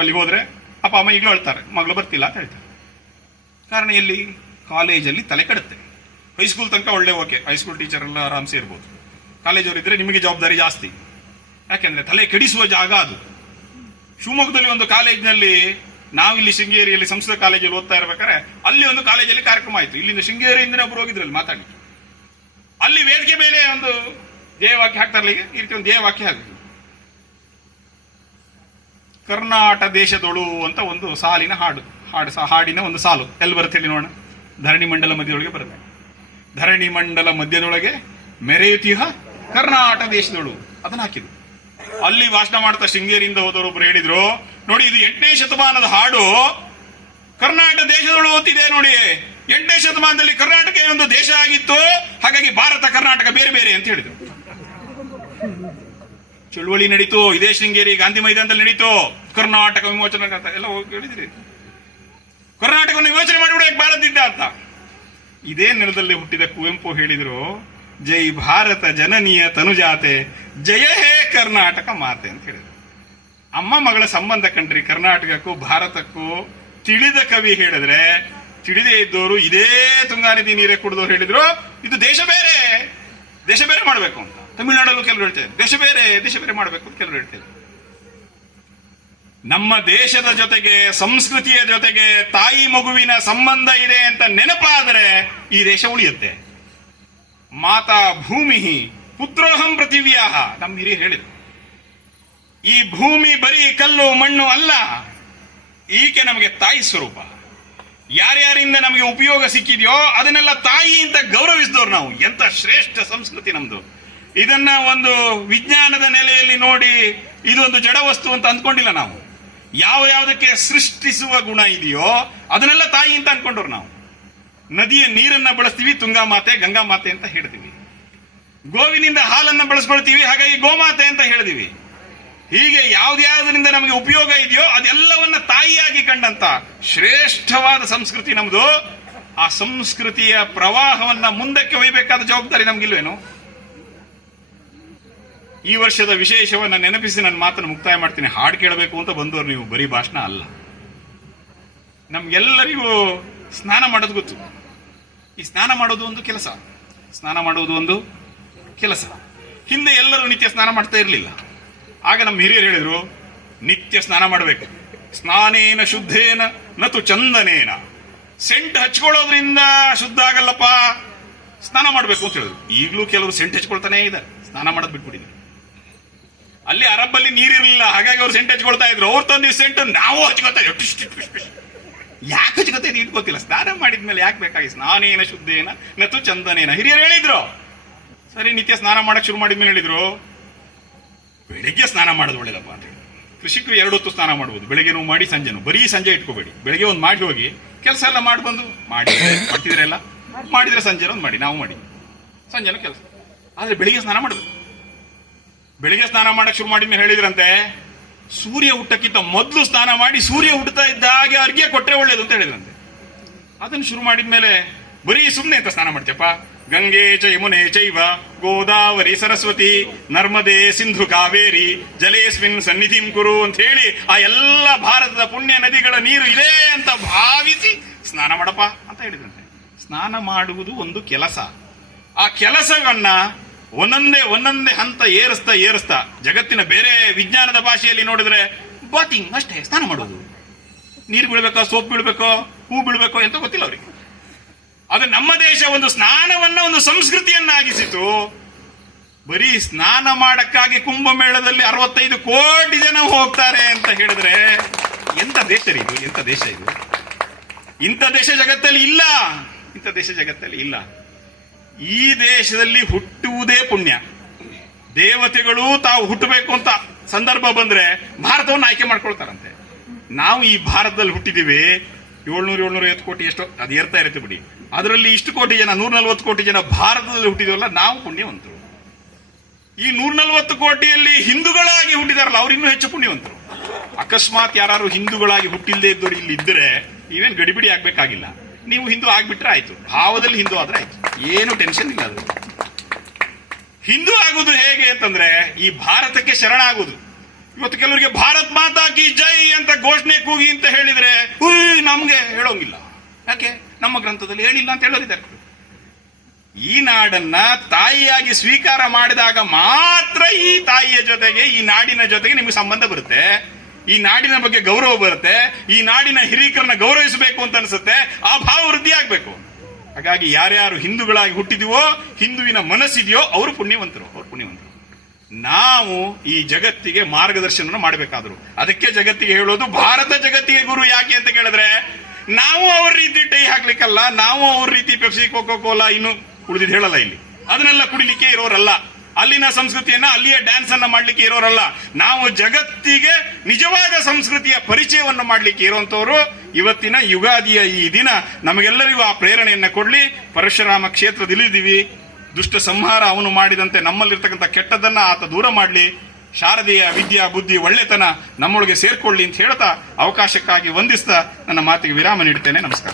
ಅಲ್ಲಿಗೆ ಹೋದ್ರೆ ಅಪ್ಪ ಅಮ್ಮ ಈಗಲೂ ಹೇಳ್ತಾರೆ, ಮಗಳು ಬರ್ತಿಲ್ಲ ಅಂತ ಹೇಳ್ತಾರೆ. ಕಾರಣ ಎಲ್ಲಿ? ಕಾಲೇಜಲ್ಲಿ ತಲೆ ಕೆಡುತ್ತೆ. ಹೈಸ್ಕೂಲ್ ತನಕ ಒಳ್ಳೆ ಓಕೆ, ಹೈಸ್ಕೂಲ್ ಟೀಚರ್ ಎಲ್ಲ ಆರಾಮ್ಸೆ ಇರ್ಬೋದು. ಕಾಲೇಜವ್ರು ಇದ್ರೆ ನಿಮಗೆ ಜವಾಬ್ದಾರಿ ಜಾಸ್ತಿ. ಯಾಕೆಂದ್ರೆ ತಲೆ ಕೆಡಿಸುವ ಜಾಗ ಅದು. ಶಿವಮೊಗ್ಗದಲ್ಲಿ ಒಂದು ಕಾಲೇಜಿನಲ್ಲಿ, ನಾವಿಲ್ಲಿ ಶೃಂಗೇರಿಯಲ್ಲಿ ಸಂಸ್ಕೃತ ಕಾಲೇಜಲ್ಲಿ ಓದ್ತಾ ಇರ್ಬೇಕಾದ್ರೆ ಅಲ್ಲಿ ಒಂದು ಕಾಲೇಜಲ್ಲಿ ಕಾರ್ಯಕ್ರಮ ಆಯ್ತು. ಇಲ್ಲಿಂದ ಶೃಂಗೇರಿಯಿಂದ ಒಬ್ರು ಹೋಗಿದ್ರಲ್ಲಿ ಮಾತಾಡಿ. ಅಲ್ಲಿ ವೇದಿಕೆ ಮೇಲೆ ಒಂದು ಧ್ಯೇಯವಾಕ್ಯ ಹಾಕ್ತಾರಲ್ಲ, ಈಗ ಈ ರೀತಿ ಒಂದು ಧ್ಯೇಯವಾಕ್ಯ ಹಾಕಿದ್ರು. ಕರ್ನಾಟ ದೇಶದೊಳು ಅಂತ ಒಂದು ಸಾಲಿನ ಹಾಡಿನ ಒಂದು ಸಾಲು. ಎಲ್ಲಿ ಬರುತ್ತೆ ಹೇಳಿ ನೋಡೋಣ. ಧರಣಿ ಮಂಡಲ ಮಧ್ಯದೊಳಗೆ ಬರುತ್ತೆ. ಧರಣಿ ಮಂಡಲ ಮಧ್ಯದೊಳಗೆ ಮೆರೆಯುತಿಹ ಕರ್ನಾಟ ದೇಶದೊಳು, ಅದನ್ನ ಹಾಕಿದ್ರು. ಅಲ್ಲಿ ಭಾಷಣ ಮಾಡ್ತಾ ಶೃಂಗೇರಿಯಿಂದ ಹೋದವರೊಬ್ರು ಹೇಳಿದ್ರು, ನೋಡಿ ಇದು 8ನೇ ಶತಮಾನದ ಹಾಡು, ಕರ್ನಾಟಕ ದೇಶದೊಳು ಓದ್ತಿದೆ ನೋಡಿ. 8ನೇ ಶತಮಾನದಲ್ಲಿ ಕರ್ನಾಟಕ ಒಂದು ದೇಶ ಆಗಿತ್ತು, ಹಾಗಾಗಿ ಭಾರತ ಕರ್ನಾಟಕ ಬೇರೆ ಬೇರೆ ಅಂತ ಹೇಳಿದ್ರು. ಚಳುವಳಿ ನಡೀತು, ಇದೇ ಶೃಂಗೇರಿ ಗಾಂಧಿ ಮೈದಾನದಲ್ಲಿ ನಡೀತು. ಕರ್ನಾಟಕ ವಿಮೋಚನೆ ಎಲ್ಲ ಹೇಳಿದ್ರಿ, ಕರ್ನಾಟಕವನ್ನು ವಿಮೋಚನೆ ಮಾಡಿಬಿಡಕ್ಕೆ ಭಾರತದಿಂದ ಅಂತ. ಇದೇ ನೆಲದಲ್ಲಿ ಹುಟ್ಟಿದ ಕುವೆಂಪು ಹೇಳಿದ್ರು, ಜೈ ಭಾರತ ಜನನೀಯ ತನುಜಾತೆ, ಜಯ ಹೇ ಕರ್ನಾಟಕ ಮಾತೆ ಅಂತ ಹೇಳಿದ್ರು. ಅಮ್ಮ ಮಗಳ ಸಂಬಂಧ ಕಂಡ್ರಿ ಕರ್ನಾಟಕಕ್ಕೂ ಭಾರತಕ್ಕೂ ತಿಳಿದ ಕವಿ ಹೇಳಿದ್ರೆ, ತಿಳಿದೇ ಇದ್ದವರು ಇದೇ ತುಂಗಾ ನದಿ ನೀರೇ ಕುಡಿದವ್ರು ಹೇಳಿದ್ರು ಇದು ದೇಶ ಬೇರೆ ಮಾಡಬೇಕು ಅಂತ. ತಮಿಳುನಾಡಲ್ಲೂ ಕೆಲವರು ಹೇಳ್ತಾರೆ ದೇಶ ಬೇರೆ ಮಾಡಬೇಕು ಅಂತ ಕೆಲವರು ಹೇಳ್ತಾರೆ. ನಮ್ಮ ದೇಶದ ಜೊತೆಗೆ, ಸಂಸ್ಕೃತಿಯ ಜೊತೆಗೆ ತಾಯಿ ಮಗುವಿನ ಸಂಬಂಧ ಇದೆ ಅಂತ ನೆನಪಾದರೆ ಈ ದೇಶ ಉಳಿಯುತ್ತೆ. ಮಾತಾ ಭೂಮಿ ಪುತ್ರೋಹಂ ಪೃಥಿವ್ಯಾಹ, ನಮ್ಮ ಹಿರಿಯರು ಹೇಳಿದ್ರು. ಈ ಭೂಮಿ ಬರೀ ಕಲ್ಲು ಮಣ್ಣು ಅಲ್ಲ, ಈಕೆ ನಮಗೆ ತಾಯಿ ಸ್ವರೂಪ. ಯಾರ್ಯಾರಿಂದ ನಮಗೆ ಉಪಯೋಗ ಸಿಕ್ಕಿದೆಯೋ ಅದನ್ನೆಲ್ಲ ತಾಯಿ ಅಂತ ಗೌರವಿಸಿದವ್ರು ನಾವು. ಎಂತ ಶ್ರೇಷ್ಠ ಸಂಸ್ಕೃತಿ ನಮ್ದು. ಇದನ್ನ ಒಂದು ವಿಜ್ಞಾನದ ನೆಲೆಯಲ್ಲಿ ನೋಡಿ ಇದೊಂದು ಜಡ ವಸ್ತು ಅಂತ ಅಂದ್ಕೊಂಡಿಲ್ಲ ನಾವು. ಯಾವುದಕ್ಕೆ ಸೃಷ್ಟಿಸುವ ಗುಣ ಇದೆಯೋ ಅದನ್ನೆಲ್ಲ ತಾಯಿ ಅಂತ ಅನ್ಕೊಂಡವ್ರು ನಾವು. ನದಿಯ ನೀರನ್ನ ಬಳಸ್ತೀವಿ, ತುಂಗಾ ಮಾತೆ, ಗಂಗಾ ಮಾತೆ ಅಂತ ಹೇಳ್ತೀವಿ. ಗೋವಿನಿಂದ ಹಾಲನ್ನ ಬಳಸ್ಕೊಳ್ತೀವಿ, ಹಾಗಾಗಿ ಗೋಮಾತೆ ಅಂತ ಹೇಳಿದೀವಿ. ಹೀಗೆ ಯಾವ್ದ್ಯಾವ್ದರಿಂದ ನಮಗೆ ಉಪಯೋಗ ಇದೆಯೋ ಅದೆಲ್ಲವನ್ನ ತಾಯಿಯಾಗಿ ಕಂಡಂತ ಶ್ರೇಷ್ಠವಾದ ಸಂಸ್ಕೃತಿ ನಮ್ದು. ಆ ಸಂಸ್ಕೃತಿಯ ಪ್ರವಾಹವನ್ನ ಮುಂದಕ್ಕೆ ಒಯ್ಯಬೇಕಾದ ಜವಾಬ್ದಾರಿ ನಮ್ಗಿಲ್ವೇನು? ಈ ವರ್ಷದ ವಿಶೇಷವನ್ನ ನೆನಪಿಸಿ ನನ್ನ ಮಾತನ್ನು ಮುಕ್ತಾಯ ಮಾಡ್ತೀನಿ. ಹಾಡು ಕೇಳಬೇಕು ಅಂತ ಬಂದವರು ನೀವು, ಬರೀ ಭಾಷಣ ಅಲ್ಲ. ನಮ್ಗೆಲ್ಲರಿಗೂ ಸ್ನಾನ ಮಾಡೋದು ಗೊತ್ತು. ಈ ಸ್ನಾನ ಮಾಡೋದು ಒಂದು ಕೆಲಸ, ಸ್ನಾನ ಮಾಡುವುದು ಒಂದು ಕೆಲಸ. ಹಿಂದೆ ಎಲ್ಲರೂ ನಿತ್ಯ ಸ್ನಾನ ಮಾಡ್ತಾ ಇರಲಿಲ್ಲ. ಆಗ ನಮ್ಮ ಹಿರಿಯರು ಹೇಳಿದ್ರು, ನಿತ್ಯ ಸ್ನಾನ ಮಾಡಬೇಕು. ಸ್ನಾನೇನ ಶುದ್ಧೇನ ನತು ಚಂದನೇನ. ಸೆಂಟ್ ಹಚ್ಕೊಳ್ಳೋದ್ರಿಂದ ಶುದ್ಧ ಆಗಲ್ಲಪ್ಪ, ಸ್ನಾನ ಮಾಡಬೇಕು ಅಂತ ಹೇಳಿದ್ರು. ಈಗಲೂ ಕೆಲವರು ಸೆಂಟ್ ಹಚ್ಕೊಳ್ತಾನೆ ಇದ್ದಾರೆ, ಸ್ನಾನ ಮಾಡೋದು ಬಿಟ್ಬಿಟ್ಟಿದ್ದಾರೆ. ಅಲ್ಲಿ ಅರಬ್ಬಲ್ಲಿ ನೀರಿರಲಿಲ್ಲ, ಹಾಗಾಗಿ ಅವ್ರು ಸೆಂಟ್ ಹಚ್ಕೊಳ್ತಾ ಇದ್ರು. ಅವ್ರು ತಂದು ಸೆಂಟ್ ನಾವು ಹಚ್ಕೊಳ್ತಾ ಇದ್ವಿ. ಯಾಕೆ ಹಚ್ಕೊತಾ ಇದ್ ಗೊತ್ತಿಲ್ಲ. ಸ್ನಾನ ಮಾಡಿದ್ಮೇಲೆ ಯಾಕೆ ಬೇಕಾಗಿ ಸ್ನಾನೇನ ಶುದ್ಧೇನ ನತು ಚಂದನೇನ ಹಿರಿಯರು ಹೇಳಿದ್ರು. ಸರಿ, ನಿತ್ಯ ಸ್ನಾನ ಮಾಡಕ್ ಶುರು ಮಾಡಿದ್ಮೇಲೆ ಹೇಳಿದ್ರು, ಬೆಳಿಗ್ಗೆ ಸ್ನಾನ ಮಾಡೋದು ಒಳ್ಳೇದಪ್ಪ ಅಂತ ಹೇಳಿ. ಕೃಷಿಕರು 2 ಹೊತ್ತು ಸ್ನಾನ ಮಾಡುವುದು, ಬೆಳಗ್ಗೆನೂ ಮಾಡಿ ಸಂಜೆನೂ. ಬರೀ ಸಂಜೆ ಇಟ್ಕೋಬೇಡಿ, ಬೆಳಗ್ಗೆ ಒಂದು ಮಾಡಿ ಹೋಗಿ ಕೆಲಸ ಎಲ್ಲ ಮಾಡಿ ಬಂದು ಮಾಡ್ತಿದ್ರೆ ಎಲ್ಲ ಮಾಡಿದ್ರೆ ಸಂಜೆ ಒಂದು ಮಾಡಿ, ನಾವು ಮಾಡಿ ಸಂಜೆನೂ ಕೆಲಸ. ಆದ್ರೆ ಬೆಳಿಗ್ಗೆ ಸ್ನಾನ ಮಾಡಬೇಕು. ಬೆಳಿಗ್ಗೆ ಸ್ನಾನ ಮಾಡಕ್ ಶುರು ಮಾಡಿದ್ಮೇಲೆ ಹೇಳಿದ್ರಂತೆ, ಸೂರ್ಯ ಹುಟ್ಟಕ್ಕಿಂತ ಮೊದಲು ಸ್ನಾನ ಮಾಡಿ ಸೂರ್ಯ ಹುಟ್ಟುತ್ತಾ ಇದ್ದ ಹಾಗೆ ಅರ್ಘ್ಯ ಕೊಟ್ರೆ ಒಳ್ಳೇದು ಅಂತ ಹೇಳಿದ್ರಂತೆ. ಅದನ್ನು ಶುರು ಮಾಡಿದ್ಮೇಲೆ ಬರೀ ಸುಮ್ಮನೆ ಅಂತ ಸ್ನಾನ ಮಾಡ್ತೀಯಪ್ಪ. ಗಂಗೆ ಚ ಯಮುನೆ ಚೈವ ಗೋದಾವರಿ ಸರಸ್ವತಿ ನರ್ಮದೆ ಸಿಂಧು ಕಾವೇರಿ ಜಲೇಸ್ಮಿನ್ ಸನ್ನಿಧಿಂ ಕುರು ಅಂತ ಹೇಳಿ ಆ ಎಲ್ಲ ಭಾರತದ ಪುಣ್ಯ ನದಿಗಳ ನೀರು ಇದೆ ಅಂತ ಭಾವಿಸಿ ಸ್ನಾನ ಮಾಡಪ್ಪ ಅಂತ ಹೇಳಿದ್ರಂತೆ. ಸ್ನಾನ ಮಾಡುವುದು ಒಂದು ಕೆಲಸ. ಆ ಕೆಲಸವನ್ನ ಒಂದೊಂದೇ ಹಂತ ಏರಿಸ್ತಾ ಜಗತ್ತಿನ ಬೇರೆ ವಿಜ್ಞಾನದ ಭಾಷೆಯಲ್ಲಿ ನೋಡಿದ್ರೆ ಬಾತಿಂಗ್ ಅಷ್ಟೇ, ಸ್ನಾನ ಮಾಡೋದು. ನೀರು ಬೀಳ್ಬೇಕೋ, ಸೋಪ್ ಬೀಳ್ಬೇಕೋ, ಹೂ ಬೀಳ್ಬೇಕೋ ಅಂತ ಗೊತ್ತಿಲ್ಲ ಅವರಿಗೆ. ಅದು ನಮ್ಮ ದೇಶ ಒಂದು ಸ್ನಾನವನ್ನ ಒಂದು ಸಂಸ್ಕೃತಿಯನ್ನಾಗಿಸಿತು. ಬರೀ ಸ್ನಾನ ಮಾಡಕ್ಕಾಗಿ ಕುಂಭಮೇಳದಲ್ಲಿ 65 ಕೋಟಿ ಜನ ಹೋಗ್ತಾರೆ ಅಂತ ಹೇಳಿದ್ರೆ ಎಂತ ದೇಶ ಇದು, ಎಂತ ದೇಶ ಇದು? ಇಂಥ ದೇಶ ಜಗತ್ತಲ್ಲಿ ಇಲ್ಲ, ಇಂಥ ದೇಶ ಜಗತ್ತಲ್ಲಿ ಇಲ್ಲ. ಈ ದೇಶದಲ್ಲಿ ಹುಟ್ಟುವುದೇ ಪುಣ್ಯ. ದೇವತೆಗಳು ತಾವು ಹುಟ್ಟಬೇಕು ಅಂತ ಸಂದರ್ಭ ಬಂದ್ರೆ ಭಾರತವನ್ನು ಆಯ್ಕೆ ಮಾಡ್ಕೊಳ್ತಾರಂತೆ. ನಾವು ಈ ಭಾರತದಲ್ಲಿ ಹುಟ್ಟಿದೀವಿ. 750 ಕೋಟಿ ಎಷ್ಟೋ ಅದು ಏರ್ತಾ ಇರುತ್ತೆ ಬಿಡಿ. ಅದರಲ್ಲಿ ಇಷ್ಟು ಕೋಟಿ ಜನ, 140 ಕೋಟಿ ಜನ ಭಾರತದಲ್ಲಿ ಹುಟ್ಟಿದವಲ್ಲ, ನಾವು ಪುಣ್ಯವಂತರು. ಈ 140 ಕೋಟಿಯಲ್ಲಿ ಹಿಂದೂಗಳಾಗಿ ಹುಟ್ಟಿದಾರಲ್ಲ, ಅವ್ರು ಇನ್ನೂ ಹೆಚ್ಚು ಪುಣ್ಯವಂತರು. ಅಕಸ್ಮಾತ್ ಯಾರು ಹಿಂದೂಗಳಾಗಿ ಹುಟ್ಟಿಲ್ಲದೆ ಇದ್ದವರು ಇಲ್ಲಿ ಇದ್ದರೆ ನೀವೇನು ಗಡಿಬಿಡಿ ಆಗ್ಬೇಕಾಗಿಲ್ಲ. ನೀವು ಹಿಂದೂ ಆಗ್ಬಿಟ್ರೆ ಆಯ್ತು, ಭಾವದಲ್ಲಿ ಹಿಂದೂ ಆದ್ರೆ ಆಯ್ತು, ಏನು ಟೆನ್ಷನ್ ಇಲ್ಲ. ಅದು ಹಿಂದೂ ಆಗುದು ಹೇಗೆ ಅಂತಂದ್ರೆ ಈ ಭಾರತಕ್ಕೆ ಶರಣಾಗುವುದು. ಇವತ್ತು ಕೆಲವರಿಗೆ ಭಾರತ್ ಮಾತಾ ಕಿ ಜೈ ಅಂತ ಘೋಷಣೆ ಕೂಗಿ ಅಂತ ಹೇಳಿದ್ರೆ ನಮ್ಗೆ ಹೇಳೋಂಗಿಲ್ಲ. ಯಾಕೆ? ನಮ್ಮ ಗ್ರಂಥದಲ್ಲಿ ಹೇಳಿಲ್ಲ ಅಂತ ಹೇಳೋದಿದ್ದಾರೆ. ಈ ನಾಡನ್ನ ತಾಯಿಯಾಗಿ ಸ್ವೀಕಾರ ಮಾಡಿದಾಗ ಮಾತ್ರ ಈ ತಾಯಿಯ ಜೊತೆಗೆ, ಈ ನಾಡಿನ ಜೊತೆಗೆ ನಿಮಗೆ ಸಂಬಂಧ ಬರುತ್ತೆ. ಈ ನಾಡಿನ ಬಗ್ಗೆ ಗೌರವ ಬರುತ್ತೆ. ಈ ನಾಡಿನ ಹಿರಿಕರನ್ನ ಗೌರವಿಸಬೇಕು ಅಂತ ಅನ್ಸುತ್ತೆ. ಆ ಭಾವ ವೃದ್ಧಿ ಆಗ್ಬೇಕು. ಹಾಗಾಗಿ ಯಾರ್ಯಾರು ಹಿಂದೂಗಳಾಗಿ ಹುಟ್ಟಿದೀವೋ, ಹಿಂದುವಿನ ಮನಸ್ಸಿದೆಯೋ ಅವರು ಪುಣ್ಯವಂತರು, ಅವರು ಪುಣ್ಯವಂತರು. ನಾವು ಈ ಜಗತ್ತಿಗೆ ಮಾರ್ಗದರ್ಶನ ಮಾಡಬೇಕಾದ್ರು. ಅದಕ್ಕೆ ಜಗತ್ತಿಗೆ ಹೇಳೋದು ಭಾರತ ಜಗತ್ತಿಗೆ ಗುರು. ಯಾಕೆ ಅಂತ ಕೇಳಿದ್ರೆ, ನಾವು ಅವ್ರ ರೀತಿ ಟೈ ಹಾಕ್ಲಿಕ್ಕಲ್ಲ, ನಾವು ಅವ್ರ ರೀತಿ ಪೆಪ್ಸಿ, ಕೋಕೋ ಕೋಲಾ ಇನ್ನು ಕುಡಿದಿದ್ದು ಹೇಳಲ್ಲ. ಇಲ್ಲಿ ಅದನ್ನೆಲ್ಲ ಕುಡಿಲಿಕ್ಕೆ ಇರೋರಲ್ಲ. ಅಲ್ಲಿನ ಸಂಸ್ಕೃತಿಯನ್ನ, ಅಲ್ಲಿಯ ಡ್ಯಾನ್ಸ್ ಅನ್ನ ಮಾಡ್ಲಿಕ್ಕೆ ಇರೋರಲ್ಲ. ನಾವು ಜಗತ್ತಿಗೆ ನಿಜವಾದ ಸಂಸ್ಕೃತಿಯ ಪರಿಚಯವನ್ನು ಮಾಡ್ಲಿಕ್ಕೆ ಇರುವಂತವರು. ಇವತ್ತಿನ ಯುಗಾದಿಯ ಈ ದಿನ ನಮಗೆಲ್ಲರಿಗೂ ಆ ಪ್ರೇರಣೆಯನ್ನ ಕೊಡ್ಲಿ. ಪರಶುರಾಮ ಕ್ಷೇತ್ರದಲ್ಲಿದ್ದೀವಿ. ದುಷ್ಟ ಸಂಹಾರ ಅವನು ಮಾಡಿದಂತೆ ನಮ್ಮಲ್ಲಿರ್ತಕ್ಕಂಥ ಕೆಟ್ಟದನ್ನ ಆತ ದೂರ ಮಾಡಲಿ. ಶಾರದೆಯ ವಿದ್ಯಾ ಬುದ್ಧಿ ಒಳ್ಳೆತನ ನಮ್ಮೊಳಗೆ ಸೇರ್ಕೊಳ್ಳಿ ಅಂತ ಹೇಳ್ತಾ ಅವಕಾಶಕ್ಕಾಗಿ ವಂದಿಸ್ತಾ ನನ್ನ ಮಾತಿಗೆ ವಿರಾಮ ನೀಡುತ್ತೇನೆ. ನಮಸ್ಕಾರ.